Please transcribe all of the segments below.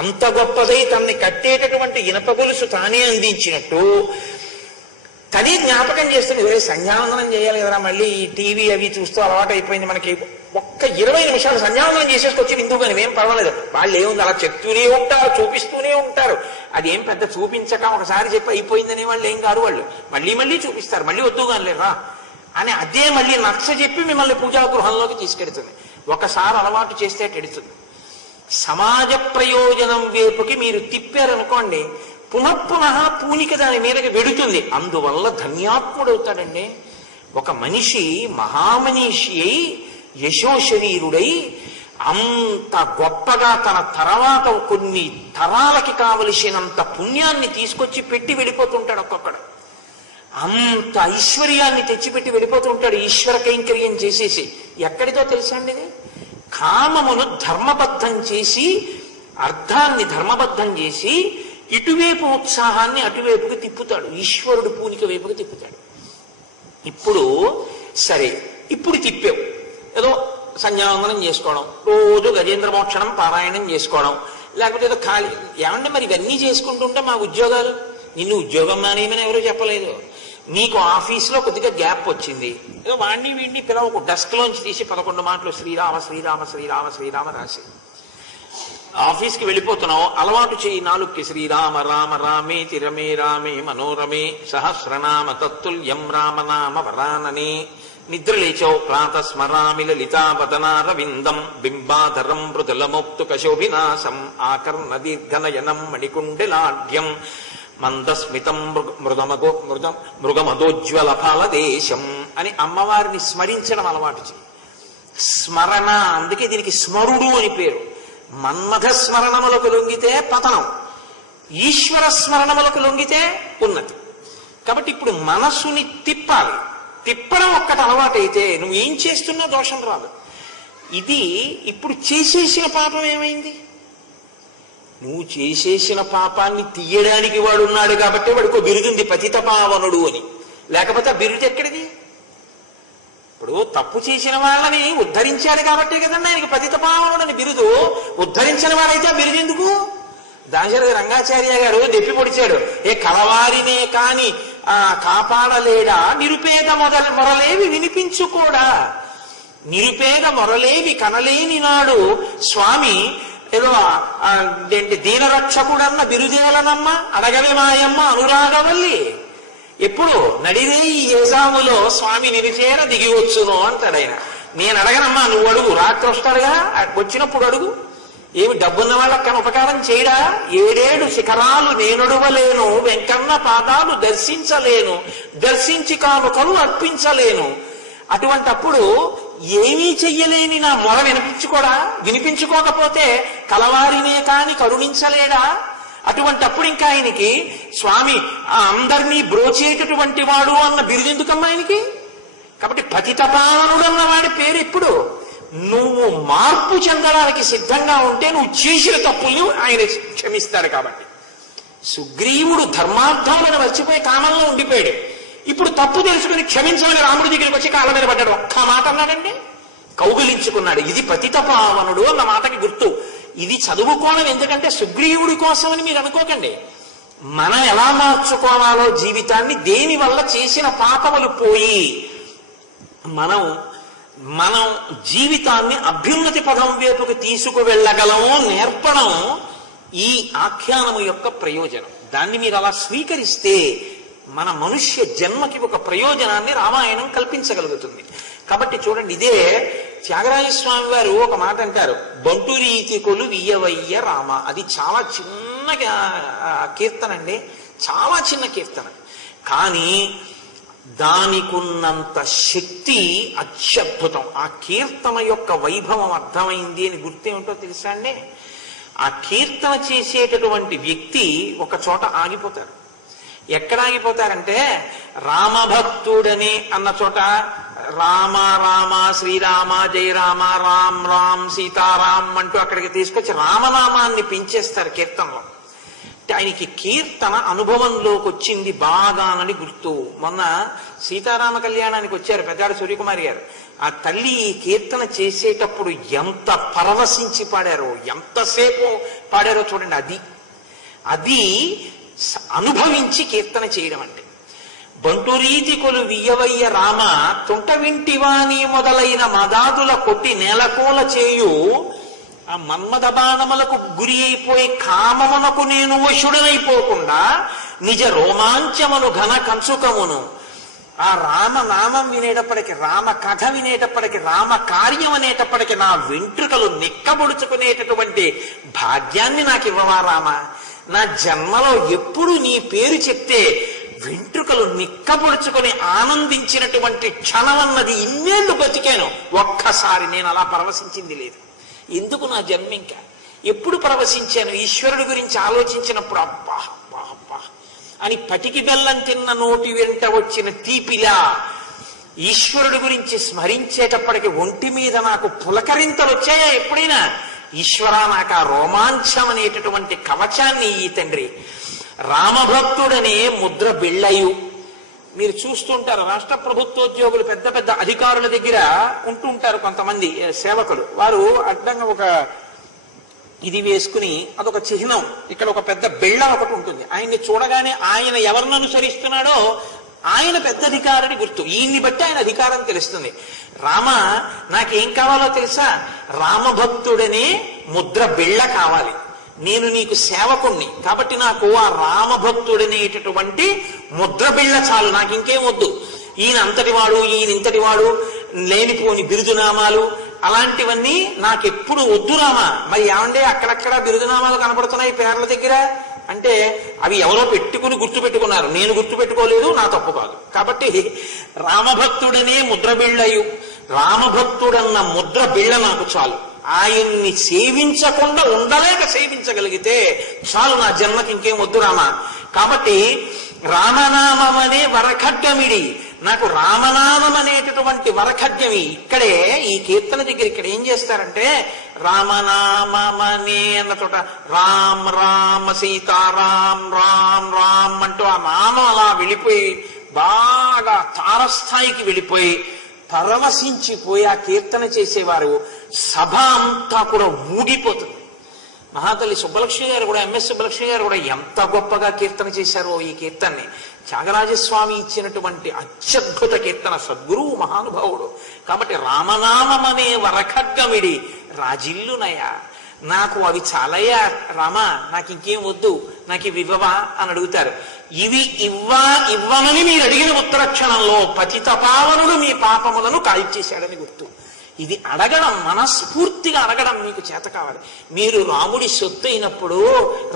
అంత గొప్పదై తనని కట్టేటటువంటి ఇనప గొలుసు తానే అందించినట్టు తనే జ్ఞాపకం చేస్తుంది. సంధ్యావందనం చేయాలి కదరా, మళ్ళీ ఈ టీవీ అవి చూస్తూ అలవాటు అయిపోయింది మనకి, ఒక్క 20 నిమిషాలు సంధ్యావందనం చేసేసుకొచ్చి ఇందుకు కానీ ఏం పర్వాలేదు. వాళ్ళు ఏముంది అలా చెప్తూనే ఉంటారు, చూపిస్తూనే ఉంటారు. అదేం పెద్ద చూపించక ఒకసారి చెప్పి అయిపోయిందనే వాళ్ళు ఏం కాదు, వాళ్ళు మళ్ళీ మళ్ళీ చూపిస్తారు, మళ్ళీ వద్దు కానిలేరా అని అదే మళ్ళీ నచ్చ చెప్పి మిమ్మల్ని పూజా గృహంలోకి తీసుకెడుతుంది. ఒకసారి అలవాటు చేస్తే తెడుతుంది. సమాజ ప్రయోజనం వైపుకి మీరు తిప్పారనుకోండి, పునఃపునః పూనిక దాని మీదకి వెడుతుంది. అందువల్ల ధన్యాత్ముడవుతాడండి. ఒక మనిషి మహామనీషి అయి యశోశరీరుడై అంత గొప్పగా తన తర్వాత కొన్ని తరాలకి కావలసినంత పుణ్యాన్ని తీసుకొచ్చి పెట్టి వెళ్ళిపోతుంటాడు. ఒక్కొక్కడు అంత ఐశ్వర్యాన్ని తెచ్చిపెట్టి వెళ్ళిపోతుంటాడు ఈశ్వర కైంకర్యం చేసేసి. ఎక్కడితో తెలుసండి ఇది? కామమును ధర్మబద్ధం చేసి, అర్థాన్ని ధర్మబద్ధం చేసి, ఇటువైపు ఉత్సాహాన్ని అటువైపుకి తిప్పుతాడు, ఈశ్వరుడు పూనిక వైపుకి తిప్పుతాడు. ఇప్పుడు సరే, ఇప్పుడు తిప్పావు, ఏదో సంధ్యావందనం చేసుకోవడం, రోజు గజేంద్ర మోక్షణం పారాయణం చేసుకోవడం, లేకపోతే ఏదో ఖాళీ. ఏమంటే మరి ఇవన్నీ చేసుకుంటుంటే మా ఉద్యోగాలు, నిన్ను ఉద్యోగం మానేయమని ఎవరూ చెప్పలేదు. నీకు ఆఫీస్లో కొద్దిగా గ్యాప్ వచ్చింది, ఏదో వాణ్ణి వీడిని పిలవకు, డెస్క్లోంచి తీసి 11 మాటలు శ్రీరామ శ్రీరామ శ్రీరామ శ్రీరామ రాసి ఆఫీస్కి వెళ్ళిపోతున్నావు. అలవాటు చేయి నాలుగుకి శ్రీరామ రామ రామేతి రమే రామే మనోరమే సహస్రనామ తత్తుల్యం రామనామ వరాననే. నిద్ర లేచావు, ప్రాతస్మరామి లలితావదనారవిందం బింబాధరం మృదులమోక్తు కశోభినాశం ఆకర్ణ దీర్ఘనయనం మణికుండలాఢ్యం మందస్మితం మృగమదోజ్వల ఫలదేశం అని అమ్మవారిని స్మరించడం అలవాటు చేయి. స్మరణ, అందుకే దీనికి స్మరుడు అని పేరు. మన్మథ స్మరణములకు లొంగితే పతనం, ఈశ్వర స్మరణములకు లొంగితే ఉన్నతి. కాబట్టి ఇప్పుడు మనస్సుని తిప్పాలి. తిప్పడం ఒక్కటి అలవాటైతే నువ్వు ఏం చేస్తున్నా దోషం రాదు. ఇది ఇప్పుడు చేసేసిన పాపం ఏమైంది? నువ్వు చేసేసిన పాపాన్ని తీయడానికి వాడు ఉన్నాడు కాబట్టి వాడికి బిరుదుంది పతిత పావనుడు అని. లేకపోతే బిరుదు ఎక్కడిది? ఇప్పుడు తప్పు చేసిన వాళ్ళని ఉద్ధరించాడు కాబట్టే కదండి ఆయనకి పతిత పావనుడు అని బిరుదు. ఉద్ధరించిన వాడైతే బిరుదు ఎందుకు? దాశరథి రంగాచార్య గారు దెప్పి పొడిచాడు. ఏ కలవారినే కాని కాపాడలేడా, నిరుపేద మొరలేవి వినిపించుకోడా. నిరుపేద మొరలేవి కనలేని నాడు స్వామి ఏదో దీనరక్షకుడన్న బిరుదేలనమ్మ అడగవి మాయమ్మ అనురాగవల్లి. ఎప్పుడు నడిరేయి ఏజాములో స్వామి నిరిచేర దిగివచ్చును అంటాడు ఆయన. నేను అడగనమ్మా, నువ్వు అడుగు. రాత్రి వస్తాడుగా, వచ్చినప్పుడు అడుగు. ఏమి డబ్బున్న వాళ్ళకి కానీ ఉపకారం చేయడా? 7 శిఖరాలు నేనొడవలేను, వెంకన్న పాదాలు దర్శించలేను, దర్శించి కానుకలు అర్పించలేను. అటువంటప్పుడు ఏమీ చెయ్యలేని నా మొర వినిపించుకోకపోతే కలవారినే కాని కరుణించలేడా? అటువంటప్పుడు ఇంకా ఆయనకి స్వామి అందరినీ బ్రోచేటటువంటి వాడు అన్న బిరుదెందుకమ్మా ఆయనకి? కాబట్టి పతితపావనుడు అన్నవాడి పేరు ఎప్పుడు? నువ్వు మార్పు చెందడానికి సిద్ధంగా ఉంటే నువ్వు చేసిన తప్పుల్ని ఆయన క్షమిస్తాడు. కాబట్టి సుగ్రీవుడు ధర్మార్థములను మర్చిపోయి కామంలో ఉండిపోయాడు. ఇప్పుడు తప్పు తెలుసుకుని క్షమించమని రాముడి దగ్గరికి వచ్చి కాళ్ళ మీద పడ్డాడు. ఒక్క మాట అన్నాడండి, కౌగిలించుకున్నాడు. ఇది పతిత పావనుడు అన్న మాటకి గుర్తు. ఇది చదువుకోవడం ఎందుకంటే సుగ్రీవుడి కోసమని మీరు అనుకోకండి. మనం ఎలా మార్చుకోవాలో జీవితాన్ని, దేని వల్ల చేసిన పాపములు పోయి మనం జీవితాన్ని అభ్యున్నతి పదం వైపుకు తీసుకువెళ్ళగలము నేర్పడం ఈ ఆఖ్యానము యొక్క ప్రయోజనం. దాన్ని మీరు అలా స్వీకరిస్తే మన మనుష్య జన్మకి ఒక ప్రయోజనాన్ని రామాయణం కల్పించగలుగుతుంది. కాబట్టి చూడండి, ఇదే త్యాగరాజస్వామి వారు ఒక మాట అంటారు, బంటు రీతి కొలు వియ్యవయ్య రామ. అది చాలా చిన్న కీర్తన అండి, చాలా చిన్న కీర్తన. కానీ దానికున్నంత శక్తి అత్యద్భుతం. ఆ కీర్తన యొక్క వైభవం అర్థమైంది అని గుర్తేమిటో తెలుసా అండి? ఆ కీర్తన చేసేటటువంటి వ్యక్తి ఒక చోట ఆగిపోతారు. ఎక్కడ ఆగిపోతారంటే, రామభక్తుడని అన్న చోట రామ రామ శ్రీరామ జయ రామ రామ్ రామ్ సీతారాం అంటూ అక్కడికి తీసుకొచ్చి రామనామాన్ని పెంచేస్తారు కీర్తనలో. ఆయనకి కీర్తన అనుభవంలోకి వచ్చింది బాగానని గుర్తు. మొన్న సీతారామ కళ్యాణానికి వచ్చారు పెద్దాడు సూర్యకుమారి గారు. ఆ తల్లి ఈ కీర్తన చేసేటప్పుడు ఎంత పరవశించి పాడారో, ఎంతసేపు పాడారో చూడండి. అది అనుభవించి కీర్తన చేయడం అంటే. బంటురీతి కొలు వియ్యవయ్య రామ తుంట వింటివాణి మొదలైన మదాదుల కొట్టి నేలకోల చేయు ఆ మన్మథ బాణములకు గురి అయిపోయి కామమునకు నేను వశుడనైపోకుండా నిజ రోమాంచమును ఘన కంచుకమును ఆ రామనామం వినేటప్పటికి, రామ కథ వినేటప్పటికి, రామ కార్యం అనేటప్పటికి నా వెంట్రుకలు నిక్కబొడుచుకునేటటువంటి భాగ్యాన్ని నాకు ఇవ్వవా రామ. నా జన్మలో ఎప్పుడు నీ పేరు చెప్తే వెంట్రుకలు నిక్కబొడుచుకొని ఆనందించినటువంటి క్షణం అన్నది ఇన్నేళ్లు బతికాను, ఒక్కసారి నేను అలా పరవశించింది లేదు. ఎందుకు నా జన్మ ఇంకా? ఎప్పుడు పరవశించాను? ఈశ్వరుడి గురించి ఆలోచించినప్పుడు అబ్బా అబ్బా అబ్బా అని పటికి బెల్లం తిన్న నోటి వెంట వచ్చిన తీపిలా ఈశ్వరుడి గురించి స్మరించేటప్పటికి ఒంటి మీద నాకు పులకరింతలు వచ్చాయా ఎప్పుడైనా? ఈశ్వరా, నాకు ఆ రోమాంచం అనేటటువంటి కవచాన్ని ఈ తండ్రి. రామభక్తుడనే ముద్ర బిళ్ళయు. మీరు చూస్తుంటారు, రాష్ట్ర ప్రభుత్వోద్యోగులు పెద్ద పెద్ద అధికారుల దగ్గర ఉంటుంటారు కొంతమంది సేవకులు. వారు అడ్డంగా ఒక ఇది వేసుకుని అదొక చిహ్నం, ఇక్కడ ఒక పెద్ద బిళ్ళ ఒకటి ఉంటుంది. ఆయన్ని చూడగానే ఆయన ఎవరిని అనుసరిస్తున్నాడో ఆయన పెద్ద అధికారిని గుర్తు, ఈయన్ని బట్టి ఆయన అధికారం తెలుస్తుంది. రామ, నాకేం కావాలో తెలుసా? రామభక్తుడనే ముద్ర బిళ్ళ కావాలి. నేను నీకు సేవకుణ్ణి కాబట్టి నాకు ఆ రామభక్తుడనేటటువంటి ముద్ర బిళ్ళ చాలు, నాకు ఇంకేం వద్దు. ఈయన అంతటి వాడు, ఈయన ఇంతటి వాడు, లేనిపోని బిరుదునామాలు అలాంటివన్నీ నాకెప్పుడు వద్దు రామా. మరి ఏమంటే అక్కడక్కడ బిరుదునామాలు కనపడుతున్నాయి పేర్ల దగ్గర అంటే అవి ఎవరో పెట్టుకుని గుర్తు పెట్టుకున్నారు, నేను గుర్తు పెట్టుకోలేదు, నా తప్పు కాదు. కాబట్టి రామభక్తుడనే ముద్ర బిళ్ళయు, రామభక్తుడన్న ముద్ర బిళ్ళ నాకు చాలు. ఆయన్ని సేవించకుండా ఉండలేక సేవించగలిగితే చాలు, నా జన్మకి ఇంకేం వద్దు రామా. కాబట్టి రామనామం అనే వరఖడ్గమిడి, నాకు రామనామం అనేటటువంటి వరఖడ్గమి. ఇక్కడే ఈ కీర్తన దగ్గర ఇక్కడ ఏం చేస్తారంటే రామనామనే అన్న చోట రామ్ రామ సీతారాం రామ్ రామ్ అంటూ ఆ నామం అలా వెళ్ళిపోయి బాగా తారస్థాయికి వెళ్ళిపోయి పరవశించిపోయి ఆ కీర్తన చేసేవారు సభ అంతా కూడా ఊగిపోతుంది. మహాతల్లి సుబ్బలక్ష్మి గారు కూడా, ఎంఎస్ సుబ్బలక్ష్మి గారు కూడా ఎంత గొప్పగా కీర్తన చేశారో ఈ కీర్తనని. త్యాగరాజస్వామి ఇచ్చినటువంటి అత్యద్భుత కీర్తన, సద్గురువు మహానుభావుడు. కాబట్టి రామనామం అనే వరఖడ్గమిడి రాజిల్లునయా, నాకు అవి చాలయ్యా రామా, నాకు ఇంకేం వద్దు, నాకు ఇవి ఇవ్వవా అని అడుగుతారు. ఇవి ఇవ్వమని మీరు అడిగిన ఉత్తర క్షణంలో పతిత పావనుడు మీ పాపములను కాల్చేశాడని గుర్తు. ఇది అడగడం, మనస్ఫూర్తిగా అడగడం మీకు చేత కావాలి. మీరు రాముడి సొత్తు అయినప్పుడు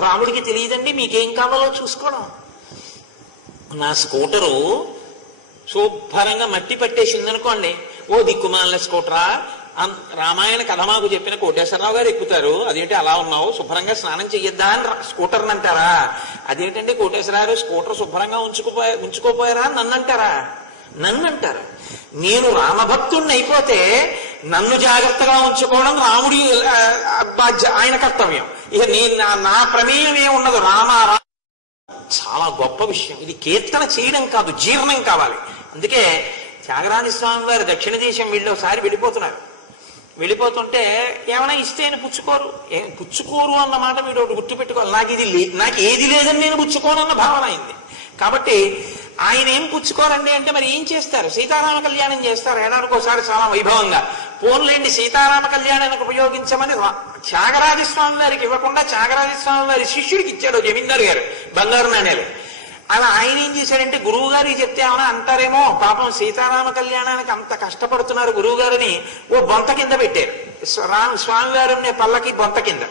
రాముడికి తెలియదండి మీకేం కావాలో చూసుకోవడం. నా స్కూటరు శుభ్రంగా మట్టి పట్టేసింది అనుకోండి, ఓ దిక్కుమాల స్కూటరా, రామాయణ కథ మాకు చెప్పిన కోటేశ్వరరావు గారు ఎక్కుతారు, అదేంటి అలా ఉన్నావు, శుభ్రంగా స్నానం చెయ్యొద్దా అని స్కూటర్ని అంటారా? అదేంటండి కోటేశ్వరరావు స్కూటర్ శుభ్రంగా ఉంచుకోపోయారా నన్ను అంటారా? నన్ను అంటారు. నేను రామభక్తుడిని అయిపోతే నన్ను జాగ్రత్తగా ఉంచుకోవడం రాముడి ఆయన కర్తవ్యం. ఇక నేను నా ప్రమేయం ఏమున్నదు. చాలా గొప్ప విషయం ఇది. కీర్తన చేయడం కాదు, జీర్ణం కావాలి. అందుకే త్యాగరాజ స్వామి వారు దక్షిణ దేశం ఒకసారి వెళ్ళిపోతుంటే ఏమైనా ఇస్తేనే పుచ్చుకోరు అన్న మాట మీరు ఒకటి గుర్తుపెట్టుకోవాలి. నాకు ఏది లేదని నేను పుచ్చుకోనన్న భావన అయింది. కాబట్టి ఆయన ఏం పుచ్చుకోరండి అంటే మరి ఏం చేస్తారు? సీతారామ కళ్యాణం చేస్తారు ఏడాదికోసారి చాలా వైభవంగా. పోన్లేండి సీతారామ కళ్యాణానికి ఉపయోగించమని త్యాగరాజస్వామి వారికి ఇవ్వకుండా త్యాగరాజస్వామి వారి శిష్యుడికి ఇచ్చాడు జమీందారు గారు బంగారు నాణేలు. అలా ఆయన ఏం చేశాడంటే గురువు గారికి చెప్తే ఏమైనా అంటారేమో, పాపం సీతారామ కళ్యాణానికి అంత కష్టపడుతున్నారు గురువు గారిని ఓ బొంత కింద పెట్టారు. స్వామివారు పల్లకి బొంత కింద.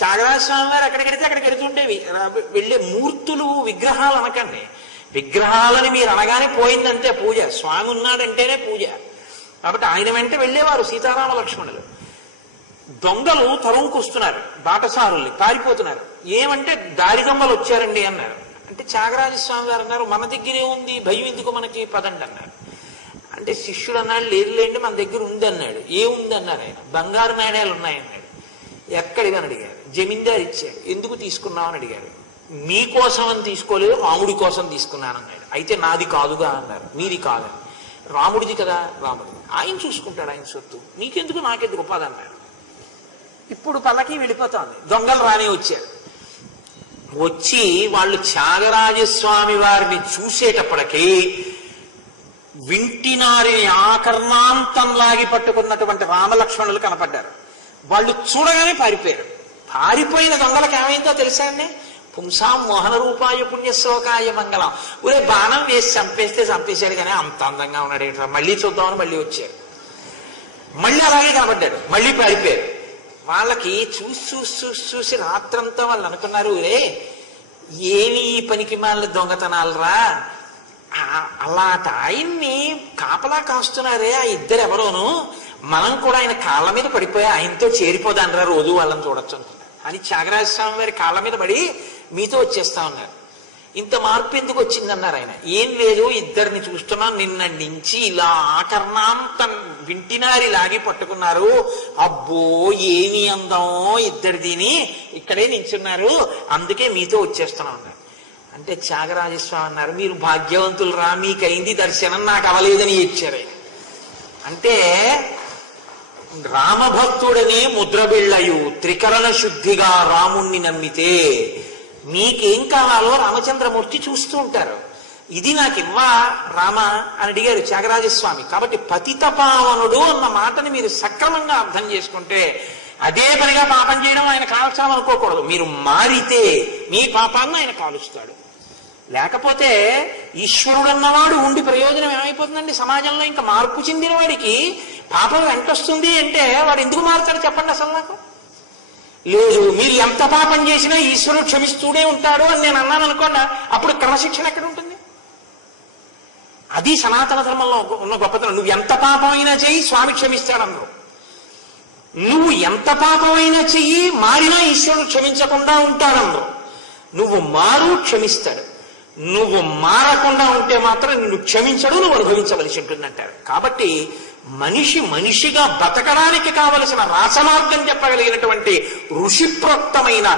త్యాగరాజ స్వామి వారు ఎక్కడికెడితే అక్కడికి ఎడుతుండేవి. వెళ్ళే మూర్తులు విగ్రహాలు అనకండి, విగ్రహాలని మీరు అనగానే పోయిందంటే పూజ. స్వామి ఉన్నాడంటేనే పూజ. కాబట్టి ఆయన వెంట వెళ్ళేవారు సీతారామ లక్ష్మణులు. దొంగలు తరుముకొస్తున్నారు, బాటసారుల్ని పారిపోతున్నారు. ఏమంటే దారి దొంగలు వచ్చారండి అన్నారు. అంటే త్యాగరాజస్వామి గారు అన్నారు మన దగ్గరే ఉంది, భయం ఎందుకు మనకి, పదండి అన్నారు. అంటే శిష్యుడు అన్నాడు లేదులేండి మన దగ్గర ఉంది అన్నాడు. ఏముంది అన్నారు ఆయన. బంగారు నాణ్యాలు ఉన్నాయన్నాడు. ఎక్కడిదని అడిగారు. జమీందారు ఇచ్చాడు. ఎందుకు తీసుకున్నామని అడిగారు. మీకోసం అని తీసుకోలేదు, రాముడి కోసం తీసుకున్నానన్నాడు. అయితే నాది కాదుగా అన్నారు. మీది కాదని. రాముడిది కదా, రాముడిది, ఆయన చూసుకుంటాడు ఆయన సొత్తు, నీకెందుకు నాకెందుకు ఉపాధి అన్నాడు. ఇప్పుడు పల్లకి వెళ్ళిపోతోంది. దొంగలు రానే వచ్చారు. వచ్చి వాళ్ళు త్యాగరాజస్వామి వారిని చూసేటప్పటికీ వింటినారిని ఆకర్ణాంతం లాగి పట్టుకున్నటువంటి రామలక్ష్మణులు కనపడ్డారు. వాళ్ళు చూడగానే పారిపోయారు. పారిపోయిన దొంగలకు ఏమైందో తెలుసా అండి? పుంసాం మోహన రూపాయ పుణ్యశ్లోకాయ మంగళం. ఒరే బాణం వేసి చంపేస్తే చంపేశాడు, కానీ అంత అందంగా ఉన్నాడు ఏంటో, మళ్ళీ చూద్దామని మళ్ళీ వచ్చారు. మళ్ళీ అలాగే కనపడ్డాడు, మళ్ళీ పారిపోయారు. వాళ్ళకి చూసి రాత్రంతా వాళ్ళు అనుకున్నారు, రే ఏమి ఈ పనికి మాల దొంగతనాలరా, అలాంటి ఆయన్ని కాపలా కాస్తున్నారే ఆ ఇద్దరు ఎవరోను, మనం కూడా ఆయన కాళ్ళ మీద పడిపోయి ఆయనతో చేరిపోదానరా, రోజు వాళ్ళని చూడొచ్చు అనుకున్నారు. అని త్యాగరాజస్వామి వారి కాళ్ళ మీద పడి మీతో వచ్చేస్తా ఉన్నారు. ఇంత మార్పు ఎందుకు వచ్చిందన్నారు ఆయన. ఏం లేదు, ఇద్దరిని చూస్తున్నాం నిన్న నుంచి, ఇలా ఆకర్ణాంతం వింటినారి లాగి పట్టుకున్నారు, అబ్బో ఏమి అందం ఇద్దరిదిని, ఇక్కడే నించున్నారు, అందుకే మీతో వచ్చేస్తున్నాం అన్నారు. అంటే త్యాగరాజస్వామి అన్నారు, మీరు భాగ్యవంతులు రా, మీకైంది దర్శనం, నాకు అవలేదని ఇచ్చారు. అంటే రామభక్తుడనే ముద్రబిళ్ళయు త్రికరణ శుద్ధిగా రాముణ్ణి నమ్మితే మీకేం కావాలో రామచంద్రమూర్తి చూస్తూ ఉంటారు. ఇది నాకు ఇవ్వా రామ అని అడిగారు త్యాగరాజస్వామి. కాబట్టి పతిత పావనుడు అన్న మాటని మీరు సక్రమంగా అర్థం చేసుకుంటే, అదే పనిగా పాపం చేయడం ఆయన కాల్చాలనుకోకూడదు. మీరు మారితే మీ పాపాన్ని ఆయన కాలుస్తాడు. లేకపోతే ఈశ్వరుడు అన్నవాడు ఉండి ప్రయోజనం ఏమైపోతుందండి సమాజంలో? ఇంకా మార్పు చెందిన వాడికి పాపం వెంటొస్తుంది అంటే వాడు ఎందుకు మారుతాడు చెప్పండి అసలు నాకు? లేదు, మీరు ఎంత పాపం చేసినా ఈశ్వరుడు క్షమిస్తూనే ఉంటాడు అని నేను అన్నాను అనుకోండి, అప్పుడు క్రమశిక్షణ ఎక్కడ ఉంటుంది? అది సనాతన ధర్మంలో ఉన్న గొప్పతనం. నువ్వు ఎంత పాపమైనా చెయ్యి, స్వామి క్షమిస్తాడన్నావు. నువ్వు ఎంత పాపమైనా చెయ్యి, మారినా ఈశ్వరుడు క్షమించకుండా ఉంటాడన్నావు. నువ్వు మారు, క్షమిస్తాడు. నువ్వు మారకుండా ఉంటే మాత్రం నిన్ను క్షమించడు, నువ్వు అనుభవించవలసి ఉంటుందంటారు. కాబట్టి మనిషిగా బతకడానికి కావలసిన రాసమార్గం చెప్పగలిగినటువంటి ఋషిప్రోక్తమైన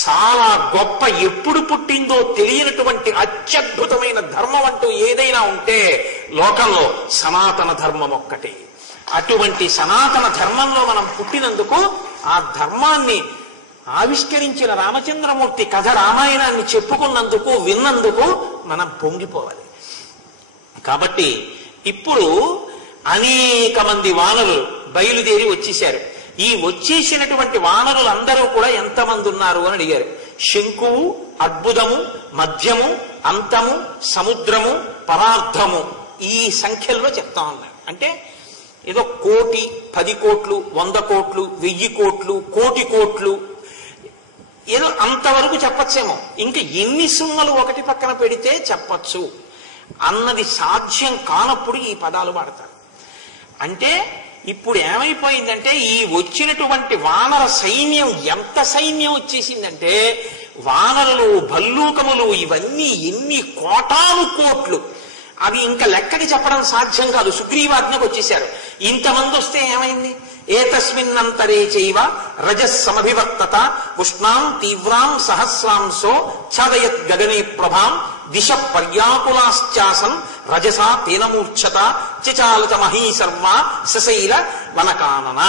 చాలా గొప్ప, ఎప్పుడు పుట్టిందో తెలియనటువంటి అత్యద్భుతమైన ధర్మం అంటూ ఏదైనా ఉంటే లోకంలో సనాతన ధర్మం ఒక్కటే. అటువంటి సనాతన ధర్మంలో మనం పుట్టినందుకు, ఆ ధర్మాన్ని ఆవిష్కరించిన రామచంద్రమూర్తి కథ రామాయణాన్ని చెప్పుకున్నందుకు, విన్నందుకు మనం పొంగిపోవాలి. కాబట్టి ఇప్పుడు అనేక మంది వానరులు బయలుదేరి వచ్చేశారు. ఈ వచ్చేసినటువంటి వానరులందరూ కూడా ఎంతమంది ఉన్నారు అని అడిగారు. శంకువు, అద్భుతము, మధ్యము, అంతము, సముద్రము, పరార్థము, ఈ సంఖ్యల్లో చెప్తా ఉన్నారు. అంటే ఏదో 1,00,00,000, 10 కోట్లు, 100 కోట్లు, 1000 కోట్లు, 1,00,00,000 కోట్లు, ఏదో అంతవరకు చెప్పచ్చేమో. ఇంకా ఎన్ని సున్నలు ఒకటి పక్కన పెడితే చెప్పచ్చు అన్నది సాధ్యం కానప్పుడు ఈ పదాలు వాడతారు. అంటే ఇప్పుడు ఏమైపోయిందంటే, ఈ వచ్చినటువంటి వానర సైన్యం ఎంత సైన్యం వచ్చేసిందంటే, వానరులు, భల్లూకములు, ఇవన్నీ ఎన్ని కోటాను కోట్లు, అవి ఇంకా లెక్కకి చెప్పడం సాధ్యం కాదు. సుగ్రీవాజ్ఞకు వచ్చేశారు. ఇంతమంది వస్తే ఏమైంది? ఏతస్మిన్నంతరే చైవ రజస్సమభివర్తత ఉష్ణాం తీవ్రాం సహస్రాంశో ఛాదయత్ గగనే ప్రభాం దిశ పర్యాకులాశ్చాసన్ రజసా తేనమూర్ఛత చిచాలత మహీ సర్వా సశైల వనకానన.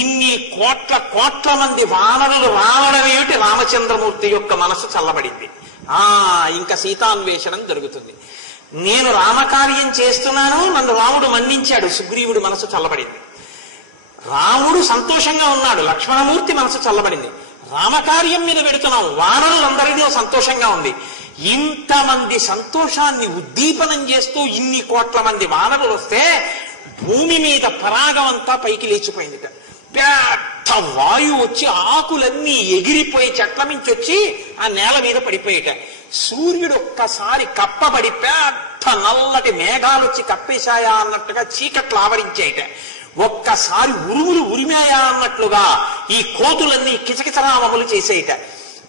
ఇన్ని కోట్ల మంది వానరులు రావడం ఏమిటి? రామచంద్రమూర్తి యొక్క మనసు చల్లబడింది. ఇంకా సీతాన్వేషణం జరుగుతుంది. నేను రామకార్యం చేస్తున్నాను, నన్ను రాముడు మన్నించాడు, సుగ్రీవుడి మనసు చల్లబడింది. రాముడు సంతోషంగా ఉన్నాడు, లక్ష్మణమూర్తి మనసు చల్లబడింది. రామకార్యం మీద పెడుతున్నాం, వానరులందరినీ సంతోషంగా ఉంది. ఇంతమంది సంతోషాన్ని ఉద్దీపనం చేస్తూ ఇన్ని కోట్ల మంది వానరులు వస్తే భూమి మీద పరాగం అంతా పైకి లేచిపోయిందిట. పెద్ద వాయువు వచ్చి ఆకులన్నీ ఎగిరిపోయి చెట్ల నుంచి వచ్చి ఆ నేల మీద పడిపోయేట. సూర్యుడు ఒక్కసారి కప్పబడి పెద్ద నల్లటి మేఘాలు వచ్చి కప్పేశాయా అన్నట్టుగా చీకట్లు ఆవరించేయట. ఒక్కసారి ఉరుములు ఉరిమాయా అన్నట్లుగా ఈ కోతులన్నీ కిచకిచరామములు చేసేయట.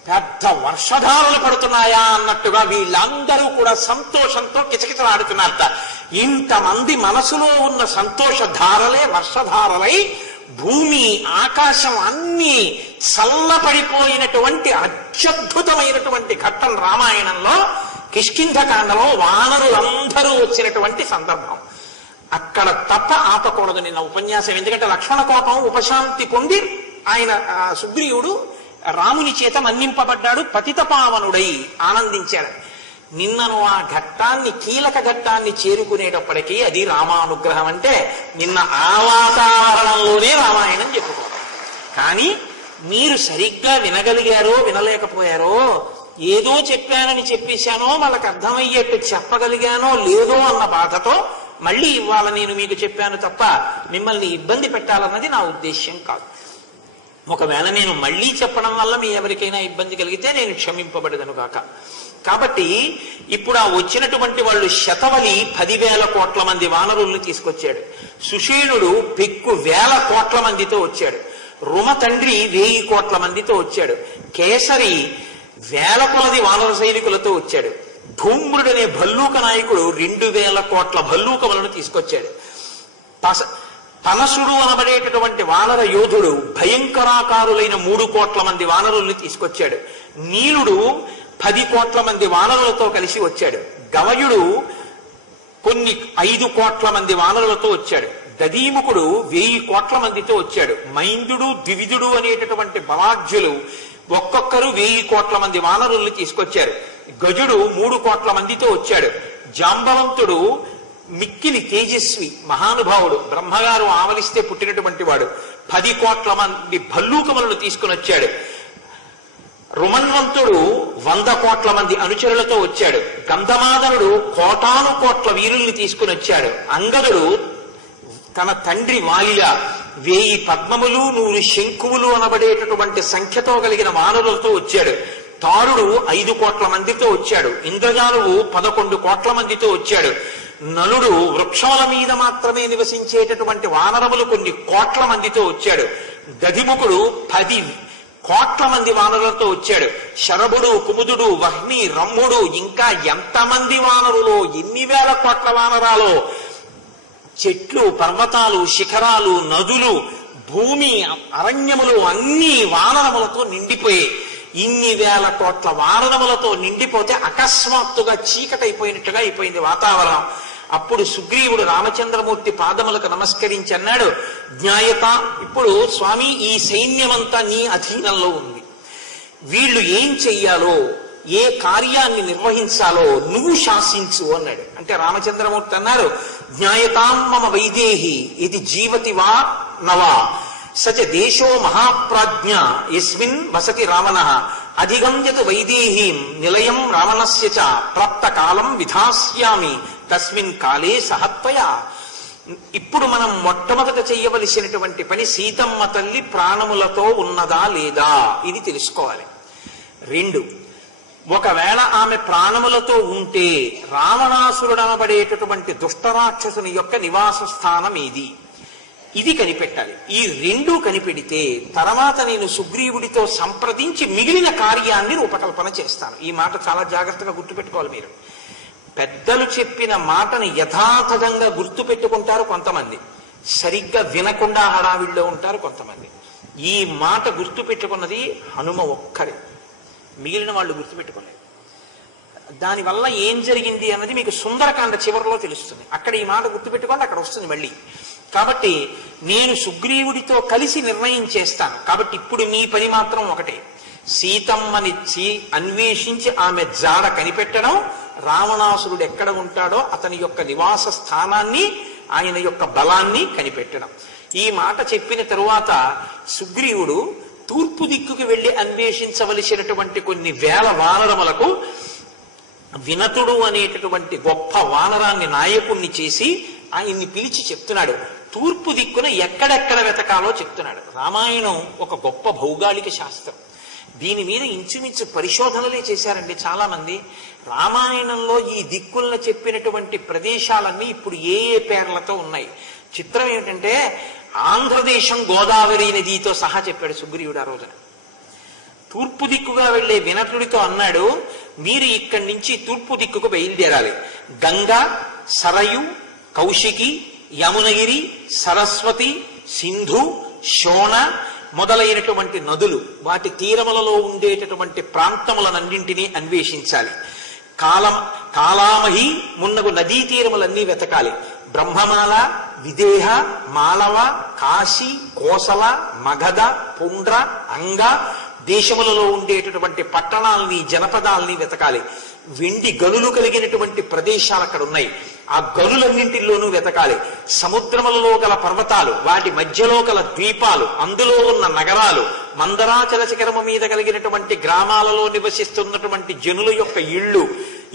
పెద్ద వర్షధారలు పడుతున్నాయా అన్నట్టుగా వీళ్ళందరూ కూడా సంతోషంతో కిచకిచలాడుతున్నారట. ఇంతమంది మనసులో ఉన్న సంతోష ధారలే వర్షధారలై భూమి, ఆకాశం అన్నీ చల్లపడిపోయినటువంటి అత్యద్భుతమైనటువంటి ఘట్టం రామాయణంలో కిష్కింధకాండలో వానరులందరూ వచ్చినటువంటి సందర్భం. అక్కడ తప్ప ఆపకూడదు నిన్న ఉపన్యాసం. ఎందుకంటే లక్ష్మణ కోపం ఉపశాంతి పొంది ఆయన సుగ్రీవుడు రాముని చేత మన్నింపబడ్డాడు, పతిత పావనుడై ఆనందించాడు. నిన్నను ఆ ఘట్టాన్ని, కీలక ఘట్టాన్ని చేరుకునేటప్పటికీ అది రామానుగ్రహం. అంటే నిన్న ఆ వాతావరణంలోనే రామాయణం చెప్పుకోవాలి. కానీ మీరు సరిగ్గా వినగలిగారో వినలేకపోయారో, ఏదో చెప్పానని చెప్పేశానో వాళ్ళకి అర్థమయ్యేట్టు చెప్పగలిగానో లేదో అన్న బాధతో మళ్ళీ ఇవాళ నేను మీకు చెప్పాను తప్ప మిమ్మల్ని ఇబ్బంది పెట్టాలన్నది నా ఉద్దేశ్యం కాదు. ఒకవేళ నేను మళ్ళీ చెప్పడం వల్ల మీ ఎవరికైనా ఇబ్బంది కలిగితే నేను క్షమింపబడదను కాక. కాబట్టి ఇప్పుడు ఆ వచ్చినటువంటి వాళ్ళు శతవలి 10,000 కోట్ల మంది వానరుల్ని తీసుకొచ్చాడు. సుషేణుడు పెక్కు 1,000 కోట్ల మందితో వచ్చాడు. రుమ తండ్రి 1,000 కోట్ల మందితో వచ్చాడు. కేసరి 1,000 కొలది వానర సైనికులతో వచ్చాడు. ధూమ్రుడనే భల్లూక నాయకుడు 2,000 కోట్ల భల్లూకములను తీసుకొచ్చాడు. పనసుడు అనబడేటటువంటి వానర యోధుడు భయంకరాకారులైన 3 కోట్ల మంది వానరుల్ని తీసుకొచ్చాడు. నీలుడు 10 కోట్ల మంది వానరులతో కలిసి వచ్చాడు. గవయుడు కొన్ని 5 కోట్ల మంది వానరులతో వచ్చాడు. దదీముకుడు 1,000 కోట్ల మందితో వచ్చాడు. మైందుడు, ద్వివిధుడు అనేటటువంటి బలాఢ్యులు ఒక్కొక్కరు 1,000 కోట్ల మంది వానరుల్ని తీసుకొచ్చారు. గజుడు 3 కోట్ల మందితో వచ్చాడు. జాంబవంతుడు మిక్కిలి తేజస్వి మహానుభావుడు, బ్రహ్మగారు ఆవలిస్తే పుట్టినటువంటి వాడు, 10 కోట్ల మంది భల్లూకములను తీసుకుని వచ్చాడు. రుమన్వంతుడు 100 కోట్ల మంది అనుచరులతో వచ్చాడు. గంధమాదనుడు 1,000 కోట్ల వీరుల్ని తీసుకుని వచ్చాడు. అంగదుడు తన తండ్రి వాలిలా 1000 పద్మములు 100 శంకువులు అనబడేటటువంటి సంఖ్యతో కలిగిన వానరులతో వచ్చాడు. తారుడు 5 కోట్ల మందితో వచ్చాడు. ఇంద్రజాలువు 11 కోట్ల మందితో వచ్చాడు. నలుడు వృక్షముల మీద మాత్రమే నివసించేటటువంటి వానరములు కొన్ని కోట్ల మందితో వచ్చాడు. దధిముఖుడు 10 కోట్ల మంది వానరులతో వచ్చాడు. శరభుడు, కుముదుడు, వహ్ని, రమ్ముడు, ఇంకా ఎంతమంది వానరులో, ఎన్ని వేల కోట్ల వానరాలో, చెట్లు, పర్వతాలు, శిఖరాలు, నదులు, భూమి, అరణ్యములు అన్ని వానరములతో నిండిపోయాయి. ఇన్ని వేల కోట్ల వానరములతో నిండిపోతే అకస్మాత్తుగా చీకటైపోయినట్టుగా అయిపోయింది వాతావరణం. అప్పుడు సుగ్రీవుడు రామచంద్రమూర్తి పాదములకు నమస్కరించి అన్నాడు, జ్ఞాయత, ఇప్పుడు స్వామి ఈ సైన్యమంతా నీ అధీనంలో ఉంది. వీళ్ళు ఏం చెయ్యాలో, ఏ కార్యాన్ని నిర్వహించాలో నువ్వు శాసించు అన్నాడు. అంటే రామచంద్రమూర్తి అన్నారు, జ్ఞాయతాం మమ వైదేహి ఇది జీవతి వా నవా సచ దేశో మహాప్రాజ్ఞ యస్మిన్ వసతి రావణ అధిగమ్యతు వైదేహీం నిలయం రావణస్య చ ప్రాప్త కాలం విధాస్యామి తస్మిన్ కాలే సహత్వయ. ఇప్పుడు మనం మొట్టమొదట చెయ్యవలసినటువంటి పని సీతమ్మ తల్లి ప్రాణములతో ఉన్నదా లేదా ఇది తెలుసుకోవాలి. 2, ఒకవేళ ఆమె ప్రాణములతో ఉంటే రావణాసురుడనబడేటటువంటి దుష్టరాక్షసుని యొక్క నివాస స్థానం ఏది, ఇది కనిపెట్టాలి. ఈ 2 కనిపెడితే తర్వాత నేను సుగ్రీవుడితో సంప్రదించి మిగిలిన కార్యాన్ని రూపకల్పన చేస్తాను. ఈ మాట చాలా జాగ్రత్తగా గుర్తుపెట్టుకోవాలి. మీరు పెద్దలు చెప్పిన మాటని యథాతథంగా గుర్తుపెట్టుకుంటారు కొంతమంది, సరిగ్గా వినకుండా హడావిడిలో ఉంటారు కొంతమంది. ఈ మాట గుర్తుపెట్టుకున్నది హనుమ ఒక్కరే, మిగిలిన వాళ్ళు గుర్తుపెట్టుకోలేదు. దానివల్ల ఏం జరిగింది అన్నది మీకు సుందరకాండ చివరిలో తెలుస్తుంది. అక్కడ ఈ మాట గుర్తుపెట్టుకోండి, అక్కడ వస్తుంది మళ్ళీ. కాబట్టి నేను సుగ్రీవుడితో కలిసి నిర్ణయం చేస్తాను. కాబట్టి ఇప్పుడు మీ పని మాత్రం ఒకటే, సీతమ్మనిచ్చి అన్వేషించి ఆమె జాడ కనిపెట్టడం, రావణాసురుడు ఎక్కడ ఉంటాడో అతని యొక్క నివాస స్థానాన్ని, ఆయన యొక్క బలాన్ని కనిపెట్టడం. ఈ మాట చెప్పిన తరువాత సుగ్రీవుడు తూర్పు దిక్కుకి వెళ్లి అన్వేషించవలసినటువంటి కొన్ని వేల వానరములకు వినతుడు అనేటటువంటి గొప్ప వానరాన్ని నాయకుణ్ణి చేసి ఆయన్ని పిలిచి చెప్తున్నాడు, తూర్పు దిక్కున ఎక్కడెక్కడ వెతకాలో చెప్తున్నాడు. రామాయణం ఒక గొప్ప భౌగోళిక శాస్త్రం. దీని మీద ఇంచుమించు పరిశోధనలే చేశారండి చాలా మంది. రామాయణంలో ఈ దిక్కులను చెప్పినటువంటి ప్రదేశాలన్నీ ఇప్పుడు ఏ ఏ పేర్లతో ఉన్నాయి. చిత్రం ఏమిటంటే ఆంధ్రదేశం గోదావరి నదితో సహా చెప్పాడు సుగ్రీవుడు ఆ రోజున. తూర్పు దిక్కుగా వెళ్లే వినతుడితో అన్నాడు, మీరు ఇక్కడి నుంచి తూర్పు దిక్కుకు బయలుదేరాలి. గంగా, సరయు, కౌశికి, యమునగిరి, సరస్వతి, సింధు, శోణ మొదలైనటువంటి నదులు, వాటి తీరములలో ఉండేటటువంటి ప్రాంతములనన్నింటినీ అన్వేషించాలి. కాలామహి మున్నగు నదీ తీరములన్నీ వెతకాలి. బ్రహ్మమాల, విదేహ, మాళవ, కాశీ, కోసల, మగధ, పుండ్ర, అంగ దేశములలో ఉండేటటువంటి పట్టణాలని, జనపదాలని వెతకాలి. వెండి గనులు కలిగినటువంటి ప్రదేశాలు అక్కడ ఉన్నాయి. ఆ గనులన్నింటిలోనూ వెతకాలి. సముద్రములలో గల పర్వతాలు, వాటి మధ్యలో గల ద్వీపాలు, అందులో ఉన్న నగరాలు, మందరాచల శిఖరము మీద కలిగినటువంటి గ్రామాలలో నివసిస్తున్నటువంటి జనుల యొక్క ఇళ్ళు,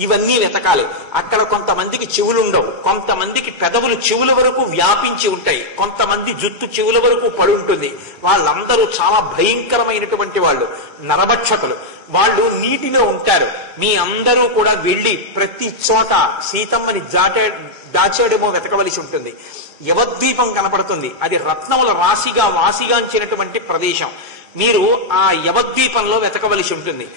ఇవన్నీ వెతకాలి. అక్కడ కొంతమందికి చెవులు ఉండవు, కొంతమందికి పెదవులు చెవుల వరకు వ్యాపించి ఉంటాయి, కొంతమంది జుట్టు చెవుల వరకు పడి ఉంటుంది. వాళ్ళందరూ చాలా భయంకరమైనటువంటి వాళ్ళు, నరభక్షకులు. వాళ్ళు నీటిలో ఉంటారు. మీ అందరూ కూడా వెళ్ళి ప్రతి చోట సీతమ్మని దాచేయడమో వెతకవలసి ఉంటుంది. యవద్వీపం కనపడుతుంది. అది రత్నముల రాశిగా వాసిగాంచినటువంటి ప్రదేశం. మీరు ఆ యవద్వీపంలో వెతకవలసి ఉంటుంది.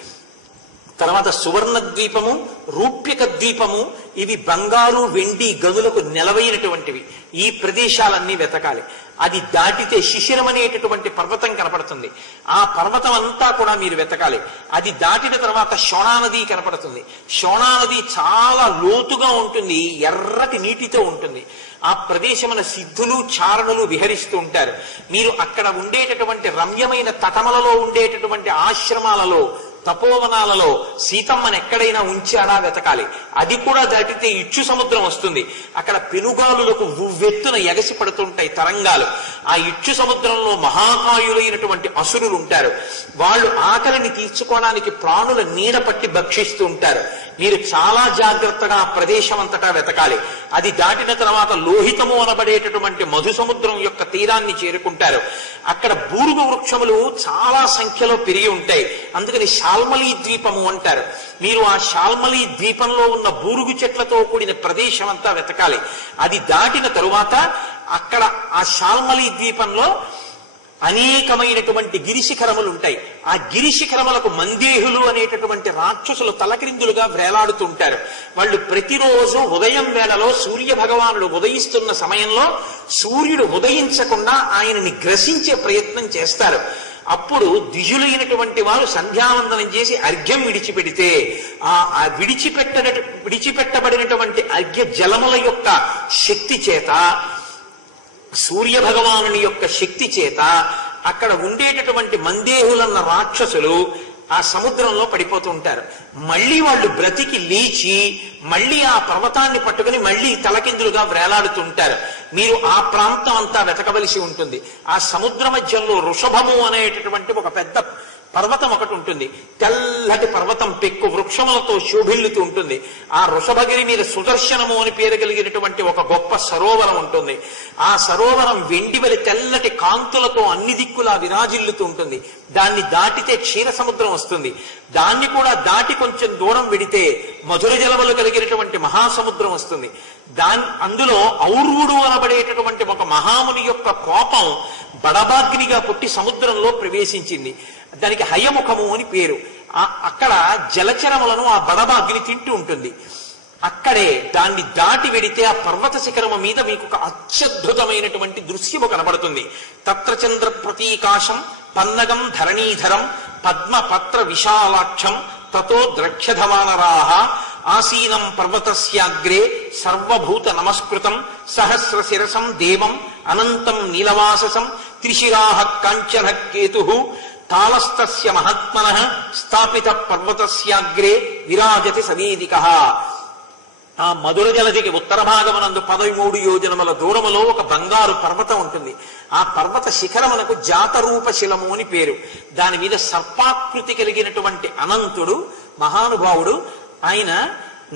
తర్వాత సువర్ణ ద్వీపము, రూప్యక ద్వీపము, ఇవి బంగారు, వెండి గనులకు నెలవైనటువంటివి. ఈ ప్రదేశాలన్నీ వెతకాలి. అది దాటితే శిశిరం అనేటటువంటి పర్వతం కనపడుతుంది. ఆ పర్వతం అంతా కూడా మీరు వెతకాలి. అది దాటిన తర్వాత శోణానది కనపడుతుంది. శోణానది చాలా లోతుగా ఉంటుంది, ఎర్రటి నీటితో ఉంటుంది. ఆ ప్రదేశమున సిద్ధులు, చారణులు విహరిస్తూ ఉంటారు. మీరు అక్కడ ఉండేటటువంటి రమ్యమైన తటములలో ఉండేటటువంటి ఆశ్రమాలలో, తపోవనాలలో సీతమ్మను ఎక్కడైనా ఉంచాడా వెతకాలి. అది కూడా దాటితే ఇచ్చు సముద్రం వస్తుంది. అక్కడ పెనుగాలులకు ఉవ్వెత్తున ఎగసి పడుతుంటాయి తరంగాలు. ఆ ఇచ్చు సముద్రంలో మహాకాయులైనటువంటి అసురులు ఉంటారు. వాళ్ళు ఆకలిని తీర్చుకోవడానికి ప్రాణుల నీడ పట్టి భక్షిస్తూ ఉంటారు. మీరు చాలా జాగ్రత్తగా ఆ ప్రదేశం అంతటా వెతకాలి. అది దాటిన తర్వాత లోహితము అనబడేటటువంటి మధు సముద్రం యొక్క తీరాన్ని చేరుకుంటారు. అక్కడ బూరుగు వృక్షములు చాలా సంఖ్యలో పెరిగి ఉంటాయి. అందుకని శాల్మలి ద్వీపము అంటారు. మీరు ఆ శాల్మలి ద్వీపంలో ఉన్న బూరుగు చెట్లతో కూడిన ప్రదేశం అంతా వెతకాలి. అది దాటిన తరువాత అక్కడ ఆ శాల్మలి ద్వీపంలో అనేకమైనటువంటి గిరిశిఖరములు ఉంటాయి. ఆ గిరిశిఖరములకు మందేహులు అనేటటువంటి రాక్షసులు తలక్రిందులుగా వేలాడుతూ ఉంటారు. వాళ్ళు ప్రతిరోజు ఉదయం వేళలో సూర్య భగవానుడు ఉదయిస్తున్న సమయంలో సూర్యుడు ఉదయించకుండా ఆయనని గ్రసించే ప్రయత్నం చేస్తారు. అప్పుడు ద్విజులైనటువంటి వారు సంధ్యావందనం చేసి అర్ఘ్యం విడిచిపెడితే ఆ విడిచిపెట్టబడినటువంటి అర్ఘ్య జలముల యొక్క శక్తి చేత, సూర్య భగవానుని యొక్క శక్తి చేత అక్కడ ఉండేటటువంటి మందేహులన్న రాక్షసులు ఆ సముద్రంలో పడిపోతూ ఉంటారు. మళ్ళీ వాళ్ళు బ్రతికి లేచి మళ్ళీ ఆ పర్వతాన్ని పట్టుకుని మళ్ళీ తలకిందులుగా వేలాడుతుంటారు. మీరు ఆ ప్రాంతం అంతా వెతకవలసి ఉంటుంది. ఆ సముద్ర మధ్యంలో వృషభము అనేటటువంటి ఒక పెద్ద పర్వతం ఒకటి ఉంటుంది. తెల్లటి పర్వతం పెక్కు వృక్షములతో శోభిల్లుతూ ఉంటుంది. ఆ వృషభగిరి మీద సుదర్శనము అని పేరు కలిగినటువంటి ఒక గొప్ప సరోవరం ఉంటుంది. ఆ సరోవరం వెండివలి తెల్లటి కాంతులతో అన్ని దిక్కులా విరాజిల్లుతూ ఉంటుంది. దాన్ని దాటితే క్షీర సముద్రం వస్తుంది. దాన్ని కూడా దాటి కొంచెం దూరం వెడితే మధుర జలములు కలిగినటువంటి మహాసముద్రం వస్తుంది. అందులో ఔర్వుడు అనబడేటటువంటి ఒక మహాముని యొక్క కోపం బడబాగ్నిగా పుట్టి సముద్రంలో ప్రవేశించింది. దానికి హయముఖము అని పేరు. అక్కడ జలచరములను ఆ బడబాగ్ని తింటూ ఉంటుంది. అక్కడే దాన్ని దాటి వెడితే ఆ పర్వత శిఖరము మీద మీకు ఒక అత్యద్భుతమైనటువంటి దృశ్యము కనబడుతుంది. తత్రచంద్ర ప్రతీకాశం పన్నగం ధరణీధరం పద్మపత్ర విశాలాక్షం తతో ద్రక్ష్యధవానరాహ ఆసీనం పర్వతస్యాగ్రే సర్వభూత నమస్కృతం సహస్ర శిరసం దేవం అనంతం నీలవాససం త్రిశిరాహ కాంచన కేతు తాళస్తస్య మహాత్మనః స్థాపిత పర్వతస్యాగ్రే విరాజతి సవేదికః. ఆ మధుర జలదికి ఉత్తర భాగమునందు 13 యోజనముల దూరములో ఒక బంగారు పర్వతం ఉంటుంది. ఆ పర్వత శిఖరమునకు జాతరూప శిలము అని పేరు. దాని మీద సర్పాకృతి కలిగినటువంటి అనంతుడు మహానుభావుడు, ఆయన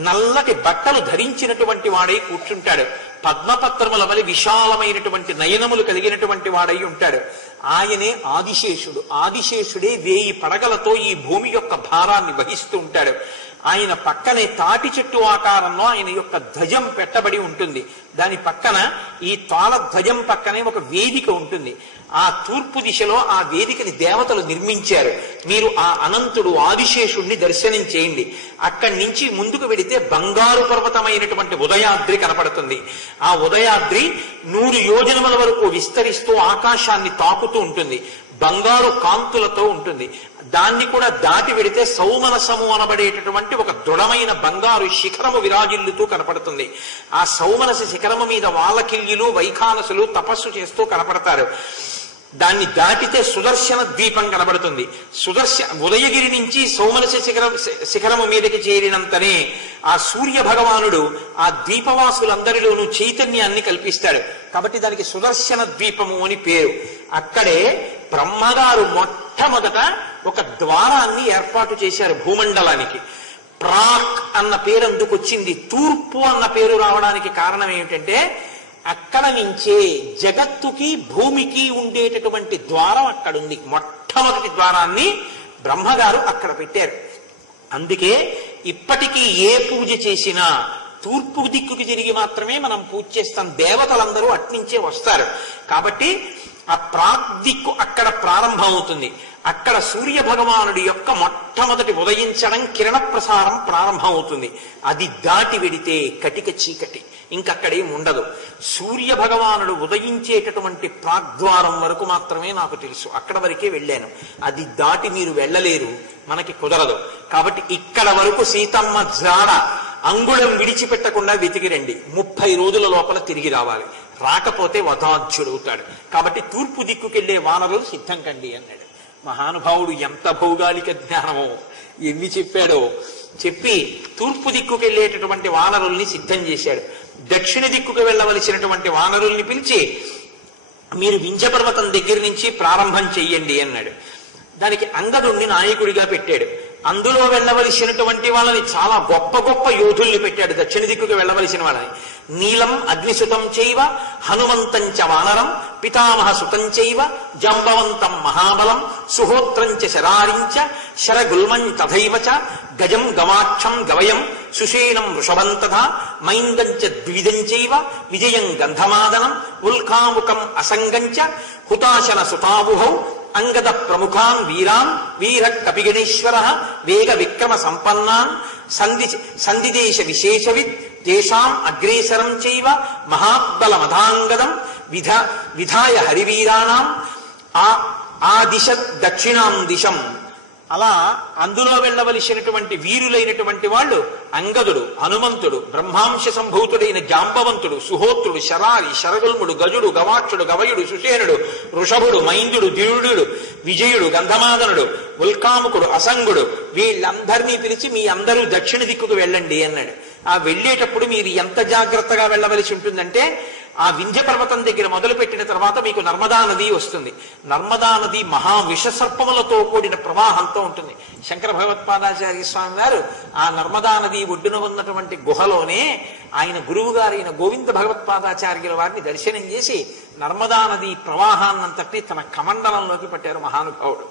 నల్లటి బట్టలు ధరించినటువంటి వాడై కూర్చుంటాడు. పద్మపత్రముల వలె విశాలమైనటువంటి నయనములు కలిగినటువంటి వాడై ఉంటాడు. ఆయనే ఆదిశేషుడు. ఆదిశేషుడే 1000 పడగలతో ఈ భూమి యొక్క భారాన్ని వహిస్తూ ఉంటాడు. ఆయన పక్కనే తాటి చెట్టు ఆకారంలో ఆయన యొక్క ధ్వజం పెట్టబడి ఉంటుంది. దాని పక్కన ఈ తాళ ధ్వజం పక్కనే ఒక వేదిక ఉంటుంది. ఆ తూర్పు దిశలో ఆ వేదికని దేవతలు నిర్మించారు. మీరు ఆ అనంతుడు ఆదిశేషుణ్ణి దర్శనం చేయండి. అక్కడి నుంచి ముందుకు వెడితే బంగారు పర్వతమైనటువంటి ఉదయాద్రి కనపడుతుంది. ఆ ఉదయాద్రి 100 యోజనముల వరకు విస్తరిస్తూ ఆకాశాన్ని తాకుతూ ఉంటుంది. బంగారు కాంతులతో ఉంటుంది. దాన్ని కూడా దాటి వెడితే సౌమనసము అనబడేటటువంటి ఒక దృఢమైన బంగారు శిఖరము విరాజిల్లుతూ కనపడుతుంది. ఆ సౌమనస శిఖరము మీద వాలకిల్యులు వైఖానసులు తపస్సు చేస్తూ కనపడతారు. దాన్ని దాటితే సుదర్శన ద్వీపం కనబడుతుంది. ఉదయగిరి నుంచి సౌమనస శిఖరము మీదకి చేరినంతనే ఆ సూర్య భగవానుడు ఆ ద్వీపవాసులందరిలోనూ చైతన్యాన్ని కల్పిస్తాడు. కాబట్టి దానికి సుదర్శన ద్వీపము అని పేరు. అక్కడే బ్రహ్మగారు మొట్టమొదట ఒక ద్వారాన్ని ఏర్పాటు చేశారు భూమండలానికి. ప్రాక్ అన్న పేరు అందుకు వచ్చింది. తూర్పు అన్న పేరు రావడానికి కారణం ఏమిటంటే అక్కడ నుంచే జగత్తుకి భూమికి ఉండేటటువంటి ద్వారం అక్కడుంది. మొట్టమొదటి ద్వారాన్ని బ్రహ్మగారు అక్కడ పెట్టారు. అందుకే ఇప్పటికీ ఏ పూజ చేసినా తూర్పు దిక్కుకి తిరిగి మాత్రమే మనం పూజ చేస్తాం. దేవతలందరూ అట్నుంచే వస్తారు. కాబట్టి ఆ ప్రాక్ దిక్కు అక్కడ ప్రారంభమవుతుంది. అక్కడ సూర్య భగవానుడి యొక్క మొట్టమొదటి ఉదయించడం, కిరణ ప్రసారం ప్రారంభమవుతుంది. అది దాటి వెడితే కటిక చీకటి, ఇంకక్కడేం ఉండదు. సూర్య భగవానుడు ఉదయించేటటువంటి ప్రాగ్ద్వారం వరకు మాత్రమే నాకు తెలుసు. అక్కడ వరకే వెళ్ళాను. అది దాటి మీరు వెళ్ళలేరు, మనకి కుదరదు. కాబట్టి ఇక్కడ వరకు సీతమ్మ జాడ అంగుళం విడిచిపెట్టకుండా వెతికిరండి. 30 రోజుల లోపల తిరిగి రావాలి. రాకపోతే వధాధ్యుడవుతాడు. కాబట్టి తూర్పు దిక్కుకెళ్లే వానరులు సిద్ధం కండి అన్నాడు. మహానుభావుడు ఎంత భౌగోళిక జ్ఞానమో ఎన్ని చెప్పాడో చెప్పి తూర్పు దిక్కుకెళ్లేటటువంటి వానరుల్ని సిద్ధం చేశాడు. దక్షిణ దిక్కుకు వెళ్ళవలసినటువంటి వానరుల్ని పిలిచి మీరు వింధ్యపర్వతం దగ్గర నుంచి ప్రారంభం చెయ్యండి అన్నాడు. దానికి అంగదుణ్ణి నాయకుడిగా పెట్టాడు. అందులో వెళ్ళవలసినటువంటి వాళ్ళని చాలా గొప్ప గొప్ప యోధుల్ని పెట్టాడు. దక్షిణ దిక్కుకు వెళ్ళవలసిన వాళ్ళని. నీలం అగ్నిసుతం చైవ హనుమంతంచ వానరం పితామహ సుతం చైవ జాంబవంతం మహాబలం సుహోత్రంచ శరారించ శరగుల్మం తథైవచ గజం గవాక్షం గవయం సుషేణం వృషభం తథా మైందంచ ద్విధం చైవ విజయం గంధమాదనం ఉల్కాముఖం అసంగంచ హుతాశన సుతావుహౌ అంగద ప్రముఖాన్ వీరాన్ వీర కపిగణేశ్వర వేగ విక్రమ సంపన్నాన్ సంధిదేశ విశేషవిత్ తేషాం అగ్రేసరం చైవ మహాబల మధాంగదం విధాయ హరివీరాణం ఆ దిశ దక్షిణాం దిశం. అలా అందులో వెళ్ళవలసినటువంటి వీరులైనటువంటి వాళ్ళు అంగదుడు, హనుమంతుడు, బ్రహ్మాంశ సంభూతుడైన జాంబవంతుడు, సుహోత్రుడు, శరారి, శరగుల్ముడు, గజుడు, గవాక్షుడు, గవయుడు, సుషేనుడు, వృషభుడు, మైందుడు, ద్విరుడు, విజయుడు, గంధమాదనుడు, ఉల్కాముకుడు, అసంగుడు, వీళ్ళందరినీ పిలిచి మీ అందరూ దక్షిణ దిక్కుకు వెళ్ళండి అన్నాడు. ఆ వెళ్ళేటప్పుడు మీరు ఎంత జాగ్రత్తగా వెళ్ళవలసి ఉంటుందంటే ఆ వింధ్య పర్వతం దగ్గర మొదలుపెట్టిన తర్వాత మీకు నర్మదా నది వస్తుంది. నర్మదా నది మహా విషసర్పములతో కూడిన ప్రవాహంతో ఉంటుంది. శంకర భగవత్పాదాచార్య స్వామి వారు ఆ నర్మదా నది ఒడ్డున ఉన్నటువంటి గుహలోనే ఆయన గురువు గారైన గోవింద భగవత్పాదాచార్యుల వారిని దర్శనం చేసి నర్మదా నది ప్రవాహాన్నంతటి తన కమండలంలోకి పట్టారు మహానుభావుడు.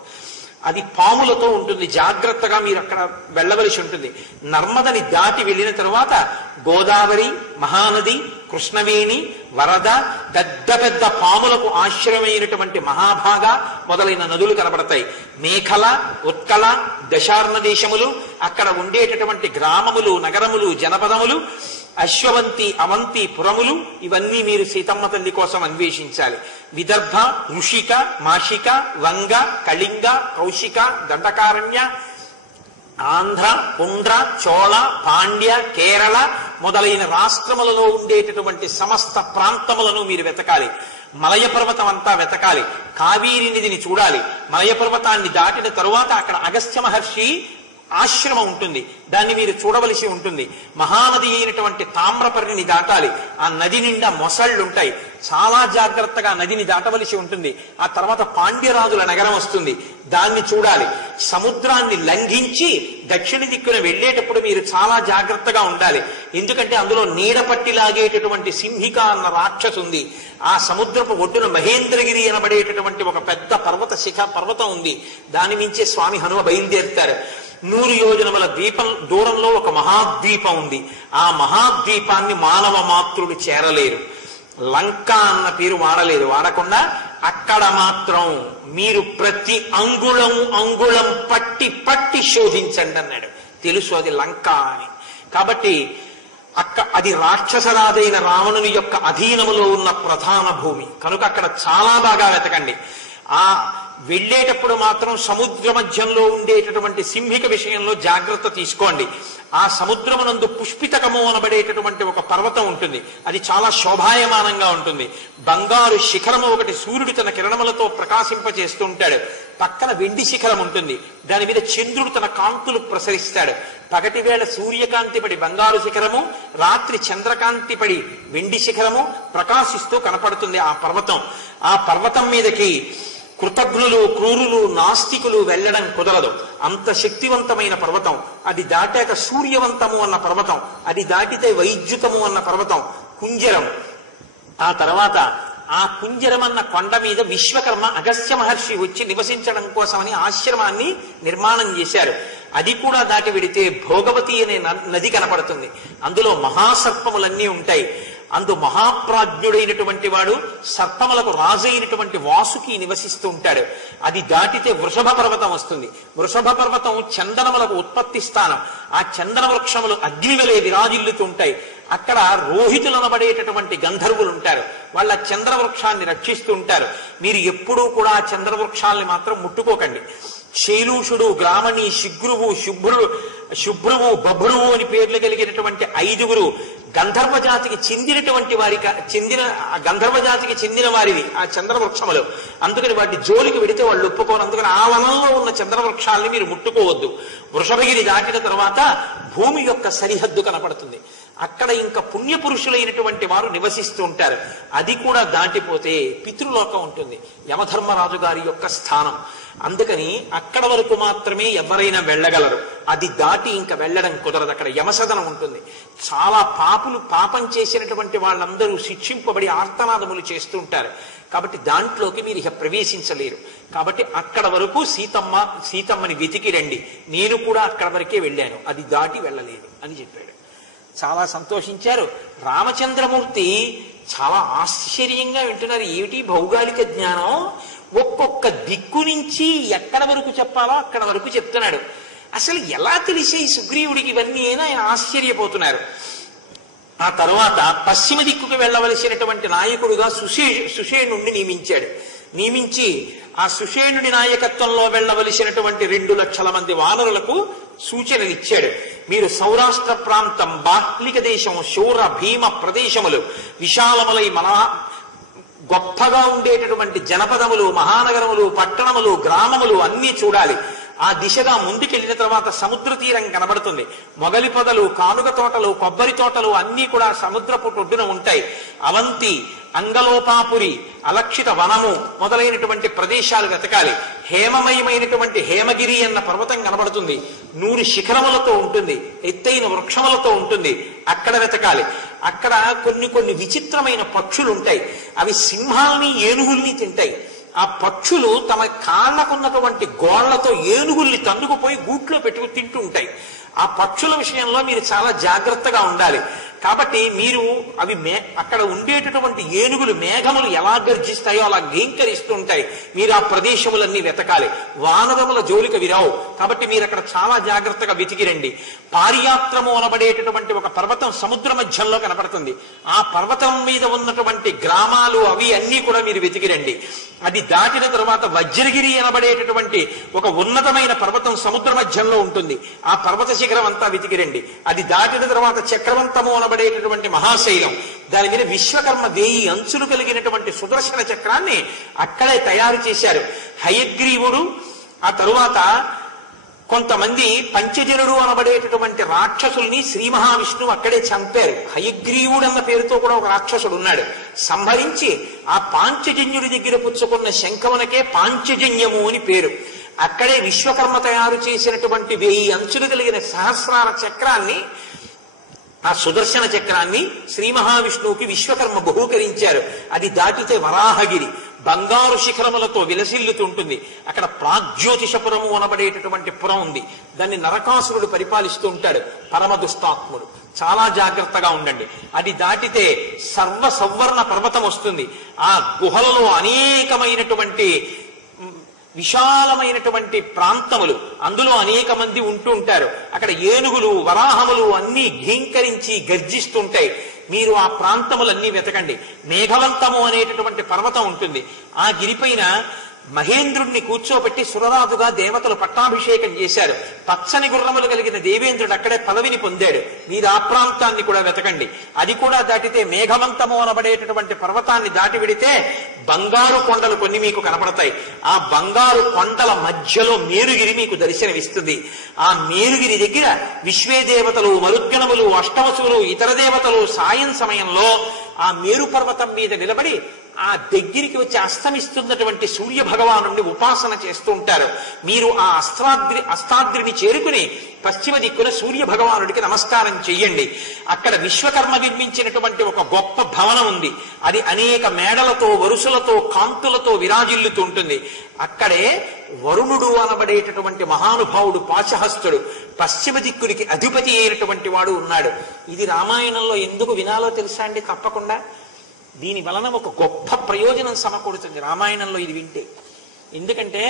అది పాములతో ఉంటుంది. జాగ్రత్తగా మీరు అక్కడ వెళ్ళవలసి ఉంటుంది. నర్మదని దాటి వెళ్ళిన తరువాత గోదావరి, మహానది, కృష్ణవేణి, వరద, పెద్ద పెద్ద పాములకు ఆశ్రయమైనటువంటి మహాభాగ మొదలైన నదులు కనబడతాయి. మేఖల, ఉత్కల, దశార్ణ దేశములు, అక్కడ ఉండేటటువంటి గ్రామములు, నగరములు, జనపదములు, అశ్వవంతి, అవంతి పురములు, ఇవన్నీ మీరు సీతమ్మ తల్లి కోసం అన్వేషించాలి. విదర్భ, ఋషిక, మాషిక, వంగ, కళింగ, కౌశిక, దండకారణ్య, ఆంధ్ర, పుండ్ర, చోళ, పాండ్య, కేరళ మొదలైన రాష్ట్రములలో ఉండేటటువంటి సమస్త ప్రాంతములను మీరు వెతకాలి. మలయ పర్వతం అంతా వెతకాలి. కావేరి నదిని చూడాలి. మలయ పర్వతాన్ని దాటిన తరువాత అక్కడ అగస్త్య మహర్షి ఆశ్రమం ఉంటుంది. దాన్ని మీరు చూడవలసి ఉంటుంది. మహానది అయినటువంటి తామ్రపర్ణిని దాటాలి. ఆ నది నిండా మొసళ్ళుంటాయి. చాలా జాగ్రత్తగా నదిని దాటవలసి ఉంటుంది. ఆ తర్వాత పాండ్యరాజుల నగరం వస్తుంది. దాన్ని చూడాలి. సముద్రాన్ని లంఘించి దక్షిణ దిక్కున వెళ్ళేటప్పుడు మీరు చాలా జాగ్రత్తగా ఉండాలి. ఎందుకంటే అందులో నీడ పట్టిలాగేటటువంటి సింహిక అన్న రాక్షసు ఉంది. ఆ సముద్రపు ఒడ్డున మహేంద్రగిరి అనబడేటటువంటి ఒక పెద్ద పర్వతం ఉంది. దాని మించే స్వామి హనుమ బయలుదేరుతారు. 100 యోజనముల దూరంలో ఒక మహాద్వీపం ఉంది. ఆ మహాద్వీపాన్ని మానవ మాత్రుడు చేరలేరు. లంక అన్న పేరు వాడలేదు. వాడకుండా అక్కడ మాత్రం మీరు ప్రతి అంగుళం పట్టి శోధించండి అన్నాడు. తెలుసు అది లంక అని. కాబట్టి అది రాక్షసరాజైన రావణుని యొక్క అధీనములో ఉన్న ప్రధాన భూమి కనుక అక్కడ చాలా బాగా వెతకండి. ఆ వెళ్ళేటప్పుడు మాత్రం సముద్ర మధ్యంలో ఉండేటటువంటి సింహిక విషయంలో జాగ్రత్త తీసుకోండి. ఆ సముద్రమునందు పుష్పితకము అనబడేటటువంటి ఒక పర్వతం ఉంటుంది. అది చాలా శోభాయమానంగా ఉంటుంది. బంగారు శిఖరము ఒకటి సూర్యుడు తన కిరణములతో ప్రకాశింపచేస్తూ ఉంటాడు. పక్కన వెండి శిఖరం ఉంటుంది. దాని మీద చంద్రుడు తన కాంతులు ప్రసరిస్తాడు. పగటి వేళ సూర్యకాంతి పడి బంగారు శిఖరము, రాత్రి చంద్రకాంతి పడి వెండి శిఖరము ప్రకాశిస్తూ కనపడుతుంది ఆ పర్వతం. ఆ పర్వతం మీదకి కృతజ్ఞులు, క్రూరులు, నాస్తికులు వెళ్ళడం కుదరదు. అంత శక్తివంతమైన పర్వతం. అది దాటాక సూర్యవంతము అన్న పర్వతం, అది దాటితే వైద్యుతము అన్న పర్వతం కుంజరం. ఆ తర్వాత ఆ కుంజరం అన్న కొండ మీద విశ్వకర్మ అగస్త్య మహర్షి వచ్చి నివసించడం కోసమని ఆశ్రమాన్ని నిర్మాణం చేశారు. అది కూడా దాటి వెడితే భోగవతి అనే నది కనపడుతుంది. అందులో మహాసర్పములన్నీ ఉంటాయి. అందు మహాప్రాజ్ఞుడైనటువంటి వాడు సర్పములకు రాజైనటువంటి వాసుకి నివసిస్తూ ఉంటాడు. అది దాటితే వృషభ పర్వతం వస్తుంది. వృషభ పర్వతం చందనములకు ఉత్పత్తి స్థానం. ఆ చందన వృక్షములు అగ్నివలే విరాజిల్లుతూ ఉంటాయి. అక్కడ రోహితులు అనబడేటటువంటి గంధర్వులు ఉంటారు. వాళ్ళ చంద్ర వృక్షాన్ని రక్షిస్తూ ఉంటారు. మీరు ఎప్పుడూ కూడా ఆ చంద్ర వృక్షాలని మాత్రం ముట్టుకోకండి. శైలూషుడు, గ్రామణి, శిగ్రువు, శుభ్రువు, బభ్రువు అని పేర్లు కలిగినటువంటి 5 గంధర్వ జాతికి చెందినటువంటి గంధర్వ జాతికి చెందిన వారివి ఆ చంద్రవృక్షములు. అందుకని వాటి జోలికి వెడితే వాళ్ళు ఒప్పుకోరు. అందుకని ఆ వనంలో ఉన్న చంద్రవృక్షాలని మీరు ముట్టుకోవద్దు. వృషభగిరి దాటిన తర్వాత భూమి యొక్క సరిహద్దు కనపడుతుంది. అక్కడ ఇంకా పుణ్యపురుషులైనటువంటి వారు నివసిస్తూ ఉంటారు. అది కూడా దాటిపోతే పితృలోకం ఉంటుంది, యమధర్మరాజు గారి యొక్క స్థానం. అందుకని అక్కడ వరకు మాత్రమే ఎవరైనా వెళ్ళగలరు. అది దాటి ఇంకా వెళ్ళడం కుదరదు. అక్కడ యమసదనం ఉంటుంది. చాలా పాపం చేసినటువంటి వాళ్ళందరూ శిక్షింపబడి ఆర్తనాదములు చేస్తూ ఉంటారు. కాబట్టి దాంట్లోకి మీరు ఇక ప్రవేశించలేరు. కాబట్టి అక్కడ వరకు సీతమ్మని వెతికి రండి. నేను కూడా అక్కడ వరకే వెళ్ళాను, అది దాటి వెళ్ళలేదు అని చెప్పాడు. చాలా సంతోషించారు. రామచంద్రమూర్తి చాలా ఆశ్చర్యంగా వింటున్నారు. ఏమిటి భౌగోళిక జ్ఞానం! ఒక్కొక్క దిక్కు నుంచి ఎక్కడ వరకు చెప్పాలో అక్కడ వరకు చెప్తున్నాడు. అసలు ఎలా తెలిసే ఈ సుగ్రీవుడికి ఇవన్నీ అయినా ఆయన ఆశ్చర్యపోతున్నారు. ఆ తర్వాత పశ్చిమ దిక్కుకు వెళ్ళవలసినటువంటి నాయకుడుగా సుషేణుణ్ణి నియమించి ఆ సుషేణుడి నాయకత్వంలో వెళ్ళవలసినటువంటి 2 లక్షల మంది వానరులకు సూచనలు ఇచ్చాడు. మీరు సౌరాష్ట్ర ప్రాంతం, బాహ్లిక దేశం, శూర భీమ ప్రదేశములు, విశాలములై గొప్పగా ఉండేటటువంటి జనపదములు, మహానగరములు, పట్టణములు, గ్రామములు అన్నీ చూడాలి. ఆ దిశగా ముందుకెళ్లిన తర్వాత సముద్ర తీరం కనబడుతుంది. మొగలి పొదలు, కానుగ తోటలు, కొబ్బరి తోటలు అన్నీ కూడా సముద్రపు ఒడ్డున ఉంటాయి. అవంతి, అంగలోపాపురి, అలక్షిత వనము మొదలైనటువంటి ప్రదేశాలు వెతకాలి. హేమమయమైనటువంటి హేమగిరి అన్న పర్వతం కనబడుతుంది. 100 శిఖరములతో ఉంటుంది, ఎత్తైన వృక్షములతో ఉంటుంది. అక్కడ వెతకాలి. అక్కడ కొన్ని విచిత్రమైన పక్షులు ఉంటాయి. అవి సింహాల్ని, ఏనుగుల్ని తింటాయి. ఆ పక్షులు తమ కాళ్ళకున్నటువంటి గోళ్లతో ఏనుగుల్ని తన్నుకుపోయి గూట్లో పెట్టుకు తింటూ ఉంటాయి. ఆ పక్షుల విషయంలో మీరు చాలా జాగ్రత్తగా ఉండాలి. కాబట్టి మీరు అక్కడ ఉండేటటువంటి ఏనుగులు మేఘములు ఎలా గర్జిస్తాయో అలా గేంకరిస్తూ ఉంటాయి. మీరు ఆ ప్రదేశములన్నీ వెతకాలి. వానరముల జోలికి విరావు. కాబట్టి మీరు అక్కడ చాలా జాగ్రత్తగా వెతికిరండి. పారియాత్రము అనబడేటటువంటి ఒక పర్వతం సముద్ర మధ్యంలో కనపడుతుంది. ఆ పర్వతం మీద ఉన్నటువంటి గ్రామాలు అవి అన్నీ కూడా మీరు వెతికిరండి. అది దాటిన తర్వాత వజ్రగిరి అనబడేటటువంటి ఒక ఉన్నతమైన పర్వతం సముద్ర మధ్యంలో ఉంటుంది. ఆ పర్వత శిఖరం అంతా వెతికిరండి. అది దాటిన తర్వాత చక్రవంతము అనబడేటటువంటి మహాశైలం, దాని మీద విశ్వకర్మ 1000 అంచులు కలిగినటువంటి సుదర్శన చక్రాన్ని అక్కడే తయారు చేశారు. హయగ్రీవుడు, ఆ తరువాత కొంతమంది పంచజనుడు అనబడేటటువంటి రాక్షసుల్ని శ్రీ మహావిష్ణువు అక్కడే చంపారు. హయగ్రీవుడు అన్న పేరుతో కూడా ఒక రాక్షసుడు ఉన్నాడు. సంహరించి ఆ పాంచజన్యుడి దగ్గర పుచ్చుకున్న శంఖమునకే పాంచజన్యము అని పేరు. అక్కడే విశ్వకర్మ తయారు చేసినటువంటి 1000 అంచులు కలిగిన సహస్రార చక్రాన్ని, ఆ సుదర్శన చక్రాన్ని శ్రీ మహావిష్ణువుకి విశ్వకర్మ బహూకరించారు. అది దాటితే వరాహగిరి బంగారు శిఖరములతో విలసిల్లుతుంటుంది. అక్కడ ప్రాగ్జ్యోతిషపురము అనబడేటటువంటి పురం ఉంది. దాన్ని నరకాసురుడు పరిపాలిస్తూ ఉంటాడు, పరమ దుష్టాత్ముడు. చాలా జాగ్రత్తగా ఉండండి. అది దాటితే సర్వసౌవర్ణ పర్వతం వస్తుంది. ఆ గుహలలో అనేకమైనటువంటి విశాలమైనటువంటి ప్రాంతములు, అందులో అనేక మంది ఉంటూ ఉంటారు. అక్కడ ఏనుగులు, వరాహములు అన్నీ ఘీంకరించి గర్జిస్తుంటాయి. మీరు ఆ ప్రాంతములన్నీ వెతకండి. మేఘవంతము అనేటటువంటి పర్వతం ఉంటుంది. ఆ గిరిపైన మహేంద్రుణ్ణి కూర్చోబెట్టి సురరాజుగా దేవతలు పట్టాభిషేకం చేశారు. పచ్చని గుర్రములు కలిగిన దేవేంద్రుడు అక్కడే పదవిని పొందాడు. మీరు ఆ ప్రాంతాన్ని కూడా వెతకండి. అది కూడా దాటితే మేఘవంతము అనబడేటటువంటి పర్వతాన్ని దాటి విడితే బంగారు కొండలు కొన్ని మీకు కనపడతాయి. ఆ బంగారు కొండల మధ్యలో మేరుగిరి మీకు దర్శనమిస్తుంది. ఆ మేరుగిరి దగ్గర విశ్వే దేవతలు, మరుద్గణములు, అష్టవసులు, ఇతర దేవతలు సాయం సమయంలో ఆ మేరు పర్వతం మీద నిలబడి ఆ దగ్గరికి వచ్చి అస్తమిస్తున్నటువంటి సూర్య భగవానుడిని ఉపాసన చేస్తూ ఉంటారు. మీరు ఆ అష్టాద్రిని చేరుకుని పశ్చిమ దిక్కున సూర్య భగవానుడికి నమస్కారం చెయ్యండి. అక్కడ విశ్వకర్మ నిర్మించినటువంటి ఒక గొప్ప భవనం ఉంది. అది అనేక మేడలతో, వరుసలతో, కాంతులతో విరాజిల్లుతూ ఉంటుంది. అక్కడే వరుణుడు అనబడేటటువంటి మహానుభావుడు పాశహస్తుడు పశ్చిమ దిక్కుడికి అధిపతి అయినటువంటి వాడు ఉన్నాడు. ఇది రామాయణంలో ఎందుకు వినాలో తెలుసా అండి? తప్పకుండా దీని వలన ఒక గొప్ప ప్రయోజనం సమకూడుతుంది రామాయణంలో ఇది వింటే. ఎందుకంటే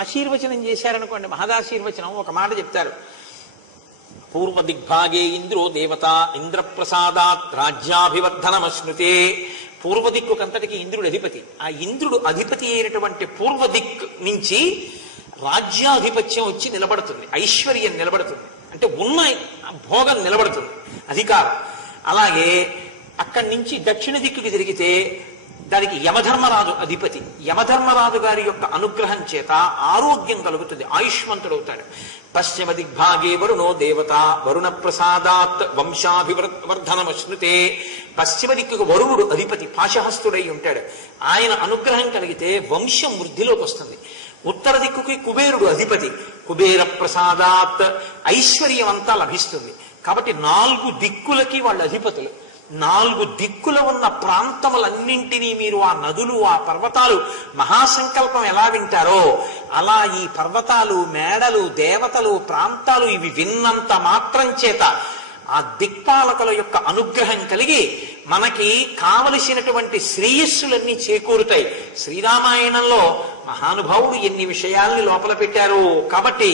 ఆశీర్వచనం చేశారనుకోండి, మహదాశీర్వచనం ఒక మాట చెప్తారు. పూర్వ దిగ్భాగే ఇంద్రో దేవత ఇంద్రప్రసాదాత్ రాజ్యాభివర్ధనమశ్నుతే. పూర్వ దిక్కుకంతటికి ఇంద్రుడు అధిపతి. ఆ ఇంద్రుడు అధిపతి అయినటువంటి పూర్వ దిక్కు నుంచి రాజ్యాధిపత్యం వచ్చి నిలబడుతుంది, ఐశ్వర్యం నిలబడుతుంది, అంటే ఉన్న భోగం నిలబడుతుంది, అధికారం. అలాగే అక్కడి నుంచి దక్షిణ దిక్కుకి తిరిగితే దానికి యమధర్మరాజు అధిపతి. యమధర్మరాజు గారి యొక్క అనుగ్రహం చేత ఆరోగ్యం కలుగుతుంది, ఆయుష్మంతుడవుతాడు. పశ్చిమ దిగ్భాగే వరుణో దేవత వరుణ ప్రసాదాత్ వంశాభివర్ధనమశ్నుతే. పశ్చిమ దిక్కుకు వరుణుడు అధిపతి, పాశహస్తుడై ఉంటాడు. ఆయన అనుగ్రహం కలిగితే వంశం వృద్ధిలోకి వస్తుంది. ఉత్తర దిక్కుకి కుబేరుడు అధిపతి, కుబేర ప్రసాదాత్ ఐశ్వర్యం అంతా లభిస్తుంది. కాబట్టి 4 దిక్కులకి వాళ్ళ అధిపతులు. 4 దిక్కుల ఉన్న ప్రాంతములన్నింటినీ మీరు ఆ నదులు, ఆ పర్వతాలు మహాసంకల్పం ఎలా వింటారో అలా ఈ పర్వతాలు, మేడలు, దేవతలు, ప్రాంతాలు ఇవి విన్నంత మాత్రం చేత ఆ దిక్పాలకుల యొక్క అనుగ్రహం కలిగి మనకి కావలసినటువంటి శ్రేయస్సులన్నీ చేకూరుతాయి. శ్రీరామాయణంలో మహానుభావుడు ఎన్ని విషయాల్ని లోపల పెట్టారు. కాబట్టి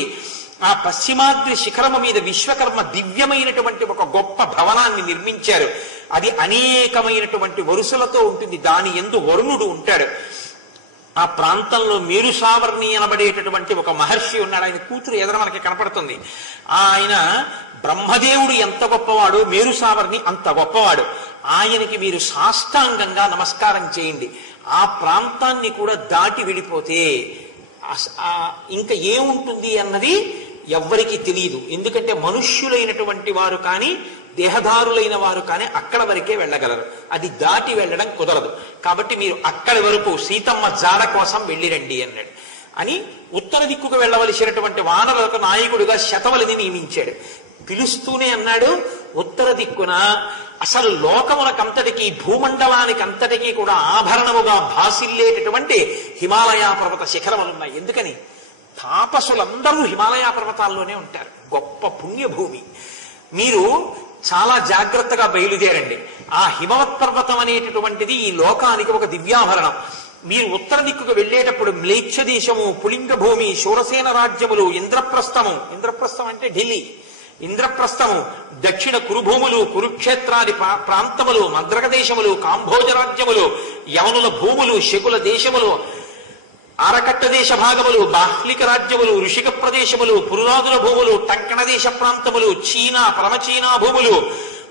ఆ పశ్చిమాద్రి శిఖరము మీద విశ్వకర్మ దివ్యమైనటువంటి ఒక గొప్ప భవనాన్ని నిర్మించారు. అది అనేకమైనటువంటి వరుసలతో ఉంటుంది. దాని యందు వరుణుడు ఉంటాడు. ఆ ప్రాంతంలో మేరుసావర్ణి అనబడేటటువంటి ఒక మహర్షి ఉన్నాడు. ఆయన కూతురు ఎదుర మనకి కనపడుతుంది. ఆయన బ్రహ్మదేవుడు ఎంత గొప్పవాడు, మేరుసావర్ణి అంత గొప్పవాడు. ఆయనకి మీరు సాష్టాంగంగా నమస్కారం చేయండి. ఆ ప్రాంతాన్ని కూడా దాటి వెళ్ళిపోతే ఇంకా ఏముంటుంది అన్నది ఎవ్వరికీ తెలియదు. ఎందుకంటే మనుష్యులైనటువంటి వారు కానీ దేహదారులైన వారు కానీ అక్కడ వరకే వెళ్ళగలరు. అది దాటి వెళ్ళడం కుదరదు. కాబట్టి మీరు అక్కడి వరకు సీతమ్మ జాడ కోసం వెళ్ళిరండి అన్నాడు. అని ఉత్తర దిక్కుకు వెళ్ళవలసినటువంటి వానరులకు నాయకుడిగా శతవలిని నియమించాడు. పిలుస్తూనే అన్నాడు, ఉత్తర దిక్కున అసలు లోకములకంతటికీ, భూమండలానికి అంతటికీ కూడా ఆభరణముగా భాసిల్లేటటువంటి హిమాలయ పర్వత శిఖరములున్నాయి. ఎందుకని? తాపసులందరూ హిమాలయ పర్వతాల్లోనే ఉంటారు. గొప్ప పుణ్యభూమి. మీరు చాలా జాగ్రత్తగా బయలుదేరండి. ఆ హిమవత్ పర్వతం అనేటటువంటిది ఈ లోకానికి ఒక దివ్యాభరణం. మీరు ఉత్తర దిక్కుకు వెళ్ళేటప్పుడు మ్లేచ్ఛ దేశము, పులింగ భూమి, శూరసేన రాజ్యములు, ఇంద్రప్రస్థము, ఇంద్రప్రస్థం అంటే ఢిల్లీ, ఇంద్రప్రస్థము, దక్షిణ కురుభూములు, కురుక్షేత్రాది ప్రాంతములు, మద్రక దేశములు, కాంభోజ రాజ్యములు, యవనుల భూములు, శకుల దేశములు, ఆరకట్ట దేశ భాగములు, బాహ్లిక రాజ్యములు, ఋషిక ప్రదేశములు, పురురాజుల భూములు, టంకణ దేశ ప్రాంతములు, చీనా, పరమచీనా భూములు,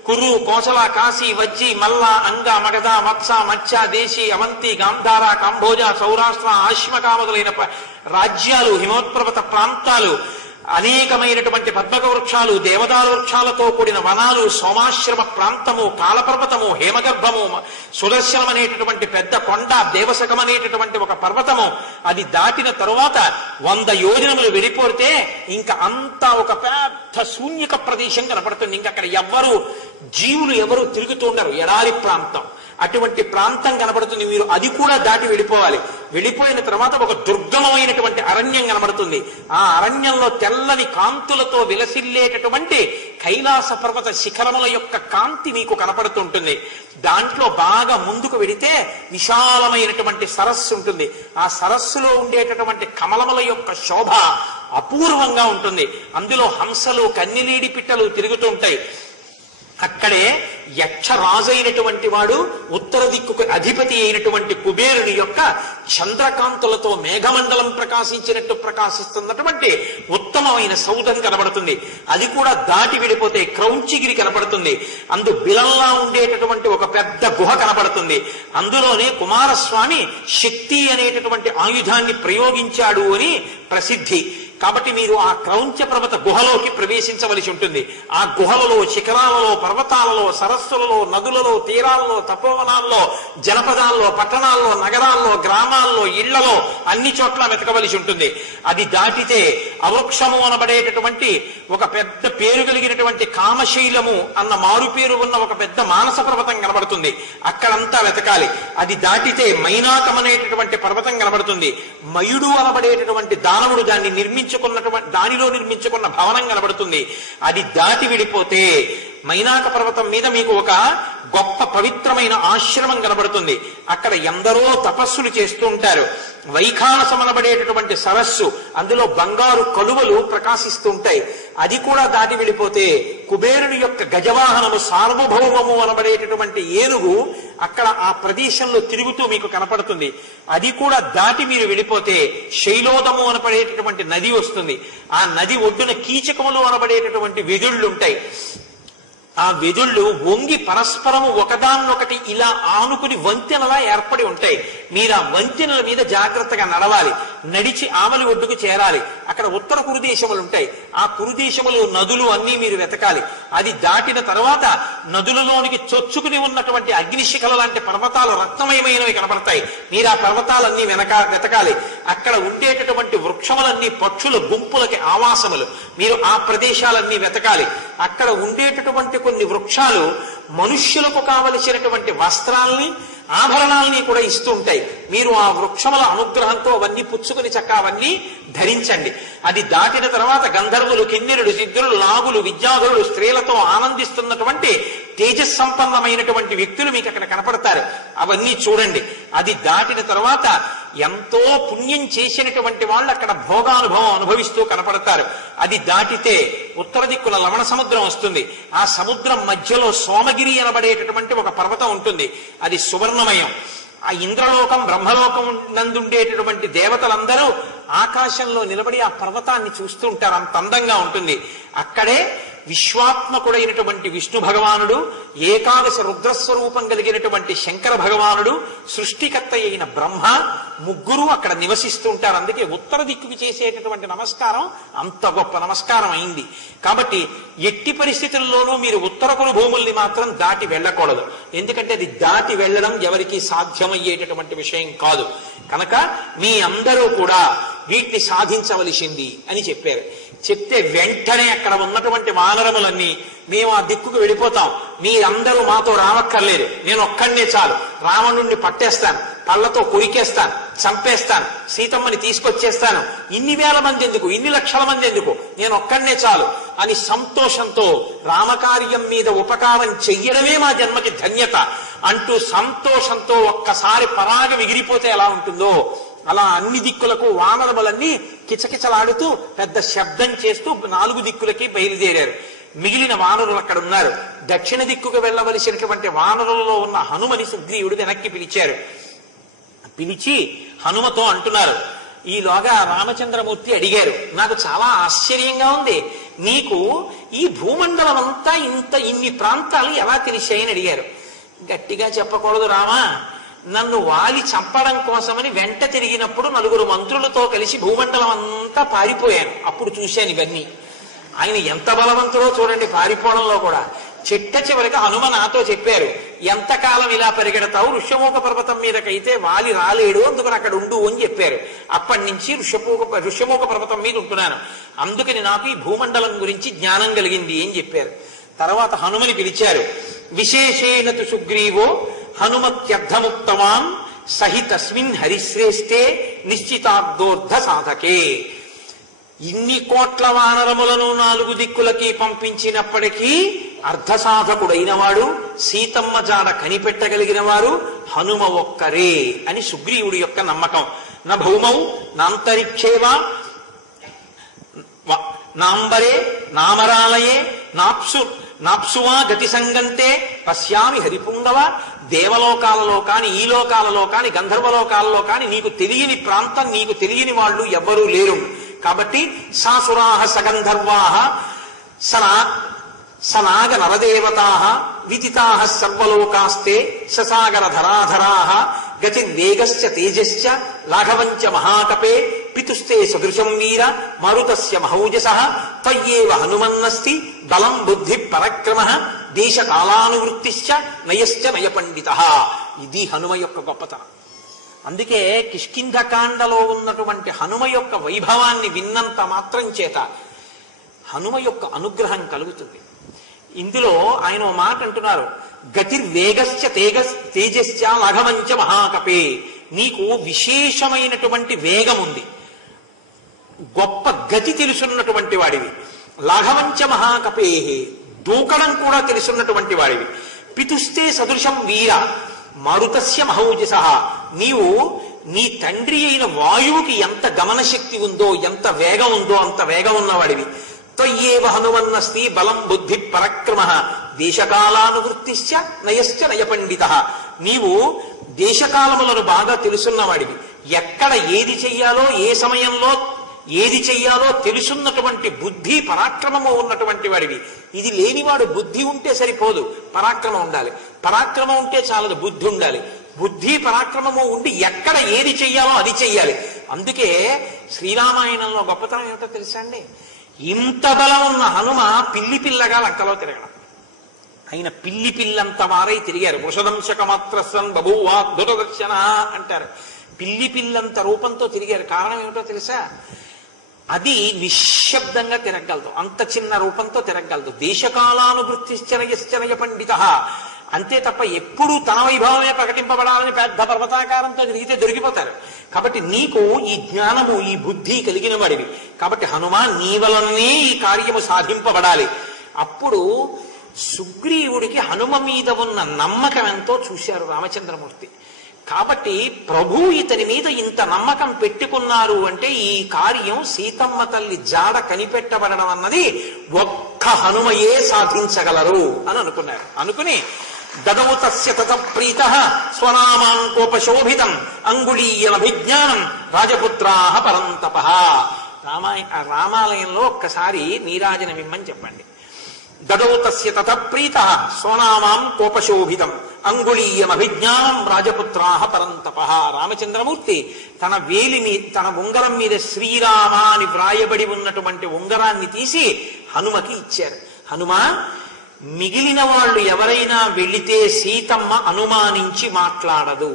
కురు, కోసల, కాశీ, వజ్జి, మల్ల, అంగ, మగధ, మత్స, మత్స్య, దేశీ, అవంతి, గాంధార, కాంభోజ, సౌరాష్ట్ర, ఆశ్మక మొదలైన రాజ్యాలు, హిమోత్పర్వత ప్రాంతాలు, అనేకమైనటువంటి పద్మక వృక్షాలు, దేవదారు వృక్షాలతో కూడిన వనాలు, సోమాశ్రమ ప్రాంతము, కాలపర్వతము, హేమగర్భము, సుదర్శనం అనేటటువంటి పెద్ద కొండ, దేవశకం అనేటటువంటి ఒక పర్వతము. అది దాటిన తరువాత 100 యోజనములు వెళ్ళిపోతే ఇంకా అంతా ఒక పెద్ద శూన్యక ప్రదేశం కనపడుతుంది. ఇంకా అక్కడ జీవులు ఎవరు తిరుగుతూ ఉండరు, ఎడారి ప్రాంతం. అటువంటి ప్రాంతం కనబడుతుంది. మీరు అది కూడా దాటి వెళ్ళిపోవాలి. వెళ్ళిపోయిన తర్వాత ఒక దుర్గమమైనటువంటి అరణ్యం కనబడుతుంది. ఆ అరణ్యంలో తెల్లని కాంతులతో విలసిల్లేటటువంటి కైలాస పర్వత శిఖరముల యొక్క కాంతి మీకు కనపడుతుంటుంది. దాంట్లో బాగా ముందుకు వెడితే విశాలమైనటువంటి సరస్సు ఉంటుంది. ఆ సరస్సులో ఉండేటటువంటి కమలముల యొక్క శోభ అపూర్వంగా ఉంటుంది. అందులో హంసలు, కన్నెలీడి పిట్టలు తిరుగుతూ ఉంటాయి. అక్కడే యక్షరాజు అయినటువంటి వాడు ఉత్తర దిక్కుకు అధిపతి అయినటువంటి కుబేరుని యొక్క చంద్రకాంతులతో మేఘమండలం ప్రకాశించినట్టు ప్రకాశిస్తున్నటువంటి ఉత్తమమైన సౌధం కనబడుతుంది. అది కూడా దాటి వెళ్ళిపోతే క్రౌంచిగిరి కనబడుతుంది. అందు బిలంలా ఉండేటటువంటి ఒక పెద్ద గుహ కనబడుతుంది. అందులోనే కుమారస్వామి శక్తి అనేటటువంటి ఆయుధాన్ని ప్రయోగించాడు అని ప్రసిద్ధి. కాబట్టి మీరు ఆ క్రౌంచ పర్వత గుహలోకి ప్రవేశించవలసి ఉంటుంది. ఆ గుహలలో, శిఖరాలలో, పర్వతాలలో, సరస్సులలో, నదులలో, తీరాలలో, తపోవనాల్లో, జనపదాల్లో, పట్టణాల్లో, నగరాల్లో, గ్రామాల్లో, ఇళ్లలో అన్ని చోట్ల వెతకవలసి ఉంటుంది. అది దాటితే అవృక్షము అనబడేటటువంటి ఒక పెద్ద పేరు కలిగినటువంటి కామశైలము అన్న మారు పేరు ఉన్న ఒక పెద్ద మానస పర్వతం కనబడుతుంది. అక్కడంతా వెతకాలి. అది దాటితే మైనాకం అనేటటువంటి పర్వతం కనబడుతుంది. మయుడు అనబడేటటువంటి దానవుడు దానిలో నిర్మించుకున్న భవనం కనబడుతుంది. అది దాటి విడిపోతే మైనాక పర్వతం మీద మీకు ఒక గొప్ప పవిత్రమైన ఆశ్రమం కనబడుతుంది. అక్కడ ఎందరో తపస్సులు చేస్తూ ఉంటారు. వైఖానసం అనబడేటటువంటి సరస్సు, అందులో బంగారు కలువలు ప్రకాశిస్తూ ఉంటాయి. అది కూడా దాటి వెళ్ళిపోతే కుబేరుని యొక్క గజవాహనము సార్వభౌమము అనబడేటటువంటి ఏనుగు అక్కడ ఆ ప్రదేశంలో తిరుగుతూ మీకు కనపడుతుంది. అది కూడా దాటి మీరు వెళ్ళిపోతే శైలోదము అనబడేటటువంటి నది వస్తుంది. ఆ నది ఒడ్డున కీచకములు అనబడేటటువంటి వెదుళ్ళు ఉంటాయి. ఆ వెదుళ్ళు వంగి పరస్పరము ఒకదాన్నొకటి ఇలా ఆనుకుని వంతెనలా ఏర్పడి ఉంటాయి. మీరు ఆ వంతెనల మీద జాగ్రత్తగా నడవాలి. నడిచి ఆవలి ఒడ్డుకు చేరాలి. అక్కడ ఉత్తర కురుదేశములు ఉంటాయి. ఆ కురుదేశములు నదులు అన్నీ మీరు వెతకాలి. అది దాటిన తర్వాత నదులలోనికి చొచ్చుకుని ఉన్నటువంటి అగ్నిశిఖల లాంటి పర్వతాలు రత్నమయమైనవి కనబడతాయి. మీరు ఆ పర్వతాలన్నీ వెతకాలి. అక్కడ ఉండేటటువంటి వృక్షములన్నీ పక్షుల గుంపులకి ఆవాసములు. మీరు ఆ ప్రదేశాలన్నీ వెతకాలి. అక్కడ ఉండేటటువంటి కొన్ని వృక్షాలు మనుష్యులకు కావలసినటువంటి వస్త్రాల్ని, ఆభరణాలని కూడా ఇస్తూ ఉంటాయి. మీరు ఆ వృక్షముల అనుగ్రహంతో అవన్నీ పుచ్చుకుని చక్కగా అవన్నీ ధరించండి. అది దాటిన తర్వాత గంధర్వులు, కిన్నెరుడు, సిద్ధులు, నాగులు, విద్యాధరులు, స్త్రీలతో ఆనందిస్తున్నటువంటి తేజస్సంపన్నమైనటువంటి వ్యక్తులు మీకు అక్కడ కనపడతారు. అవన్నీ చూడండి. అది దాటిన తర్వాత ఎంతో పుణ్యం చేసినటువంటి వాళ్ళు అక్కడ భోగానుభవం అనుభవిస్తూ కనపడతారు. అది దాటితే ఉత్తర దిక్కున లవణ సముద్రం వస్తుంది. ఆ సముద్రం మధ్యలో సోమగిరి అనబడేటటువంటి ఒక పర్వతం ఉంటుంది. అది సువర్ణమయం. ఆ ఇంద్రలోకం, బ్రహ్మలోకం నందుండేటటువంటి దేవతలందరూ ఆకాశంలో నిలబడి ఆ పర్వతాన్ని చూస్తూ ఉంటారు. అంత అందంగా ఉంటుంది. అక్కడే విశ్వాత్మకుడైనటువంటి విష్ణు భగవానుడు, ఏకాదశ రుద్రస్వరూపం కలిగినటువంటి శంకర భగవానుడు, సృష్టికర్త అయిన బ్రహ్మ ముగ్గురు అక్కడ నివసిస్తూ ఉంటారు. అందుకే ఉత్తర దిక్కుకి చేసేటటువంటి నమస్కారం అంత గొప్ప నమస్కారం అయింది. కాబట్టి ఎట్టి పరిస్థితుల్లోనూ మీరు ఉత్తర కురు భూముల్ని మాత్రం దాటి వెళ్ళకూడదు. ఎందుకంటే అది దాటి వెళ్ళడం ఎవరికి సాధ్యమయ్యేటటువంటి విషయం కాదు. కనుక మీ అందరూ కూడా వీటిని సాధించవలసింది అని చెప్పారు. చెప్తే వెంటనే అక్కడ ఉన్నటువంటి వానరములన్నీ మేము ఆ దిక్కుకు వెళ్ళిపోతాం, మీరందరూ మాతో రావక్కర్లేదు, నేను ఒక్కడనే చాలు, రావణుణ్ణి పట్టేస్తాను, పళ్ళతో కొరికేస్తాను, చంపేస్తాను, సీతమ్మని తీసుకొచ్చేస్తాను, ఇన్ని వేల మంది ఎందుకు, ఇన్ని లక్షల మంది ఎందుకు, నేను ఒక్కడనే చాలు అని సంతోషంతో రామకార్యం మీద ఉపకారం చెయ్యడమే మా జన్మకి ధన్యత అంటూ సంతోషంతో ఒక్కసారి పరాగ ఎగిరిపోతే ఎలా ఉంటుందో అలా అన్ని దిక్కులకు వానరములన్నీ కిచకిచలాడుతూ పెద్ద శబ్దం చేస్తూ 4 దిక్కులకి బయలుదేరారు. మిగిలిన వానరులు అక్కడ ఉన్నారు. దక్షిణ దిక్కుకు వెళ్ళవలసినటువంటి వానరులలో ఉన్న హనుమని సుగ్రీవుడు వెనక్కి పిలిచారు. పిలిచి హనుమతో అంటున్నారు, ఈలోగా రామచంద్రమూర్తి అడిగారు, నాకు చాలా ఆశ్చర్యంగా ఉంది, నీకు ఈ భూమండలం అంతా ఇన్ని ప్రాంతాలు ఎలా తెలిసాయని అడిగారు. గట్టిగా చెప్పకూడదు రామా, నన్ను వాలి చంపడం కోసమని వెంట తిరిగినప్పుడు 4 మంత్రులతో కలిసి భూమండలం అంతా పారిపోయాను, అప్పుడు చూశాను ఇవన్నీ. ఆయన ఎంత బలవంతుడో చూడండి పారిపోవడంలో కూడా. చివరికి హనుమ నాతో చెప్పారు, ఎంతకాలం ఇలా పరిగెడతావు, ఋష్యమూక పర్వతం మీదకైతే వాలి రాలేడు, అందుకని అక్కడ ఉండు అని చెప్పారు. అప్పటి నుంచి ఋష్యమూక పర్వతం మీద ఉంటున్నాను, అందుకని నాకు ఈ భూమండలం గురించి జ్ఞానం కలిగింది అని చెప్పారు. తర్వాత హనుమని పిలిచారు. విశేషేణతు సుగ్రీవో హనుమత్యర్థముక్తవాన్ సహి తస్మిన్ హరిశ్రేష్ఠే నిశ్చితార్థోర్ధ సాధకే. ఇన్ని కోట్ల వానరములను 4 దిక్కులకి పంపించినప్పటికీ అర్ధసాధకుడైన వాడు, సీతమ్మ జాడ కనిపెట్టగలిగిన వారు హనుమ ఒక్కరే అని సుగ్రీవుడి యొక్క నమ్మకం. నా భౌమౌ నాంతరిక్షేవా నాంబరే నామరాలయే నాప్సువా గతి సంగంతే పశ్యామి హరిపుంగవ. దేవలోకాలలో కాని, ఈ లోకాలలో కాని, గంధర్వలోకాలలో కాని నీకు తెలియని ప్రాంతం, నీకు తెలియని వాళ్ళు ఎవ్వరూ లేరు. కాబట్టి సాసురాహ సగంధర్వాహ సనాగ నరదేవతాః విదితాః సర్వలోకాస్తే ససాగర ధరాధరాః గతిర్వేగశ్చ తేజశ్చ లాఘవంచ మహాకపే పితుస్తే సదృశం వీర మరుతస్య మహౌజసః త్వయ్యేవ హనుమన్నస్తి బలం బుద్ధి పరక్రమః దేశకాలానువృత్తిశ్చ నయశ్చ నయపండితః. ఇది హనుమ యొక్క గొప్పతనం. అందుకే కిష్కింధకాండలో ఉన్నటువంటి హనుమ యొక్క వైభవాన్ని విన్నంత మాత్రం చేత హనుమ యొక్క అనుగ్రహం కలుగుతుంది. ఇందులో ఆయన ఓ మాట అంటున్నారు, గతిర్వేగశ్చ తేజశ్చ లాఘవంచ మహాకపే. నీకు విశేషమైనటువంటి వేగం ఉంది, గొప్ప గతి తెలుసున్నటువంటి వాడివి. లాఘవంచ మహాకపే, దూకడం కూడా తెలుసున్నటువంటి వాడివి. పితుస్తే సదృశం వీర మారుతస్య మహౌజసః, నీవు నీ తండ్రి అయిన వాయువుకి ఎంత గమన శక్తి ఉందో, ఎంత వేగం ఉందో అంత వేగం ఉన్నవాడివి. త్వయ్యేవ హనుమన్నస్తి బలం బుద్ధి పరక్రమః దేశకాలానువృత్తిశ్చ నయశ్చ నయపండితః. నీవు దేశకాలములను బాగా తెలుసున్నవాడివి. ఎక్కడ ఏది చెయ్యాలో, ఏ సమయంలో ఏది చెయ్యాలో తెలుసున్నటువంటి బుద్ధి పరాక్రమము ఉన్నటువంటి వాడివి. ఇది లేనివాడు బుద్ధి ఉంటే సరిపోదు, పరాక్రమం ఉండాలి. పరాక్రమం ఉంటే చాలదు, బుద్ధి ఉండాలి. బుద్ధి పరాక్రమము ఉండి ఎక్కడ ఏది చెయ్యాలో అది చెయ్యాలి. అందుకే శ్రీరామాయణంలో గొప్పతనం ఏమిటో తెలుసా అండి? ఇంత బలం ఉన్న హనుమ పిల్లి పిల్లగా లంకలో తిరగడం. ఆయన పిల్లి పిల్లంత వారై తిరిగారు. వృషదంశక మాత్రస్సన్ బభూవా దురదర్శన అంటారు. పిల్లి పిల్లంత రూపంతో తిరిగారు. కారణం ఏమిటో తెలుసా? అది నిశ్శబ్దంగా తిరగలదు, అంత చిన్న రూపంతో తిరగలదు. దేశకాలానువృత్తిశ్చనయ పండిత, అంతే తప్ప ఎప్పుడూ తన వైభవమే ప్రకటింపబడాలని పెద్ద పర్వతాకారంతో తిరిగితే దొరికిపోతారు. కాబట్టి నీకు ఈ జ్ఞానము, ఈ బుద్ధి కలిగిన వాడివి. కాబట్టి హనుమా నీ వలననే ఈ కార్యము సాధింపబడాలి. అప్పుడు సుగ్రీవుడికి హనుమ మీద ఉన్న నమ్మకం ఎంతో చూశారు రామచంద్రమూర్తి. కాబట్టి ప్రభు ఇతని మీద ఇంత నమ్మకం పెట్టుకున్నారు అంటే ఈ కార్యం సీతమ్మ తల్లి జాడ కనిపెట్టబడడం అన్నది ఒక్క హనుమయే సాధించగలరు అని అనుకున్నారు. అనుకుని దదౌ తస్య తత ప్రీతః స్వనామాంకోపశోభితం అంగుళీయమభిజ్ఞానం రాజపుత్రాః పరంతపః. రామాలయంలో ఒక్కసారి నీరాజనమిమ్మని చెప్పండి. దదౌ తస్య తత ప్రీతః స్వనామాం కోపశోభితం అంగుళీయమభిజ్ఞానం రాజపుత్రాః పరంతపః. రామచంద్రమూర్తి తన వేలిని, తన ఉంగరం మీద శ్రీరామ అని వ్రాయబడి ఉన్నటువంటి ఉంగరాన్ని తీసి హనుమకి ఇచ్చారు. హనుమా, మిగిలిన వాళ్ళు ఎవరైనా వెళితే సీతమ్మ అనుమానించి మాట్లాడదు.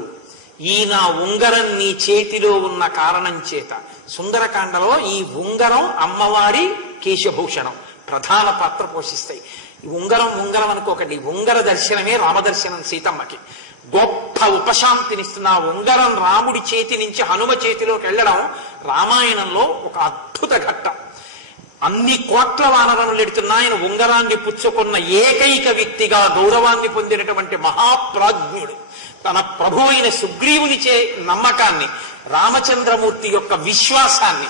ఈ నా ఉంగరం నీ చేతిలో ఉన్న కారణం చేత. సుందరకాండలో ఈ ఉంగరం అమ్మవారి కేశభూషణం ప్రధాన పాత్ర పోషిస్తాయి. ఉంగరం అనుకోకండి, ఉంగర దర్శనమే రామదర్శనం సీతమ్మకి. గొప్ప ఉపశాంతినిస్తున్న ఆ ఉంగరం రాముడి చేతి నుంచి హనుమ చేతిలోకి వెళ్ళడం రామాయణంలో ఒక అద్భుత ఘట్టం. అన్ని కోట్ల వానరములు ఎడుతున్నా ఆయన ఉంగరాన్ని పుచ్చుకున్న ఏకైక వ్యక్తిగా గౌరవాన్ని పొందినటువంటి మహాప్రాజ్ఞుడు. తన ప్రభు అయిన సుగ్రీవుని నమ్మకాన్ని, రామచంద్రమూర్తి యొక్క విశ్వాసాన్ని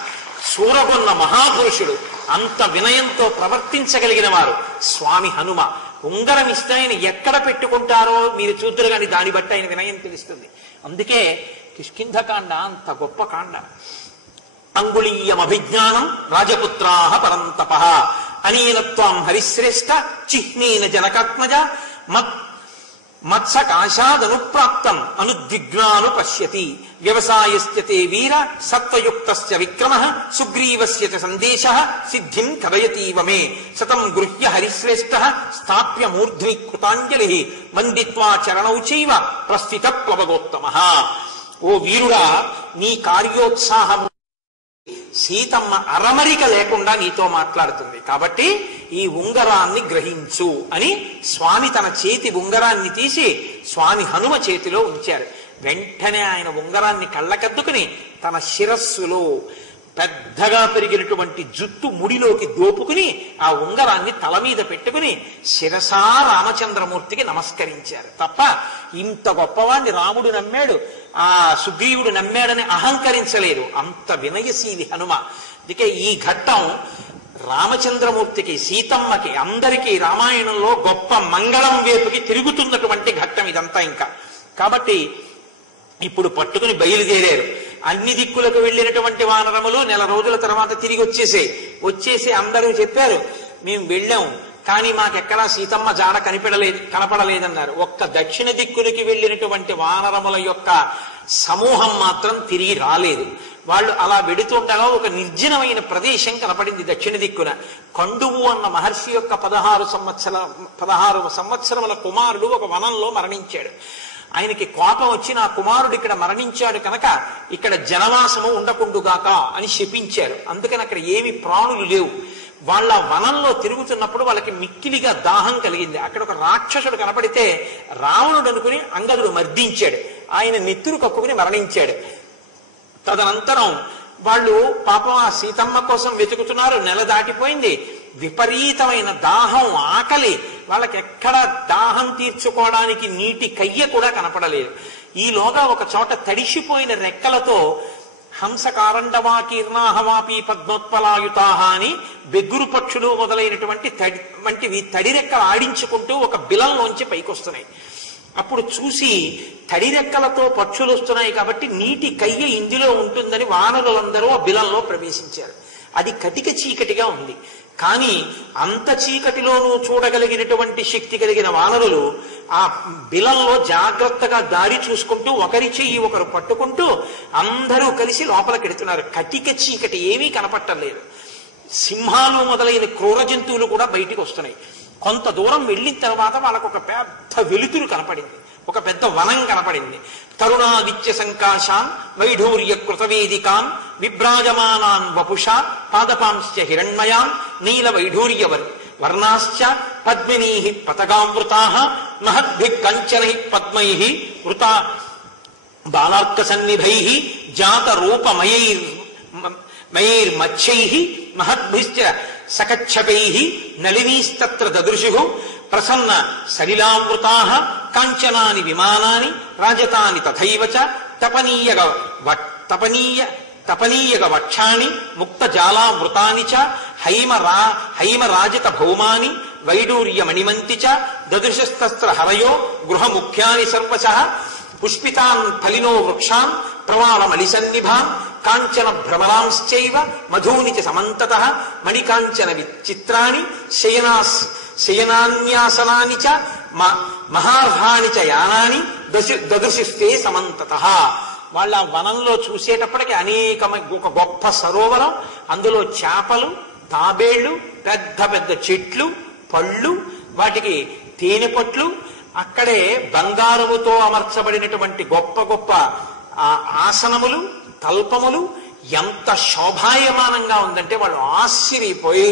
చూరగొన్న మహాపురుషుడు. అంత వినయంతో ప్రవర్తించగలిగిన వారు స్వామి హనుమ. ఉంగరం ఇస్తే ఆయన ఎక్కడ పెట్టుకుంటారో మీరు చూద్దరు కానీ దాన్ని బట్టి ఆయన వినయం తెలుస్తుంది. అందుకే కిష్కింధకాండ అంత గొప్ప కాండ. అంగుళీయమభిజ్ఞానం రాజపుత్రాః పరంతపః అనేన త్వాం హరిశ్రేష్ఠ చిహ్నేన జనకాత్మజ మత్సకాశాదనుప్రాప్తం అనుద్విగ్నాను పశ్యతి వ్యవసాయస్య తే వీర సత్వయుక్తస్య విక్రమః సుగ్రీవస్య చ సందేశః సిద్ధిం కథయతీవ మే సతం గృహ్య హరిశ్రేష్ఠః స్థాప్య మూర్ధ్ని కృతాంజలిః వందిత్వా చరణౌ చైవ ప్రస్థిత ప్లవగోత్తమః. ఓ వీరుడా, నీ కార్యోత్సాహం సీతమ్మ అరమరిక లేకుండా నీతో మాట్లాడుతుంది. కాబట్టి ఈ ఉంగరాన్ని గ్రహించు అని స్వామి తన చేతి ఉంగరాన్ని తీసి స్వామి హనుమ చేతిలో ఉంచారు. వెంటనే ఆయన ఉంగరాన్ని కళ్ళకద్దుకుని తన శిరస్సులో పెద్దగా పెరిగినటువంటి జుట్టు ముడిలోకి దోపుకుని ఆ ఉంగరాన్ని తల మీద పెట్టుకుని శిరసా రామచంద్రమూర్తికి నమస్కరించారు. తప్ప ఇంత గొప్పవాణ్ణి రాముడు నమ్మాడు, ఆ సుగ్రీవుడు నమ్మాడని అహంకరించలేదు. అంత వినయశీలి హనుమ. అందుకే ఈ ఘట్టం రామచంద్రమూర్తికి, సీతమ్మకి, అందరికీ రామాయణంలో గొప్ప మంగళం వైపుకి తిరుగుతున్నటువంటి ఘట్టం ఇదంతా. ఇంకా కాబట్టి ఇప్పుడు పట్టుకుని బయలుదేరారు. అన్ని దిక్కులకు వెళ్ళినటువంటి వానరములు నెల రోజుల తర్వాత తిరిగి వచ్చేసి అందరూ చెప్పారు, మేము వెళ్ళాం కానీ మాకెక్కడా సీతమ్మ జాడ కనపడలేదన్నారు. ఒక్క దక్షిణ దిక్కులకి వెళ్ళినటువంటి వానరముల యొక్క సమూహం మాత్రం తిరిగి రాలేదు. వాళ్ళు అలా వెడుతుండగా ఒక నిర్జనమైన ప్రదేశం కనపడింది దక్షిణ దిక్కున. కండువు అన్న మహర్షి యొక్క 16 సంవత్సరముల కుమారుడు ఒక వనంలో మరణించాడు. ఆయనకి కోపం వచ్చి, నా కుమారుడు ఇక్కడ మరణించాడు కనుక ఇక్కడ జనవాసము ఉండకుండుగాక అని శపించారు. అందుకని అక్కడ ఏమి ప్రాణులు లేవు. వాళ్ళ వనంలో తిరుగుతున్నప్పుడు వాళ్ళకి మిక్కిలిగా దాహం కలిగింది. అక్కడ ఒక రాక్షసుడు కనపడితే రావణుడు అనుకుని అంగదుడు మర్దించాడు. ఆయన నెత్తురు కక్కుని మరణించాడు. తదనంతరం వాళ్ళు పాపం ఆ సీతమ్మ కోసం వెతుకుతున్నారు. నెల దాటిపోయింది. విపరీతమైన దాహం, ఆకలి. వాళ్ళకి ఎక్కడ దాహం తీర్చుకోవడానికి నీటి కయ్య కూడా కనపడలేదు. ఈలోగా ఒక చోట తడిసిపోయిన రెక్కలతో హంసకారండవాకీర్ణాహవాపి పద్మోత్పలాయుతాహ అని బెగ్గురు పక్షులు మొదలైనటువంటి వంటివి తడి రెక్కలు ఆడించుకుంటూ ఒక బిలంలోంచి పైకొస్తున్నాయి. అప్పుడు చూసి తడిరెక్కలతో పక్షులు వస్తున్నాయి కాబట్టి నీటి కయ్య ఇందులో ఉంటుందని వానరులందరూ ఆ బిలంలో ప్రవేశించారు. అది కటిక చీకటిగా ఉంది. కానీ అంత చీకటిలోనూ చూడగలిగినటువంటి శక్తి కలిగిన వానరులు ఆ బిలంలో జాగ్రత్తగా దారి చూసుకుంటూ ఒకరి చెయ్యి ఒకరు పట్టుకుంటూ అందరూ కలిసి లోపలికెడుతున్నారు. కటిక చీకటి ఏమీ కనపట్టలేదు. సింహాలు మొదలైన క్రూర జంతువులు కూడా బయటికి వస్తున్నాయి. కొంత దూరం వెళ్ళిన తర్వాత వాళ్ళకు ఒక పెద్ద వెలుతురు కనపడింది. ఒక పెద్ద వనం కనపడింది. తరుణాదిత్య సంకాశాన్ వైఢూర్య కృతవేదికాన్ విభ్రాజమానాన్ వపుష పాదపాంశ్చ హిరణ్మయాన్ నీల వైఢూర్య వర్ణాశ్చ పద్మినీ పతగామృతా మహద్భి కంచనై పద్మై వృత బాలార్క సన్నిభై జాత రూపమయైర్మచ్చై మహద్భిశ్చ సకచ్చపై నళినీస్తత్ర దదృశు ప్రసన్న సలిలామృతా కాంచనాని విమానాని రాజతాని తథైవ చ తపనీయగ వక్షాణి ముక్త జాలామృతాని చ హైమరాజిత భౌమాని వైడూర్య మణిమంతి చ దదృశస్తస్త్ర హరయో గృహముఖ్యాని సర్వశః పుష్పితాన్ ఫలినో వృక్షాన్ ప్రవాళమలిసన్నిభాన్ కాంచన భ్రమరాంశ్చైవ మధూని చ సమంతతః మణికాంచన విచిత్రాణి శయనాన్యాసనాని చ మహార్హాని చ యానాని దదృశిస్తే సమంతతః. వాళ్ళ వనంలో చూసేటప్పటికి ఒక గొప్ప సరోవరం, అందులో చేపలు, తాబేళ్లు, పెద్ద పెద్ద చెట్లు, పళ్ళు, వాటికి తేనె పట్లు, అక్కడే బంగారముతో అమర్చబడినటువంటి గొప్ప గొప్ప ఆసనములు, తల్పములు. ఎంత శోభాయమానంగా ఉందంటే వాళ్ళు ఆశ్చర్యపోయి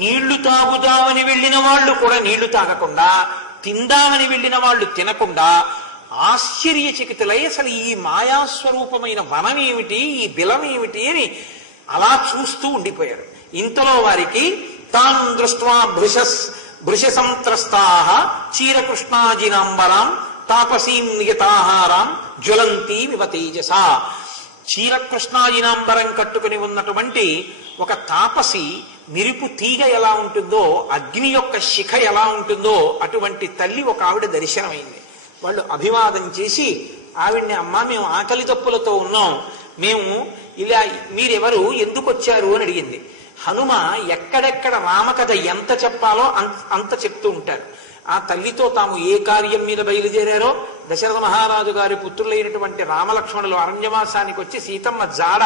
నీళ్లు తాగుదామని వెళ్ళిన వాళ్ళు కూడా నీళ్లు తాగకుండా, తిందామని వెళ్ళిన వాళ్ళు తినకుండా ఆశ్చర్యచకితులై అసలు ఈ మాయాస్వరూపమైన వనం ఏమిటి, ఈ బిలం ఏమిటి అని అలా చూస్తూ ఉండిపోయారు. ఇంతలో వారికి తాన్ దృష్ట్వా భృశసంత్రస్తాః చీరకృష్ణాజినాంబరాం తాపసీం నియతాహారాం జ్వలంతీమివ తేజసా. చీరకృష్ణాజినాంబరం కట్టుకుని ఉన్నటువంటి ఒక తాపసి నిరుపు తీగ ఎలా ఉంటుందో, అగ్ని యొక్క శిఖ ఎలా ఉంటుందో అటువంటి తల్లి ఒక ఆవిడ దర్శనమైంది. వాళ్ళు అభివాదం చేసి ఆవిడ్ని, అమ్మా మేము ఆకలి తప్పులతో ఉన్నాం, మేము ఇలా మీరెవరు, ఎందుకు వచ్చారు అని అడిగింది. హనుమ ఎక్కడెక్కడ రామకథ ఎంత చెప్పాలో అంత చెప్తూ ఉంటారు. ఆ తల్లితో తాము ఏ కార్యం మీద బయలుదేరారో, దశరథ మహారాజు గారి పుత్రులైనటువంటి రామలక్ష్మణులు అరణ్యవాసానికి వచ్చి సీతమ్మ జాడ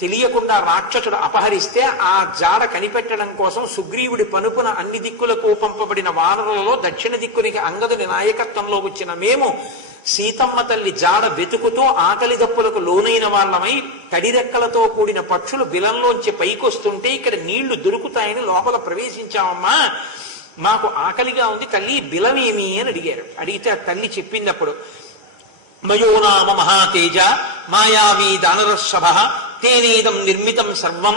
తెలియకుండా రాక్షసుడు అపహరిస్తే ఆ జాడ కనిపెట్టడం కోసం సుగ్రీవుడి పనుపున అన్ని దిక్కులకు పంపబడిన వానరులలో దక్షిణ దిక్కునికి అంగదుని నాయకత్వంలో వచ్చిన మేము సీతమ్మ తల్లి జాడ వెతుకుతూ ఆకలి దప్పులకు లోనైన వాళ్ళమై తడిరెక్కలతో కూడిన పక్షులు బిలంలోంచి పైకొస్తుంటే ఇక్కడ నీళ్లు దొరుకుతాయని లోపల ప్రవేశించామమ్మా, మాకు ఆకలిగా ఉంది తల్లి, బిలమేమి అని అడిగారు. అడిగితే ఆ తల్లి చెప్పింది అప్పుడు, మయోనామ మహాతేజ మాయావీ దానరషభ తేనేదం నిర్మితం సర్వం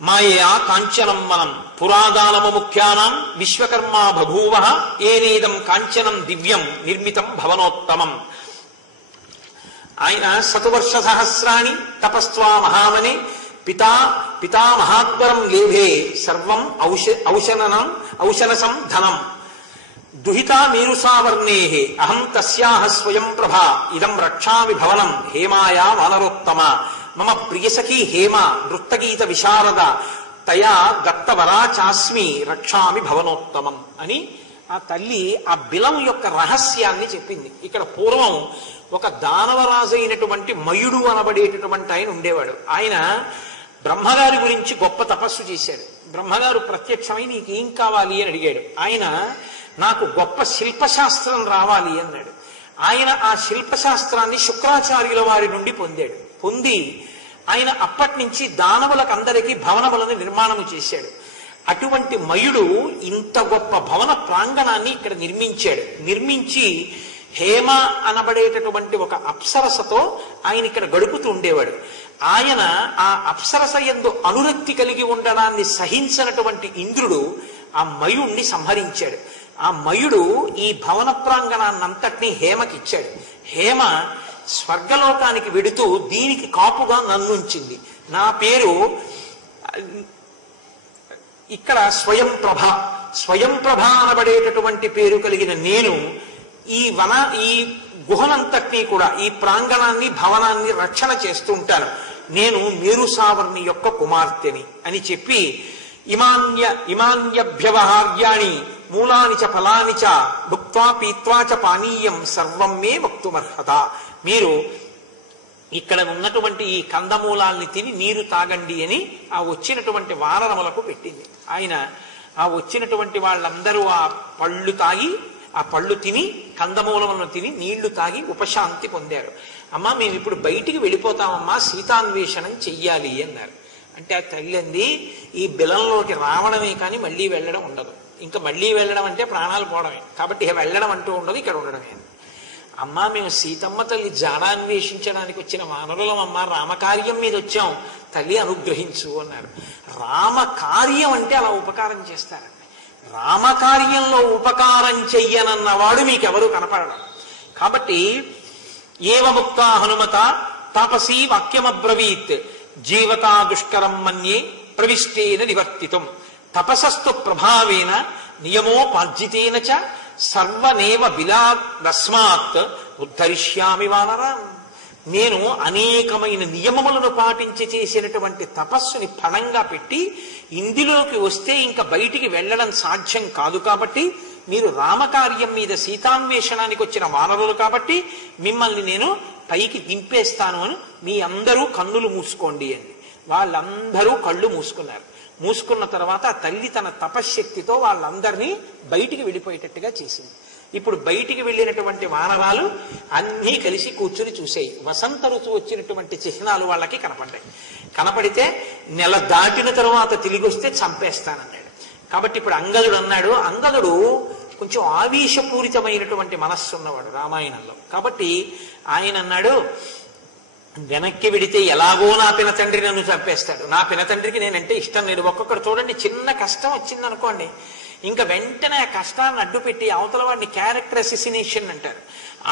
మాయయా కాంచనం వనం పురాదానము ముఖ్యానాం విశ్వకర్మా బభూవ ఏనేదం కాంచనం దివ్యం నిర్మితం భవనోత్తమం. ఆయన శతవర్ష సహస్రాణి తపస్వా మహామనే పితామహాత్వరం లేభే సర్వం ఔషనసం ధనం దుహితా మేరుసావర్ణే అహం తస్యాహ స్వయం ప్రభా ఇదం రక్షామి భవనం హేమాయా వానరోత్తమ మమ ప్రియసఖీ హేమ నృత్తగీత విశారద తయా దత్తవరా చాస్మి రక్షామి భవనోత్తమం అని ఆ తల్లి ఆ బిలం యొక్క రహస్యాన్ని చెప్పింది. ఇక్కడ పూర్వం ఒక దానవరాజు అయినటువంటి మయుడు అనబడేటటువంటి ఆయన ఉండేవాడు. ఆయన బ్రహ్మగారి గురించి గొప్ప తపస్సు చేశాడు. బ్రహ్మగారు ప్రత్యక్షమై నీకేం కావాలి అని అడిగాడు. ఆయన నాకు గొప్ప శిల్పశాస్త్రం రావాలి అన్నాడు. ఆయన ఆ శిల్పశాస్త్రాన్ని శుక్రాచార్యుల వారి నుండి పొందాడు. పొంది ఆయన అప్పటి నుంచి దానవులకందరికీ భవనములను నిర్మాణము చేశాడు. అటువంటి మయుడు ఇంత గొప్ప భవన ప్రాంగణాన్ని ఇక్కడ నిర్మించాడు. నిర్మించి హేమ అనబడేటటువంటి ఒక అప్సరసతో ఆయన ఇక్కడ గడుపుతూ ఉండేవాడు. ఆయన ఆ అప్సరస యందు అనురక్తి కలిగి ఉండడాన్ని సహించినటువంటి ఇంద్రుడు ఆ మయుణ్ణి సంహరించాడు. ఆ మయుడు ఈ భవన ప్రాంగణాన్నంతటినీ హేమకిచ్చాడు. హేమ స్వర్గలోకానికి వెడుతూ దీనికి కాపుగా నన్నుంచింది. నా పేరు ఇక్కడ స్వయం ప్రభ అనబడేటటువంటి పేరు కలిగిన నేను ఈ గుహనంతటినీ కూడా ఈ ప్రాంగణాన్ని భవనాన్ని రక్షణ చేస్తూ ఉంటాను. నేను మేరుసావర్ణి యొక్క కుమార్తెని అని చెప్పి ఇమాన్యభ్యవహార్యాణి మూలాని చ ఫలాని చ భుక్త్వా పీత్వా చ పానీయం సర్వం మే వక్తుమర్హత. మీరు ఇక్కడ ఉన్నటువంటి ఈ కందమూలాల్ని తిని నీరు తాగండి అని ఆ వచ్చినటువంటి వానరములకు పెట్టింది. ఆయన ఆ వచ్చినటువంటి వాళ్ళందరూ ఆ పళ్ళు తాగి ఆ పళ్ళు తిని కందమూలములను తిని నీళ్లు తాగి ఉపశాంతి పొందారు. అమ్మా మేము ఇప్పుడు బయటికి వెళ్ళిపోతామమ్మా, సీతాన్వేషణం చెయ్యాలి అన్నారు. అంటే ఆ తల్లి అంది, ఈ బిలంలోకి రావడమే కానీ మళ్ళీ వెళ్ళడం ఉండదు. ఇంకా మళ్ళీ వెళ్ళడం అంటే ప్రాణాలు పోవడమే, కాబట్టి వెళ్ళడం అంటూ ఉండదు, ఇక్కడ ఉండడమే. అమ్మా మేము సీతమ్మ తల్లి జాడాన్వేషించడానికి వచ్చిన వానరులమమ్మా, రామకార్యం మీద వచ్చాం, తల్లి అనుగ్రహించు అన్నారు. రామకార్యం అంటే అలా ఉపకారం చేస్తారండి. రామకార్యంలో ఉపకారం చెయ్యనన్నవాడు మీకెవరూ కనపడడం. కాబట్టి ఏవముక్త హనుమత తాపసీ వాక్యమబ్రవీత్ జీవతా దుష్కరం మన్యే ప్రవిష్టేన నివర్తితం తపసస్తు ప్రభావేన నియమోపార్జితేన చ సర్వనేవ బిలాదస్మాత్ ఉద్ధరిష్యామి వానరాన్. నేను అనేకమైన నియమములను పాటించి చేసినటువంటి తపస్సుని ఫలంగా పెట్టి ఇందులోకి వస్తే ఇంకా బయటికి వెళ్ళడం సాధ్యం కాదు. కాబట్టి మీరు రామకార్యం మీద సీతాన్వేషణానికి వచ్చిన వానరులు కాబట్టి మిమ్మల్ని నేను పైకి దింపేస్తాను అని మీ అందరూ కన్నులు మూసుకోండి అంది. వాళ్ళందరూ కళ్ళు మూసుకున్నారు. మూసుకున్న తర్వాత తల్లి తన తపశ్శక్తితో వాళ్ళందరినీ బయటికి వెళ్ళిపోయేటట్టుగా చేసింది. ఇప్పుడు బయటికి వెళ్ళినటువంటి వానరాలు అన్నీ కలిసి కూర్చుని చూసాయి. వసంత ఋతువు వచ్చినటువంటి చిహ్నాలు వాళ్ళకి కనపడ్డాయి. కనపడితే నెల దాటిన తరువాత తిరిగి వస్తే చంపేస్తానన్నాడు. కాబట్టి ఇప్పుడు అంగదుడు అన్నాడు. అంగదుడు కొంచెం ఆవేశపూరితమైనటువంటి మనస్సు ఉన్నవాడు రామాయణంలో. కాబట్టి ఆయన అన్నాడు, వెనక్కి విడితే ఎలాగో నా పినతండ్రి నన్ను చంపేస్తాడు, నా పినతండ్రికి నేనంటే ఇష్టం లేదు. ఒక్కొక్కరు చూడండి, చిన్న కష్టం వచ్చింది అనుకోండి, ఇంకా వెంటనే ఆ కష్టాన్ని అడ్డుపెట్టి అవతల వాడిని క్యారెక్టర్ అసిసినేషన్ అంటారు.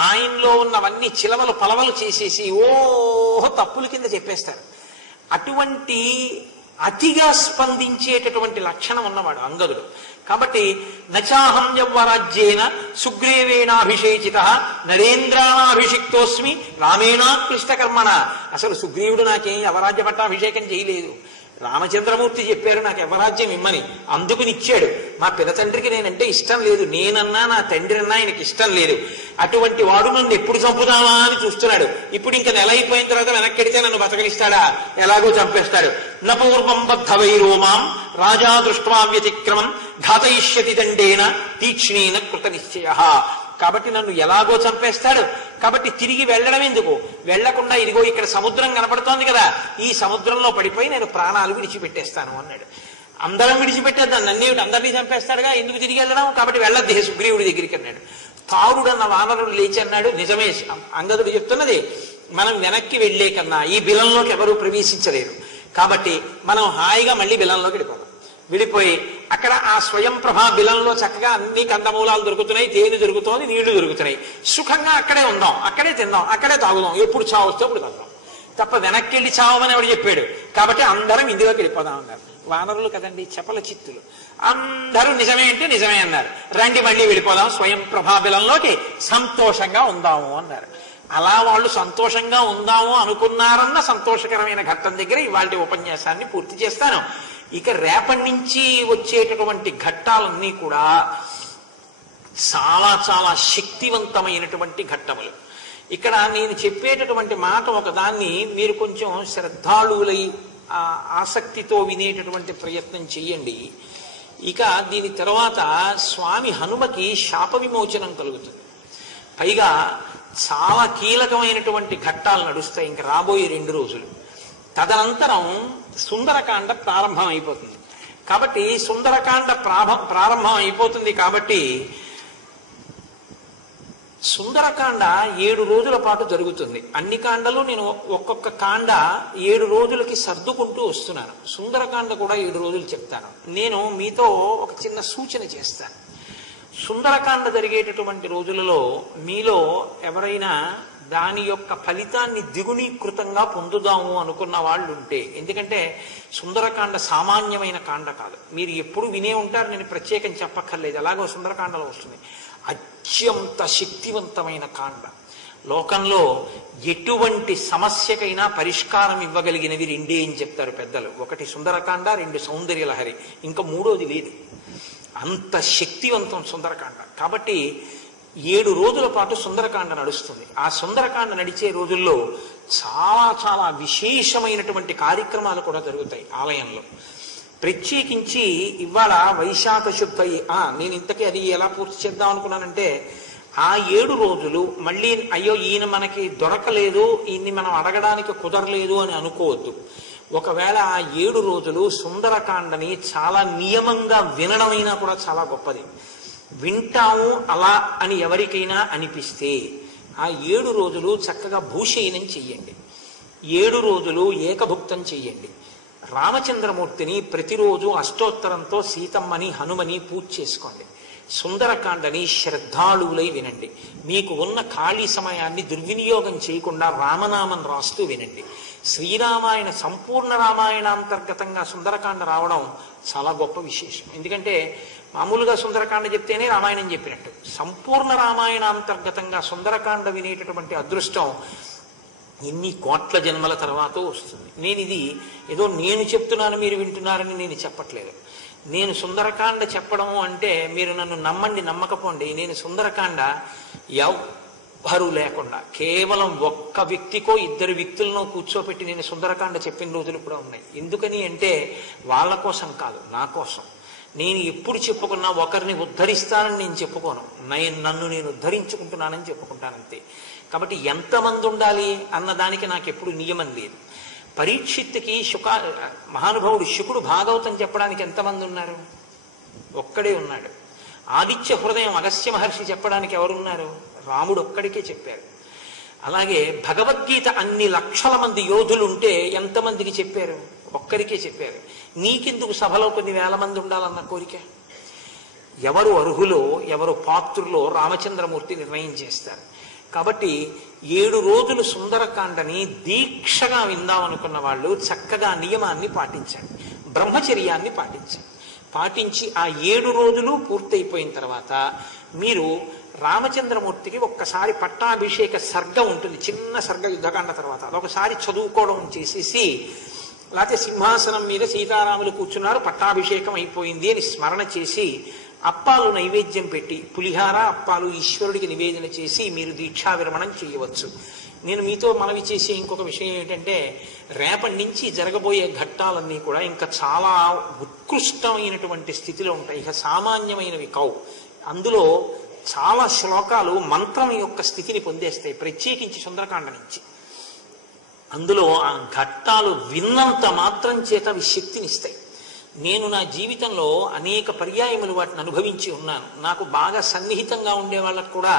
ఆయనలో ఉన్నవన్నీ చిలవలు పలవలు చేసేసి ఓహో తప్పుల కింద చెప్పేస్తారు. అటువంటి అతిగా స్పందించేటటువంటి లక్షణం ఉన్నవాడు అంగదుడు. కాబట్టి నచాహం యవ్వరాజ్యేన సుగ్రీవేణాభిషేచిత నరేంద్రానాభిషిక్తోస్మి రామేణాకృష్టకర్మణ. అసలు సుగ్రీవుడు నాకేం యవరాజ్య పట్టాభిషేకం చేయలేదు. రామచంద్రమూర్తి చెప్పారు నాకు యవరాజ్యం ఇమ్మని, అందుకునిచ్చాడు. మా పినతండ్రికి నేనంటే ఇష్టం లేదు, నేనన్నా నా తండ్రి అన్నా ఆయనకి ఇష్టం లేదు. అటువంటి వాడు నన్ను ఎప్పుడు చంపుదామా అని చూస్తున్నాడు. ఇప్పుడు ఇంకా నెల అయిపోయిన తర్వాత వెనక్కెడితే నన్ను బతకలిస్తాడా? ఎలాగో చంపేస్తాడు. నపూర్వం బద్ధవైరోమాం రాజా దృష్ట్వా వ్యతిక్రమం ఘాతయిష్యతి దండేన తీక్ష్ణేన కృత నిశ్చయ. కాబట్టి నన్ను ఎలాగో చంపేస్తాడు. కాబట్టి తిరిగి వెళ్ళడం ఎందుకు? వెళ్లకుండా ఇదిగో ఇక్కడ సముద్రం కనపడుతోంది కదా, ఈ సముద్రంలో పడిపోయి నేను ప్రాణాలు విడిచిపెట్టేస్తాను అన్నాడు. అందరం విడిచిపెట్టేద్దాం, నన్నేమిటి అందరినీ చంపేస్తాడుగా, ఎందుకు తిరిగి వెళ్ళడం? కాబట్టి వెళ్ళద్దే సుగ్రీవుడి దగ్గరికి అన్నాడు. తారుడన్న వానరుడు లేచి అన్నాడు, నిజమే అంగదుడు చెప్తున్నది, మనం వెనక్కి వెళ్లే కన్నా ఈ బిలంలోకి ఎవరూ ప్రవేశించలేరు. కాబట్టి మనం హాయిగా మళ్ళీ బిలంలోకి వెళ్ళిపోదాం. వెళ్ళిపోయి అక్కడ ఆ స్వయం ప్రభా బిలంలో చక్కగా అన్ని కందమూలాలు దొరుకుతున్నాయి, తేనె దొరుకుతోంది, నీళ్లు దొరుకుతున్నాయి. సుఖంగా అక్కడే ఉందాం, అక్కడే తిందాం, అక్కడే తాగుదాం, ఎప్పుడు చావు వస్తే అప్పుడు తాగుదాం తప్ప వెనక్కి వెళ్ళి చావమని ఎవడు చెప్పాడు. కాబట్టి అందరం ఇందులోకి వెళ్ళిపోదాం అన్నారు. వానరులు కదండి, చపల చిత్తులు. అందరూ నిజమే అంటే నిజమే అన్నారు. రండి మళ్ళీ వెళ్ళిపోదాం స్వయం ప్రభాబిలంలోకి, సంతోషంగా ఉందాము అన్నారు. అలా వాళ్ళు సంతోషంగా ఉందాము అనుకున్నారన్న సంతోషకరమైన ఘట్టం దగ్గర ఇవాళ ఉపన్యాసాన్ని పూర్తి చేస్తాను. ఇక రేపటి నుంచి వచ్చేటటువంటి ఘట్టాలన్నీ కూడా చాలా చాలా శక్తివంతమైనటువంటి ఘట్టములు. ఇక్కడ నేను చెప్పేటటువంటి మాట ఒకదాన్ని మీరు కొంచెం శ్రద్ధాళులై ఆసక్తితో వినేటటువంటి ప్రయత్నం చెయ్యండి. ఇక దీని తర్వాత స్వామి హనుమకి శాప విమోచనం కలుగుతుంది. పైగా చాలా కీలకమైనటువంటి ఘట్టాలు నడుస్తాయి ఇంక రాబోయే 2 రోజులు. తదనంతరం సుందరకాండ ప్రారంభం అయిపోతుంది. కాబట్టి సుందరకాండ ప్రారంభం అయిపోతుంది కాబట్టి సుందరకాండ 7 రోజుల పాటు జరుగుతుంది. అన్ని కాండలు నేను ఒక్కొక్క కాండ 7 రోజులకి సర్దుకుంటూ వస్తున్నాను. సుందరకాండ కూడా 7 రోజులు చెప్తాను. నేను మీతో ఒక చిన్న సూచన చేస్తాను. సుందరకాండ జరిగేటటువంటి రోజులలో మీలో ఎవరైనా దాని యొక్క ఫలితాన్ని ద్విగుణీకృతంగా పొందుదాము అనుకున్న వాళ్ళు ఉంటే, ఎందుకంటే సుందరకాండ సామాన్యమైన కాండ కాదు, మీరు ఎప్పుడు వినే ఉంటారు, నేను ప్రత్యేకం చెప్పక్కర్లేదు, అలాగో సుందరకాండలో వస్తుంది. అత్యంత శక్తివంతమైన కాండ. లోకంలో ఎటువంటి సమస్యకైనా పరిష్కారం ఇవ్వగలిగినవి 2 అని చెప్తారు పెద్దలు. ఒకటి సుందరకాండ, 2 సౌందర్యలహరి, ఇంకా 3వది లేదు. అంత శక్తివంతం సుందరకాండ. కాబట్టి 7 రోజుల పాటు సుందరకాండ నడుస్తుంది. ఆ సుందరకాండ నడిచే రోజుల్లో చాలా చాలా విశేషమైనటువంటి కార్యక్రమాలు కూడా జరుగుతాయి ఆలయంలో. ప్రత్యేకించి ఇవాళ వైశాఖ శుద్ధ, నేను ఇంతకీ అది ఎలా పూర్తి చేద్దాం అనుకున్నానంటే, ఆ 7 రోజులు మళ్ళీ అయ్యో ఈయన మనకి దొరకలేదు, ఈయన్ని మనం అడగడానికి కుదరలేదు అని అనుకోవద్దు. ఒకవేళ ఆ 7 రోజులు సుందరకాండని చాలా నియమంగా వినడమైనా కూడా చాలా గొప్పది. వింటాము అలా అని ఎవరికైనా అనిపిస్తే ఆ 7 రోజులు చక్కగా భూషయనం చెయ్యండి. 7 రోజులు ఏకభుక్తం చెయ్యండి. రామచంద్రమూర్తిని ప్రతిరోజు అష్టోత్తరంతో సీతమ్మని హనుమని పూజ చేసుకోండి. సుందరకాండని శ్రద్ధాళువులై వినండి. మీకు ఉన్న ఖాళీ సమయాన్ని దుర్వినియోగం చేయకుండా రామనామం రాస్తూ వినండి. శ్రీరామాయణ సంపూర్ణ రామాయణాంతర్గతంగా సుందరకాండ రావడం చాలా గొప్ప విశేషం. ఎందుకంటే మామూలుగా సుందరకాండ చెప్తేనే రామాయణం చెప్పినట్టు, సంపూర్ణ రామాయణాంతర్గతంగా సుందరకాండ వినేటటువంటి అదృష్టం ఎన్ని కోట్ల జన్మల తర్వాత వస్తుంది. నేను ఇది ఏదో నేను చెప్తున్నాను మీరు వింటున్నారని నేను చెప్పట్లేదు. నేను సుందరకాండ చెప్పడము అంటే మీరు నన్ను నమ్మండి నమ్మకపోండి, నేను సుందరకాండ ఎవ్వరూ లేకుండా కేవలం ఒక్క వ్యక్తికో 2 వ్యక్తులను కూర్చోపెట్టి నేను సుందరకాండ చెప్పిన రోజులు కూడా ఉన్నాయి. ఎందుకని అంటే వాళ్ళ కోసం కాదు, నా కోసం. నేను ఎప్పుడు చెప్పుకున్నా ఒకరిని ఉద్ధరిస్తానని నేను చెప్పుకోను, నన్ను నేను ఉద్ధరించుకుంటున్నానని చెప్పుకుంటానంతే. కాబట్టి ఎంతమంది ఉండాలి అన్నదానికి నాకు ఎప్పుడు నియమం లేదు. పరీక్షిత్తుకి మహానుభావుడు శుకుడు భాగవతం చెప్పడానికి ఎంతమంది ఉన్నారు? ఒక్కడే ఉన్నాడు. ఆదిత్య హృదయం అగస్త్య మహర్షి చెప్పడానికి ఎవరున్నారు? రాముడు ఒక్కడికే చెప్పారు. అలాగే భగవద్గీత అన్ని లక్షల మంది యోధులు ఉంటే ఎంతమందికి చెప్పారు? ఒక్కరికే చెప్పారు. నీకెందుకు సభలో కొన్ని వేల మంది ఉండాలన్న కోరిక? ఎవరు అర్హులో ఎవరు పాత్రులో రామచంద్రమూర్తి నిర్ణయం చేస్తారు. కాబట్టి 7 రోజులు సుందరకాండని దీక్షగా విందామనుకున్న వాళ్ళు చక్కగా నియమాన్ని పాటించండి, బ్రహ్మచర్యాన్ని పాటించండి. పాటించి ఆ 7 రోజులు పూర్తయిపోయిన తర్వాత మీరు రామచంద్రమూర్తికి ఒక్కసారి పట్టాభిషేక సర్గ ఉంటుంది, చిన్న సర్గ యుద్ధకాండ తర్వాత అదొకసారి చదువుకోవడం చేసేసి, లేకపోతే సింహాసనం మీద సీతారాములు కూర్చున్నారు పట్టాభిషేకం అయిపోయింది అని స్మరణ చేసి అప్పాలు నైవేద్యం పెట్టి పులిహార అప్పాలు ఈశ్వరుడికి నివేదన చేసి మీరు దీక్షా విరమణం చేయవచ్చు. నేను మీతో మనవి చేసే ఇంకొక విషయం ఏంటంటే, రేపటి నుంచి జరగబోయే ఘట్టాలన్నీ కూడా ఇంకా చాలా ఉత్కృష్టమైనటువంటి స్థితిలో ఉంటాయి, ఇక సామాన్యమైనవి కావు. అందులో చాలా శ్లోకాలు మంత్రం యొక్క స్థితిని పొందేస్తాయి, ప్రత్యేకించి సుందరకాండ నుంచి. అందులో ఆ ఘట్టాలు విన్నంత మాత్రం చేత అవి శక్తినిస్తాయి. నేను నా జీవితంలో అనేక పర్యాయములు వాటిని అనుభవించి ఉన్నాను. నాకు బాగా సన్నిహితంగా ఉండే వాళ్ళకు కూడా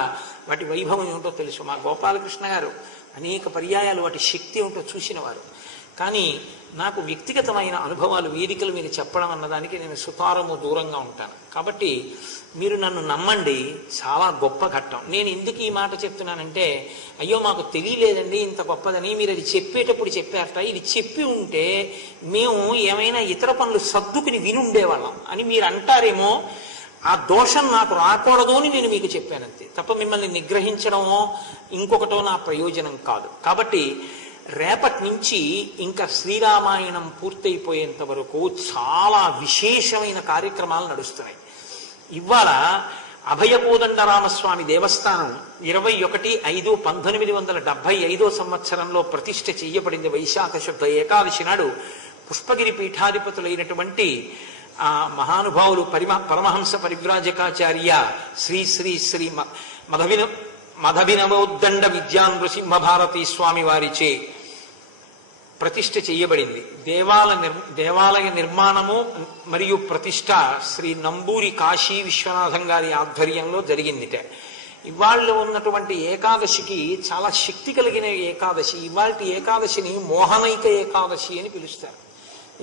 వాటి వైభవం ఏమిటో తెలుసు. మా గోపాలకృష్ణ గారు అనేక పర్యాయాలు వాటి శక్తి ఏమిటో చూసినవారు. కానీ నాకు వ్యక్తిగతమైన అనుభవాలు వేదికలు మీరు చెప్పడం అన్నదానికి నేను సుతారము దూరంగా ఉంటాను. కాబట్టి మీరు నన్ను నమ్మండి, చాలా గొప్ప ఘట్టం. నేను ఎందుకు ఈ మాట చెప్తున్నానంటే, అయ్యో మాకు తెలియలేదండి ఇంత గొప్పదని, మీరు అది చెప్పేటప్పుడు చెప్పారట, ఇది చెప్పి ఉంటే మేము ఏమైనా ఇతర పనులు సర్దుకుని వినుండేవాళ్ళం అని మీరు అంటారేమో. ఆ దోషం నాకు రాకూడదు అని నేను మీకు చెప్పానంతే తప్ప మిమ్మల్ని నిగ్రహించడమో ఇంకొకటో నా ప్రయోజనం కాదు. కాబట్టి రేపటి నుంచి ఇంకా శ్రీరామాయణం పూర్తయిపోయేంత వరకు చాలా విశేషమైన కార్యక్రమాలు నడుస్తున్నాయి. ఇవాళ అభయకోదండరామస్వామి దేవస్థానం 21/5/1975 సంవత్సరంలో ప్రతిష్ఠ చేయబడింది. వైశాఖ శుద్ధ ఏకాదశి నాడు పుష్పగిరి పీఠాధిపతులైనటువంటి ఆ మహానుభావులు పరమహంస పరివ్రాజకాచార్య శ్రీ శ్రీ శ్రీ మధవినవోద్దండ విద్యానృసింహ భారతీ స్వామి వారిచే ప్రతిష్ఠ చేయబడింది. దేవాలయ నిర్మాణము మరియు ప్రతిష్ఠ శ్రీ నంబూరి కాశీ విశ్వనాథం గారి ఆధ్వర్యంలో జరిగిందిట. ఇవాళ ఉన్నటువంటి ఏకాదశికి చాలా శక్తి కలిగిన ఏకాదశి. ఇవాళ ఏకాదశిని మోహనైక ఏకాదశి అని పిలుస్తారు.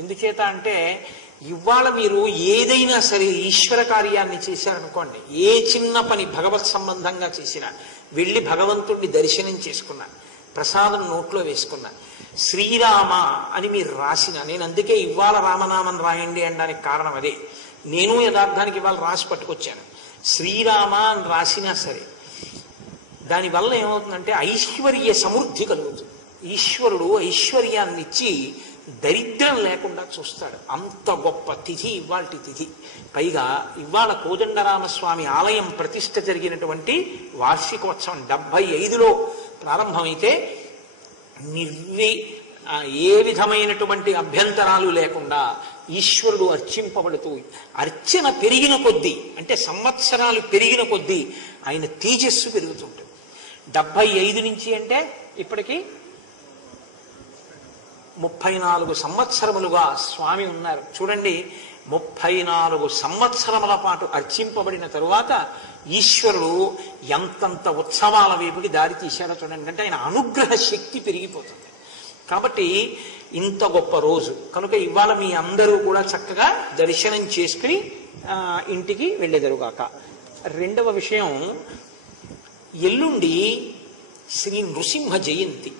ఎందుచేత అంటే ఇవాళ మీరు ఏదైనా సరే ఈశ్వర కార్యాన్ని చేశారనుకోండి, ఏ చిన్న పని భగవత్ సంబంధంగా చేసినా, వెళ్ళి భగవంతుడిని దర్శనం చేసుకున్నా, ప్రసాదం నోట్లో వేసుకున్నా, శ్రీరామ అని మీరు రాసిన, నేను అందుకే ఇవాళ రామనామం రాయండి అనడానికి కారణం అదే. నేను యథార్థానికి ఇవాళ రాసి పట్టుకొచ్చాను. శ్రీరామ అని రాసినా సరే దానివల్ల ఏమవుతుందంటే ఐశ్వర్య సమృద్ధి కలుగుతుంది. ఈశ్వరుడు ఐశ్వర్యాన్ని ఇచ్చి దరిద్రం లేకుండా చూస్తాడు. అంత గొప్ప తిథి ఇవాల్టి తిథి. పైగా ఇవాళ కోదండరామస్వామి ఆలయం ప్రతిష్ఠ జరిగినటువంటి వార్షికోత్సవం 75లో ప్రారంభమైతే ఏ విధమైనటువంటి అభ్యంతరాలు లేకుండా ఈశ్వరుడు అర్చింపబడుతూ, అర్చన పెరిగిన కొద్దీ అంటే సంవత్సరాలు పెరిగిన కొద్దీ ఆయన తేజస్సు పెరుగుతుంటుంది. 75 నుంచి అంటే ఇప్పటికీ 34 సంవత్సరములుగా స్వామి ఉన్నారు. చూడండి, 34 సంవత్సరముల పాటు అర్చింపబడిన తరువాత ఈశ్వరుడు ఎంతంత ఉత్సవాల వైపుకి దారి తీశాడో చూడండి. అంటే ఆయన అనుగ్రహ శక్తి పెరిగిపోతుంది. కాబట్టి ఇంత గొప్ప రోజు కనుక ఇవాళ మీ అందరూ కూడా చక్కగా దర్శనం చేసుకుని ఇంటికి వెళ్ళేదరుగాక. రెండవ విషయం, ఎల్లుండి శ్రీ నృసింహ జయంతి.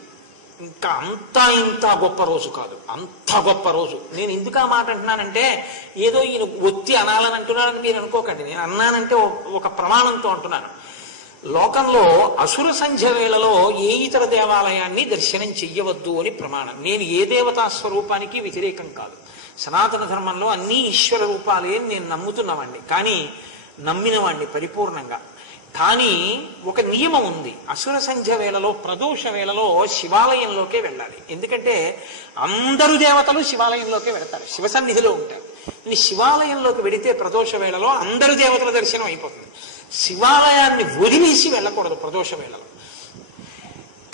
ఇంకా అంతా ఇంత గొప్ప రోజు కాదు, అంత గొప్ప రోజు. నేను ఎందుకు ఆ మాట అంటున్నానంటే, ఏదో ఈయన ఒత్తి అనాలని అంటున్నానని మీరు అనుకోకండి. నేను అన్నానంటే ఒక ప్రమాణంతో అంటున్నాను. లోకంలో అసుర సంధ్య వేళలో ఏ ఇతర దేవాలయాన్ని దర్శనం చెయ్యవద్దు అని ప్రమాణం. నేను ఏ దేవతా స్వరూపానికి వ్యతిరేకం కాదు. సనాతన ధర్మంలో అన్ని ఈశ్వర రూపాలే నేను నమ్ముతున్నామండి. కానీ నమ్మినవాణ్ణి పరిపూర్ణంగా. కానీ ఒక నియమం ఉంది. అసుర సంధ్య వేళలో, ప్రదోష వేళలో శివాలయంలోకే వెళ్ళాలి. ఎందుకంటే అందరూ దేవతలు శివాలయంలోకే వెళతారు, శివసన్నిధిలో ఉంటారు. శివాలయంలోకి వెడితే ప్రదోష వేళలో అందరూ దేవతల దర్శనం అయిపోతుంది. శివాలయాన్ని వదిలేసి వెళ్ళకూడదు ప్రదోష వేళలో.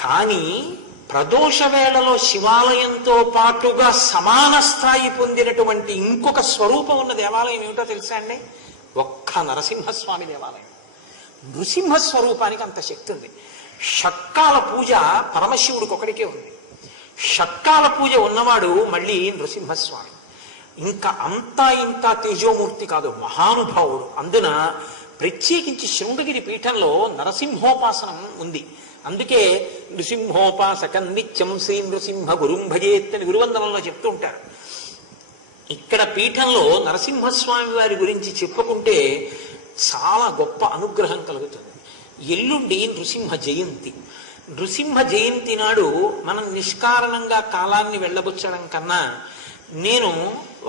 కానీ ప్రదోష వేళలో శివాలయంతో పాటుగా సమాన స్థాయి పొందినటువంటి ఇంకొక స్వరూపం ఉన్న దేవాలయం ఏమిటో తెలుసా అండి? ఒక్క నరసింహస్వామి దేవాలయం. నృసింహస్వరూపానికి అంత శక్తి ఉంది. షట్కాల పూజ పరమశివుడికి ఒకడికే ఉంది. షట్కాల పూజ ఉన్నవాడు మళ్ళీ నృసింహస్వామి. ఇంకా అంతా ఇంత తేజోమూర్తి కాదు, మహానుభావుడు. అందున ప్రత్యేకించి శృంగగిరి పీఠంలో నరసింహోపాసనం ఉంది. అందుకే నృసింహోపాసకం నిత్యం శ్రీ నృసింహ గురుం భజేత్ అని గురువందనంలో చెప్తూ ఉంటారు. ఇక్కడ పీఠంలో నరసింహస్వామి వారి గురించి చెప్పుకుంటే చాలా గొప్ప అనుగ్రహం కలుగుతుంది. ఎల్లుండి నృసింహ జయంతి. నృసింహ జయంతి నాడు మనం నిష్కారణంగా కాలాన్ని వెళ్ళబుచ్చడం కన్నా నేను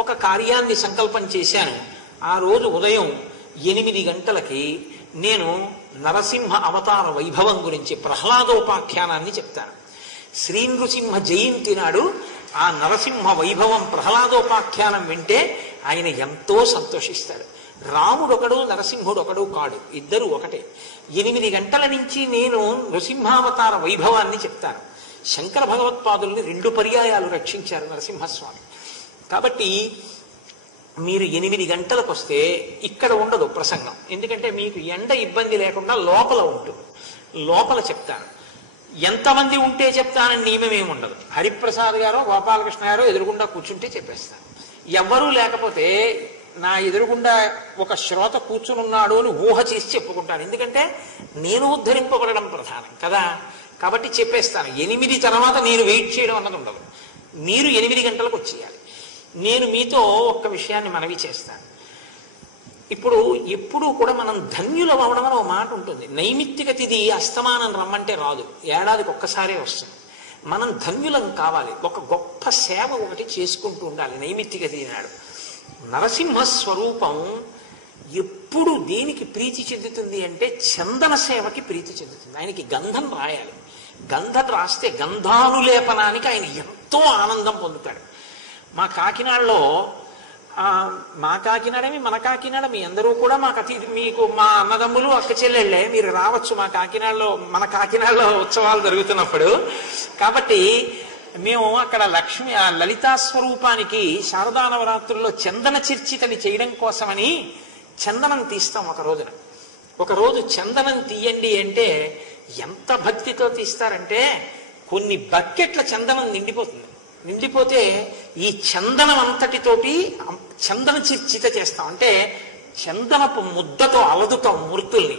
ఒక కార్యాన్ని సంకల్పం చేశాను. ఆ రోజు ఉదయం 8 గంటలకి నేను నరసింహ అవతార వైభవం గురించి ప్రహ్లాదోపాఖ్యానాన్ని చెప్తాను. శ్రీ నృసింహ జయంతి నాడు ఆ నరసింహ వైభవం ప్రహ్లాదోపాఖ్యానం వింటే ఆయన ఎంతో సంతోషిస్తాడు. రాముడొకడు నరసింహుడొకడు కాడు, ఇద్దరు ఒకటే. 8 గంటల నుంచి నేను నృసింహావతార వైభవాన్ని చెప్తాను. శంకర భగవత్పాదుల్ని 2 పర్యాయాలు రక్షించారు నరసింహస్వామి. కాబట్టి మీరు 8 గంటలకు వస్తే ఇక్కడ ఉండదు ప్రసంగం. ఎందుకంటే మీకు ఎండ ఇబ్బంది లేకుండా లోపల ఉంటుంది. లోపల చెప్తాను. ఎంతమంది ఉంటే చెప్తానని నియమం ఏముండదు. హరిప్రసాద్ గారో గోపాలకృష్ణ గారో ఎదురుగుండా కూర్చుంటే చెప్పేస్తాను. ఎవ్వరూ లేకపోతే నా ఎదురుగుండా ఒక శ్రోత కూర్చుని ఉన్నాడు అని ఊహ చేసి చెప్పుకుంటాను. ఎందుకంటే నేను ఉద్ధరింపబడడం ప్రధానం కదా. కాబట్టి చెప్పేస్తాను. 8 తర్వాత నేను వెయిట్ చేయడం అన్నది ఉండదు. మీరు 8 గంటలకు వచ్చేయాలి. నేను మీతో ఒక్క విషయాన్ని మనవి చేస్తాను. ఇప్పుడు ఎప్పుడూ కూడా మనం ధన్యులం అవడం అని ఒక మాట ఉంటుంది. నైమిత్తిక తిథి అస్తమానం రమ్మంటే రాదు, ఏడాదికి ఒక్కసారే వస్తుంది. మనం ధన్యులం కావాలి. ఒక గొప్ప సేవ ఒకటి చేసుకుంటూ ఉండాలి నైమిత్తిక తిథి నాడు. నరసింహ స్వరూపం ఎప్పుడు దేనికి ప్రీతి చెందుతుంది అంటే చందన సేవకి ప్రీతి చెందుతుంది. ఆయనకి గంధం రాయాలి. గంధం రాస్తే గంధానులేపనానికి ఆయన ఎంతో ఆనందం పొందుతాడు. మా కాకినాడలో మన కాకినాడ మీ అందరూ కూడా మీకు మా అన్నదమ్ములు అక్క చెల్లెళ్ళే, మీరు రావచ్చు మా కాకినాడలో. మన కాకినాడలో ఉత్సవాలు జరుగుతున్నప్పుడు కాబట్టి మేము అక్కడ లలితా స్వరూపానికి శారదా నవరాత్రుల్లో చందన చర్చితని చేయడం కోసమని చందనం తీస్తాం. ఒకరోజు చందనం తీయండి అంటే ఎంత భక్తితో తీస్తారంటే కొన్ని బకెట్ల చందనం నిండిపోతే ఈ చందనం అంతటితోటి చందన చర్చిత చేస్తాం. అంటే చందనపు ముద్దతో అలదుతాం మూర్తుల్ని.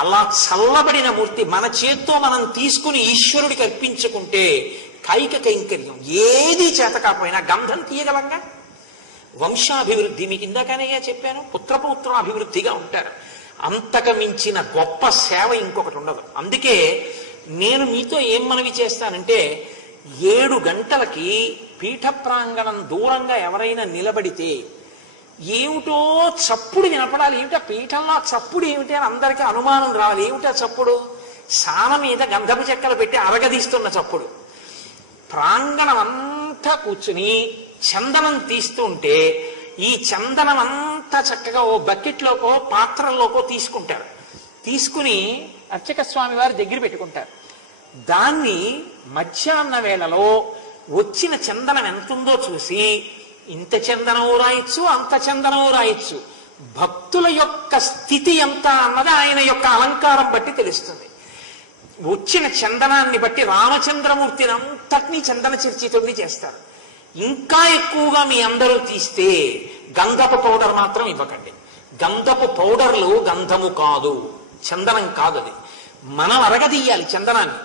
అలా చల్లబడిన మూర్తి మన చేత్తో మనం తీసుకుని ఈశ్వరుడికి అర్పించుకుంటే కైక కైంకర్యం ఏది చేత కాకపోయినా గంధం తీయగలంగా. వంశాభివృద్ధి మీకు ఇందాకనే చెప్పాను, పుత్రపౌత్రాభివృద్ధిగా ఉంటారు. అంతకు మించిన గొప్ప సేవ ఇంకొకటి ఉండదు. అందుకే నేను మీతో ఏం మనవి చేస్తానంటే 7 గంటలకి పీఠ ప్రాంగణం దూరంగా ఎవరైనా నిలబడితే ఏమిటో చప్పుడు వినపడాలి. ఏమిటా పీఠంలో చప్పుడు ఏమిటి అని అందరికీ అనుమానం రావాలి. ఏమిటా చప్పుడు? సాన మీద గంధపు చెక్కలు పెట్టి అరగదీస్తున్న చప్పుడు. ప్రాంగణం అంతా కూర్చుని చందనం తీస్తూ ఉంటే ఈ చందనం అంతా చక్కగా ఓ బకెట్లోకో పాత్రల్లోకో తీసుకుంటారు. తీసుకుని అర్చక స్వామి వారి దగ్గర పెట్టుకుంటారు. దాన్ని మధ్యాహ్న వేళలో వచ్చిన చందనం ఎంతుందో చూసి ఇంత చందనం రాయొచ్చు, అంత చందనం రాయొచ్చు. భక్తుల యొక్క స్థితి ఎంత అన్నది ఆయన యొక్క అలంకారం బట్టి తెలుస్తుంది. వచ్చిన చందనాన్ని బట్టి రామచంద్రమూర్తిని అంతటినీ చందన చర్చితుడిని చేస్తారు. ఇంకా ఎక్కువగా మీ అందరూ తీస్తే గంధపు పౌడర్ మాత్రం ఇవ్వకండి. గంధపు పౌడర్లు గంధము కాదు, చందనం కాదు. అది మనం అరగదీయాలి చందనాన్ని.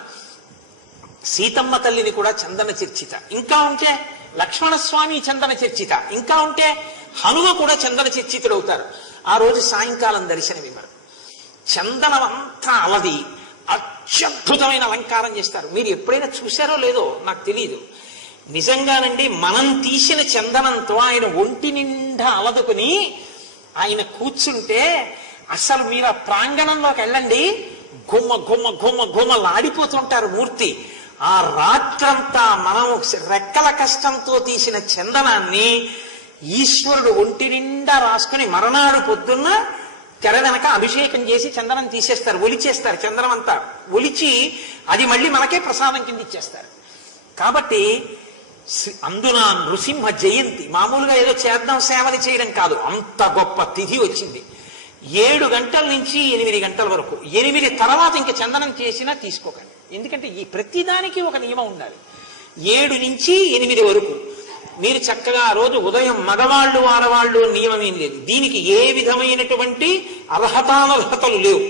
సీతమ్మ తల్లిని కూడా చందన చర్చిత, ఇంకా ఉంటే లక్ష్మణస్వామి చందన చర్చిత, ఇంకా ఉంటే హనుమ కూడా చందన చర్చితుడు అవుతారు. ఆ రోజు సాయంకాలం దర్శనమివ్వరు. చందనం అంతా అలది అత్యద్భుతమైన అలంకారం చేస్తారు. మీరు ఎప్పుడైనా చూశారో లేదో నాకు తెలియదు. నిజంగానండి, మనం తీసిన చందనంతో ఆయన ఒంటి నిండా అలదుకుని ఆయన కూర్చుంటే అసలు మీరు ఆ ప్రాంగణంలోకి వెళ్ళండి, గుమ్మ గుమ్మ గుమ్మ గుమ్మలాడిపోతుంటారు మూర్తి. ఆ రాత్రంతా మనం రెక్కల కష్టంతో తీసిన చందనాన్ని ఈశ్వరుడు ఒంటి నిండా రాసుకుని మరనాడు పొద్దున్న తెర వెనక అభిషేకం చేసి చందనం తీసేస్తారు, ఒలిచేస్తారు. చందనం అంతా ఒలిచి అది మళ్ళీ మనకే ప్రసాదం కింద ఇచ్చేస్తారు. కాబట్టి అందున నృసింహ జయంతి మామూలుగా ఏదో చేద్దాం సేవని చేయడం కాదు, అంత గొప్ప తిథి వచ్చింది. 7 గంటల నుంచి 8 గంటల వరకు. 8 తర్వాత ఇంక చందనం చేసినా తీసుకోకండి. ఎందుకంటే ఈ ప్రతిదానికి ఒక నియమం ఉండాలి. 7 నుంచి 8 వరకు మీరు చక్కగా ఆ రోజు ఉదయం మగవాళ్ళు ఆడవాళ్ళు నియమం ఏం లేదు. దీనికి ఏ విధమైనటువంటి అర్హతానర్హతలు లేవు.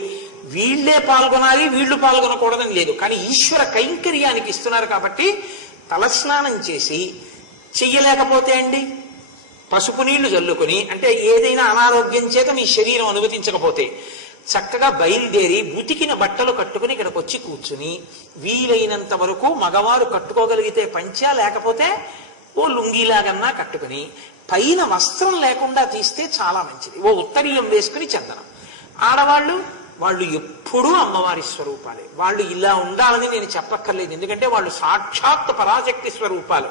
వీళ్లే పాల్గొనాలి వీళ్ళు పాల్గొనకూడదని లేదు. కానీ ఈశ్వర కైంకర్యానికి ఇస్తున్నారు కాబట్టి తలస్నానం చేసి, చెయ్యలేకపోతే అండి పసుపు నీళ్లు చల్లుకొని, అంటే ఏదైనా అనారోగ్యం చేత మీ శరీరం అనుమతించకపోతే చక్కగా బయలుదేరి ఉతికిన బట్టలు కట్టుకుని ఇక్కడికి వచ్చి కూర్చుని వీలైనంత వరకు మగవారు కట్టుకోగలిగితే పంచా, లేకపోతే ఓ లుంగీలాగన్నా కట్టుకుని పైన వస్త్రం లేకుండా తీస్తే చాలా మంచిది. ఓ ఉత్తరీయం వేసుకుని చందనం. ఆడవాళ్ళు వాళ్ళు ఎప్పుడూ అమ్మవారి స్వరూపాలే. వాళ్ళు ఇలా ఉండాలని నేను చెప్పక్కర్లేదు, ఎందుకంటే వాళ్ళు సాక్షాత్ పరాశక్తి స్వరూపాలు,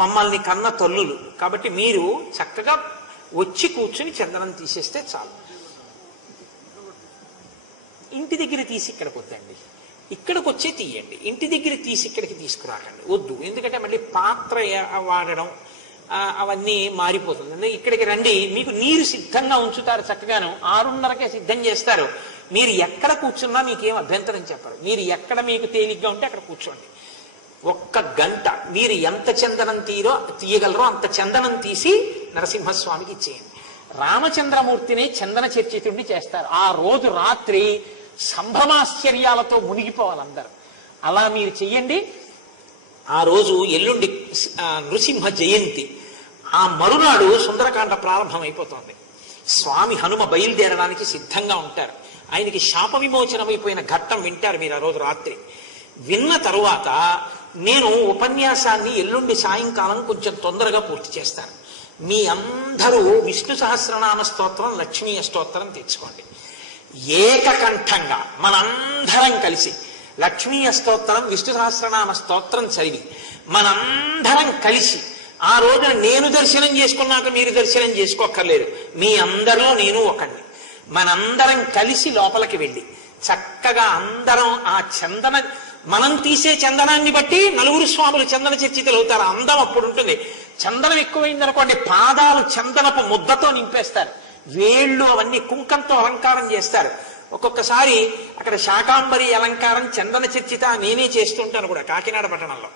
మమ్మల్ని కన్న తల్లులు. కాబట్టి మీరు చక్కగా వచ్చి కూర్చుని చందనం తీసేస్తే చాలు. ఇంటి దగ్గర తీసి ఇక్కడికి వద్దండి, ఇక్కడికి వచ్చే తీయండి. ఇంటి దగ్గర తీసి ఇక్కడికి తీసుకురాకండి, వద్దు. ఎందుకంటే మళ్ళీ పాత్ర వాడడం అవన్నీ మారిపోతుంది. ఇక్కడికి రండి, మీకు నీరు సిద్ధంగా ఉంచుతారు. చక్కగాను 6:30కే సిద్ధం చేస్తారు. మీరు ఎక్కడ కూర్చున్నా మీకేం అభ్యంతరం చెప్పరు. మీరు ఎక్కడ మీకు తేలిగ్గా ఉంటే అక్కడ కూర్చోండి. ఒక్క గంట మీరు ఎంత చందనం తీయగలరో అంత చందనం తీసి నరసింహస్వామికి ఇచ్చేయండి. రామచంద్రమూర్తిని చందన చర్చితుడిని చేస్తారు. ఆ రోజు రాత్రి సంభ్రమాశ్చర్యాలతో మునిగిపోవాలి అందరూ. అలా మీరు చెయ్యండి. ఆ రోజు ఎల్లుండి నృసింహ జయంతి. ఆ మరునాడు సుందరకాండ ప్రారంభమైపోతుంది. స్వామి హనుమ బయలుదేరడానికి సిద్ధంగా ఉంటారు. ఆయనకి శాప విమోచనమైపోయిన ఘట్టం వింటారు మీరు ఆ రోజు రాత్రి. విన్న తరువాత నేను ఉపన్యాసాన్ని ఎల్లుండి సాయంకాలం కొంచెం తొందరగా పూర్తి చేస్తాను. మీ అందరూ విష్ణు సహస్రనామ స్తోత్రం, లక్ష్మీ స్తోత్రం తెచ్చుకోండి. ఏకకంఠంగా మనందరం కలిసి లక్ష్మీ స్తోత్రం, విష్ణు సహస్రనామ స్తోత్రం చదివి మనందరం కలిసి ఆ రోజున నేను దర్శనం చేసుకున్నాక మీరు దర్శనం చేసుకోక్కర్లేదు. మీ అందరిలో నేను ఒకడిని. మనందరం కలిసి లోపలికి వెళ్ళి చక్కగా అందరం ఆ చందన, మనం తీసే చందనాన్ని బట్టి నలుగురు స్వాములు చందన చర్చితులు అవుతారు. అందం అప్పుడు ఉంటుంది. చందనం ఎక్కువైందనుకోండి పాదాలు చందనపు ముద్దతో నింపేస్తారు. వేళ్ళు అవన్నీ కుంకంతో అలంకారం చేస్తారు. ఒక్కొక్కసారి అక్కడ శాకాంబరి అలంకారం చందన చర్చిత నేనే చేస్తుంటాను కూడా కాకినాడ పట్టణంలో.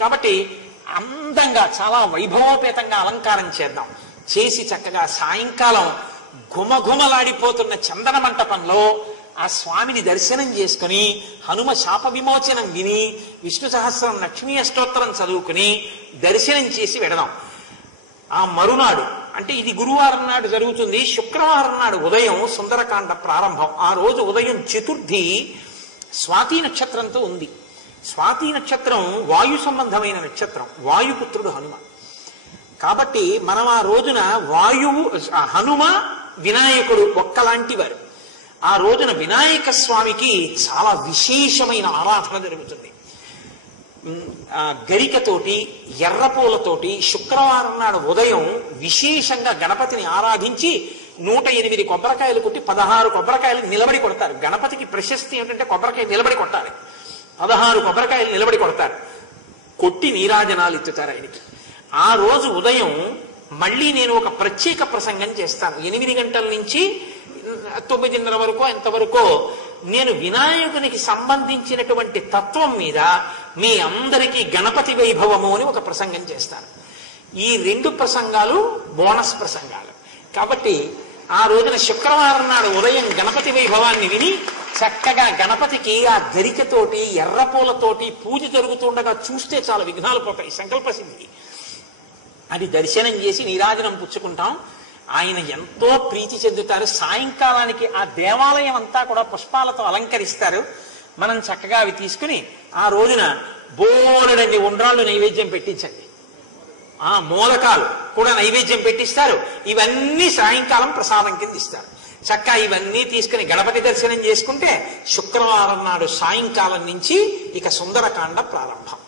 కాబట్టి అందంగా చాలా వైభవోపేతంగా అలంకారం చేద్దాం. చేసి చక్కగా సాయంకాలం ఘుమఘుమలాడిపోతున్న చందన మంటపంలో ఆ స్వామిని దర్శనం చేసుకుని హనుమ శాప విమోచనం విని విష్ణు సహస్రం, లక్ష్మీ అష్టోత్తరం చదువుకుని దర్శనం చేసి వెడదాం. ఆ మరునాడు అంటే ఇది గురువారం నాడు జరుగుతుంది. శుక్రవారం నాడు ఉదయం సుందరకాండ ప్రారంభం. ఆ రోజు ఉదయం చతుర్థి స్వాతి నక్షత్రంతో ఉంది. స్వాతి నక్షత్రం వాయు సంబంధమైన నక్షత్రం. వాయుపుత్రుడు హనుమ. కాబట్టి మనం ఆ రోజున వాయువు, హనుమ, వినాయకుడు ఒక్కలాంటి వారు. ఆ రోజున వినాయక స్వామికి చాలా విశేషమైన ఆరాధన జరుగుతుంది. గరికతోటి, ఎర్రపూలతోటి శుక్రవారం నాడు ఉదయం విశేషంగా గణపతిని ఆరాధించి 108 కొబ్బరికాయలు కొట్టి 16 కొబ్బరికాయలు నిలబడి కొడతారు. గణపతికి ప్రశస్తి ఏంటంటే కొబ్బరికాయ నిలబడి కొట్టాలి. 16 కొబ్బరికాయలు నిలబడి కొడతారు. కొట్టి నీరాజనాలు ఎత్తుతారు ఆయనకి. ఆ రోజు ఉదయం మళ్ళీ నేను ఒక ప్రత్యేక ప్రసంగం చేస్తాను. 8 గంటల నుంచి 9:30 వరకు ఎంతవరకు నేను వినాయకునికి సంబంధించినటువంటి తత్వం మీద మీ అందరికీ గణపతి వైభవము అని ఒక ప్రసంగం చేస్తాను. ఈ 2 ప్రసంగాలు బోనస్ ప్రసంగాలు. కాబట్టి ఆ రోజున శుక్రవారం నాడు ఉదయం గణపతి వైభవాన్ని విని చక్కగా గణపతికి ఆ గరికతోటి, ఎర్రపూలతోటి పూజ జరుగుతుండగా చూస్తే చాలా విఘ్నాలు పోతాయి. సంకల్ప సిద్ధికి అది దర్శనం చేసి నీరాజనం పుచ్చుకుంటాం. ఆయన ఎంతో ప్రీతి చెందుతారు. సాయంకాలానికి ఆ దేవాలయం అంతా కూడా పుష్పాలతో అలంకరిస్తారు. మనం చక్కగా అవి తీసుకుని ఆ రోజున బోలెడన్ని ఉండ్రాళ్ళు నైవేద్యం పెట్టించండి. ఆ మూలకాలు కూడా నైవేద్యం పెట్టిస్తారు. ఇవన్నీ సాయంకాలం ప్రసాదం కింద ఇస్తారు. చక్కగా ఇవన్నీ తీసుకుని గణపతి దర్శనం చేసుకుంటే శుక్రవారం నాడు సాయంకాలం నుంచి ఇక సుందరకాండ ప్రారంభం.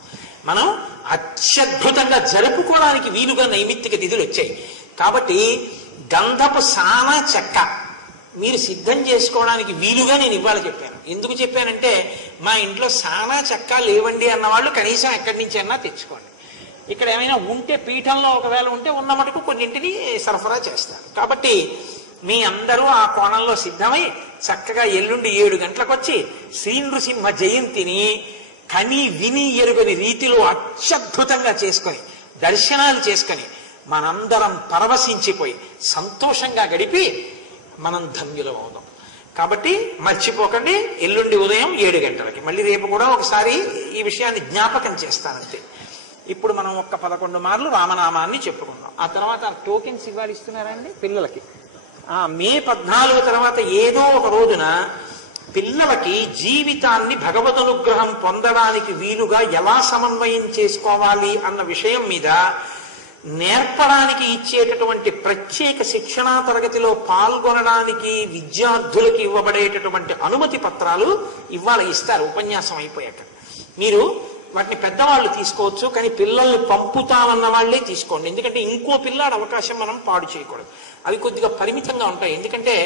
మనం అత్యద్భుతంగా జరుపుకోవడానికి వీలుగా నైమిత్తిక తిథులు వచ్చాయి. కాబట్టి గంధపు సాన చెక్క మీరు సిద్ధం చేసుకోవడానికి వీలుగా నేను ఇవాళ చెప్పాను. ఎందుకు చెప్పానంటే మా ఇంట్లో సానా చెక్క లేవండి అన్నవాళ్ళు కనీసం ఎక్కడి నుంచి అన్నా తెచ్చుకోండి. ఇక్కడ ఏమైనా ఉంటే పీఠంలో ఒకవేళ ఉంటే ఉన్న మటుకు కొన్నింటిని సరఫరా చేస్తారు. కాబట్టి మీ అందరూ ఆ కోణంలో సిద్ధమై చక్కగా ఎల్లుండి 7 గంటలకు వచ్చి శ్రీ నృసింహ జయంతిని కని విని ఎరుగని రీతిలో అత్యద్భుతంగా చేసుకొని దర్శనాలు చేసుకొని మనందరం పరవశించిపోయి సంతోషంగా గడిపి మనం ధన్యులం అవుదాం. కాబట్టి మర్చిపోకండి, ఎల్లుండి ఉదయం 7 గంటలకి. మళ్ళీ రేపు కూడా ఒకసారి ఈ విషయాన్ని జ్ఞాపకం చేస్తానంతే. ఇప్పుడు మనం 11 మార్లు రామనామాన్ని చెప్పుకుందాం. ఆ తర్వాత టోకెన్స్ ఇవ్వాలి, ఇస్తున్నారండి పిల్లలకి. మే 14 తర్వాత ఏదో ఒక రోజున పిల్లలకి జీవితాన్ని భగవదనుగ్రహం పొందడానికి వీలుగా ఎలా సమన్వయం చేసుకోవాలి అన్న విషయం మీద నేర్పడానికి ఇచ్చేటటువంటి ప్రత్యేక శిక్షణా తరగతిలో పాల్గొనడానికి విద్యార్థులకు ఇవ్వబడేటటువంటి అనుమతి పత్రాలు ఇవాళ ఇస్తారు ఉపన్యాసం అయిపోయాక. మీరు వాటిని పెద్దవాళ్ళు తీసుకోవచ్చు, కానీ పిల్లల్ని పంపుతామన్న వాళ్ళే తీసుకోండి. ఎందుకంటే ఇంకో పిల్లాడి అవకాశం మనం పాడు చేయకూడదు. అవి కొద్దిగా పరిమితంగా ఉంటాయి. ఎందుకంటే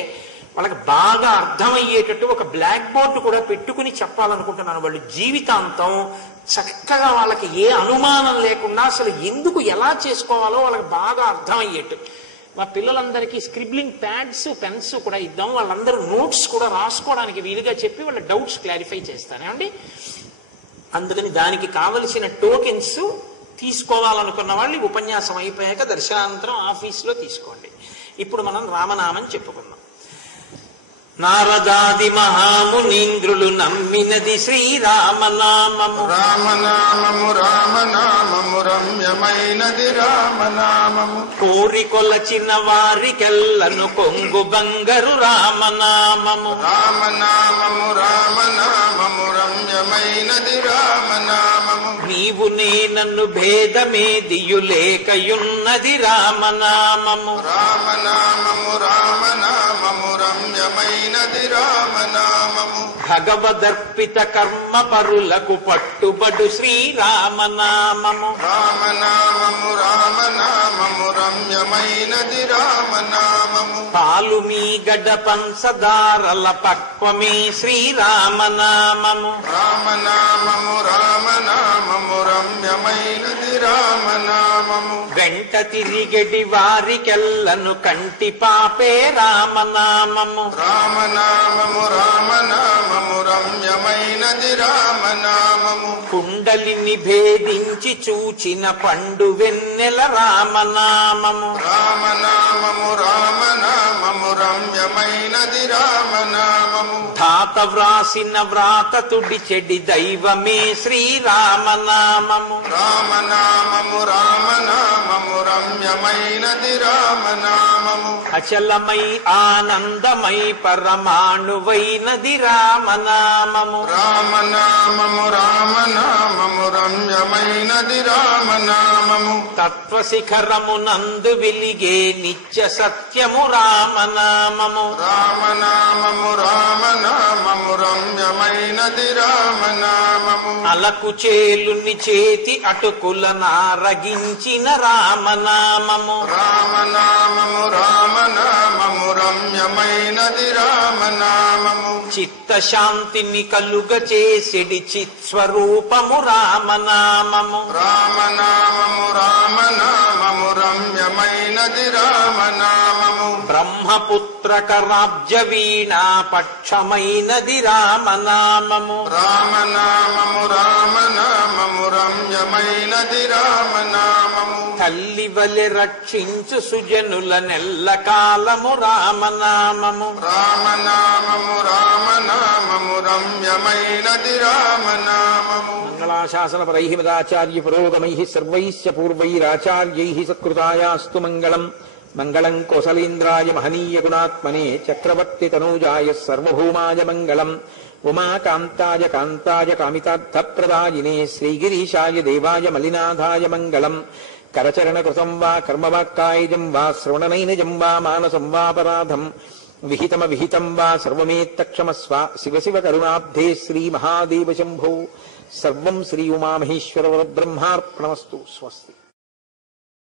వాళ్ళకి బాగా అర్థమయ్యేటట్టు ఒక బ్లాక్ బోర్డు కూడా పెట్టుకుని చెప్పాలనుకుంటున్నాను. వాళ్ళు జీవితాంతం చక్కగా వాళ్ళకి ఏ అనుమానం లేకుండా అసలు ఎందుకు ఎలా చేసుకోవాలో వాళ్ళకి బాగా అర్థమయ్యేట్టు. మా పిల్లలందరికీ స్క్రిబ్లింగ్ ప్యాడ్స్ పెన్స్ కూడా ఇద్దాం, వాళ్ళందరూ నోట్స్ కూడా రాసుకోవడానికి వీలుగా చెప్పి వాళ్ళ డౌట్స్ క్లారిఫై చేస్తాను ఏమండి. అందుకని దానికి కావలసిన టోకెన్స్ తీసుకోవాలనుకున్న వాళ్ళు ఉపన్యాసం అయిపోయాక దర్శనానంతరం ఆఫీసులో తీసుకోండి. ఇప్పుడు మనం రామనామం చెప్పుకుందాం. నారదాది మహామునీంద్రులు నమ్మినది శ్రీరామనామము. రామనామము రామనామము రమ్యమైనది రామనామము. కోరికొలచిన వారికెల్లను కొంగు బంగరు రామనామము. రామనామము రామనామము రమ్యమైనది రామనామము. నీవు నేనన్ను భేదమేదియులేకయున్నది రామనామము. రామనామము రామనామము రమ్యమైనది రామనామము. భగవదర్పిత కర్మ పరులకు పట్టుబడు శ్రీరామనామము. రామనామము రామనామము రమ్యమైనది రామనామము. పాలు మీ గడ్డ పంచదారల పక్వమే శ్రీరామనామము. రామనామము రామనామము రమ్యమైనది రామనామము. వెంట తిరిగడి వారికెల్లను కంటి పాపే రామనామము. రామనామము రామనామము రమ్యమైనది రామనామము. కుండలిని భేదించి చూచిన పండు వెన్నెల రామనామము. రామనామము రామనామము రమ్యమైనది రామనామము. ధాత వ్రాసిన వ్రాత తుడి చెడి దైవమే శ్రీరామనామము. రామనామము రామనామము రమ్యమైనది రామనామము. అచలమై ఆనందమై పరమాణువైనది రామనామము. రామనామము రామనామము రమ్యమైనది రామనామము. తత్వశిఖరమునందు వెలిగే నిత్య సత్యము రామనామము. రామనామము రామనామము రమ్యమైనది రామనామము. అలకు చేలుని చేతి అటుకుల నారగించిన రామనామము. రామనామము రామనామము రమ్యమైనది రామనామము. చిత్తశాంతిని కలుగ చేసిడి చిత్స్వరూపము రామనామము. రామనామము రామనామము రమ్యమైనది రామనామము. బ్రహ్మపుత్రకరాబ్జ వీణా పక్షమైనది రామనామము. రామనామము రామనామము రమ్యమైనది రామనామము. తల్లి వలె రక్షించు సుజనుల నెల్ల కాలము రామనామము. రామనామము రామనామము రమ్యమైనది రామనామము. మంగళాశాసనపరైః మదాచార్య పురోగమైః సర్వైశ్చ పూర్వైరాచార్యైః సత్కృతాయాస్తు మంగళం. మంగళం కోసలేంద్రాయ మహనీయ గుణాత్మనే చక్రవర్తి తనూజాయ సర్వభౌమాయ మంగళం. ఉమాకాంతాయ కాంతాయ కామితార్థప్రదాయినే శ్రీగిరీశాయ దేవాయ మలినాథాయ మంగళం. కరచరణకృతం వా కర్మవాక్కాయజం వా శ్రవణనైనజం వా మానసం వాపరాధం విహితమవిహితం వా సర్వమేత్తక్షమస్వ. శివ శివ కరుణాబ్ధే శ్రీ మహాదేవ శంభో. సర్వం శ్రీ ఉమామహేశ్వర బ్రహ్మార్పణమస్తు. స్వస్తి.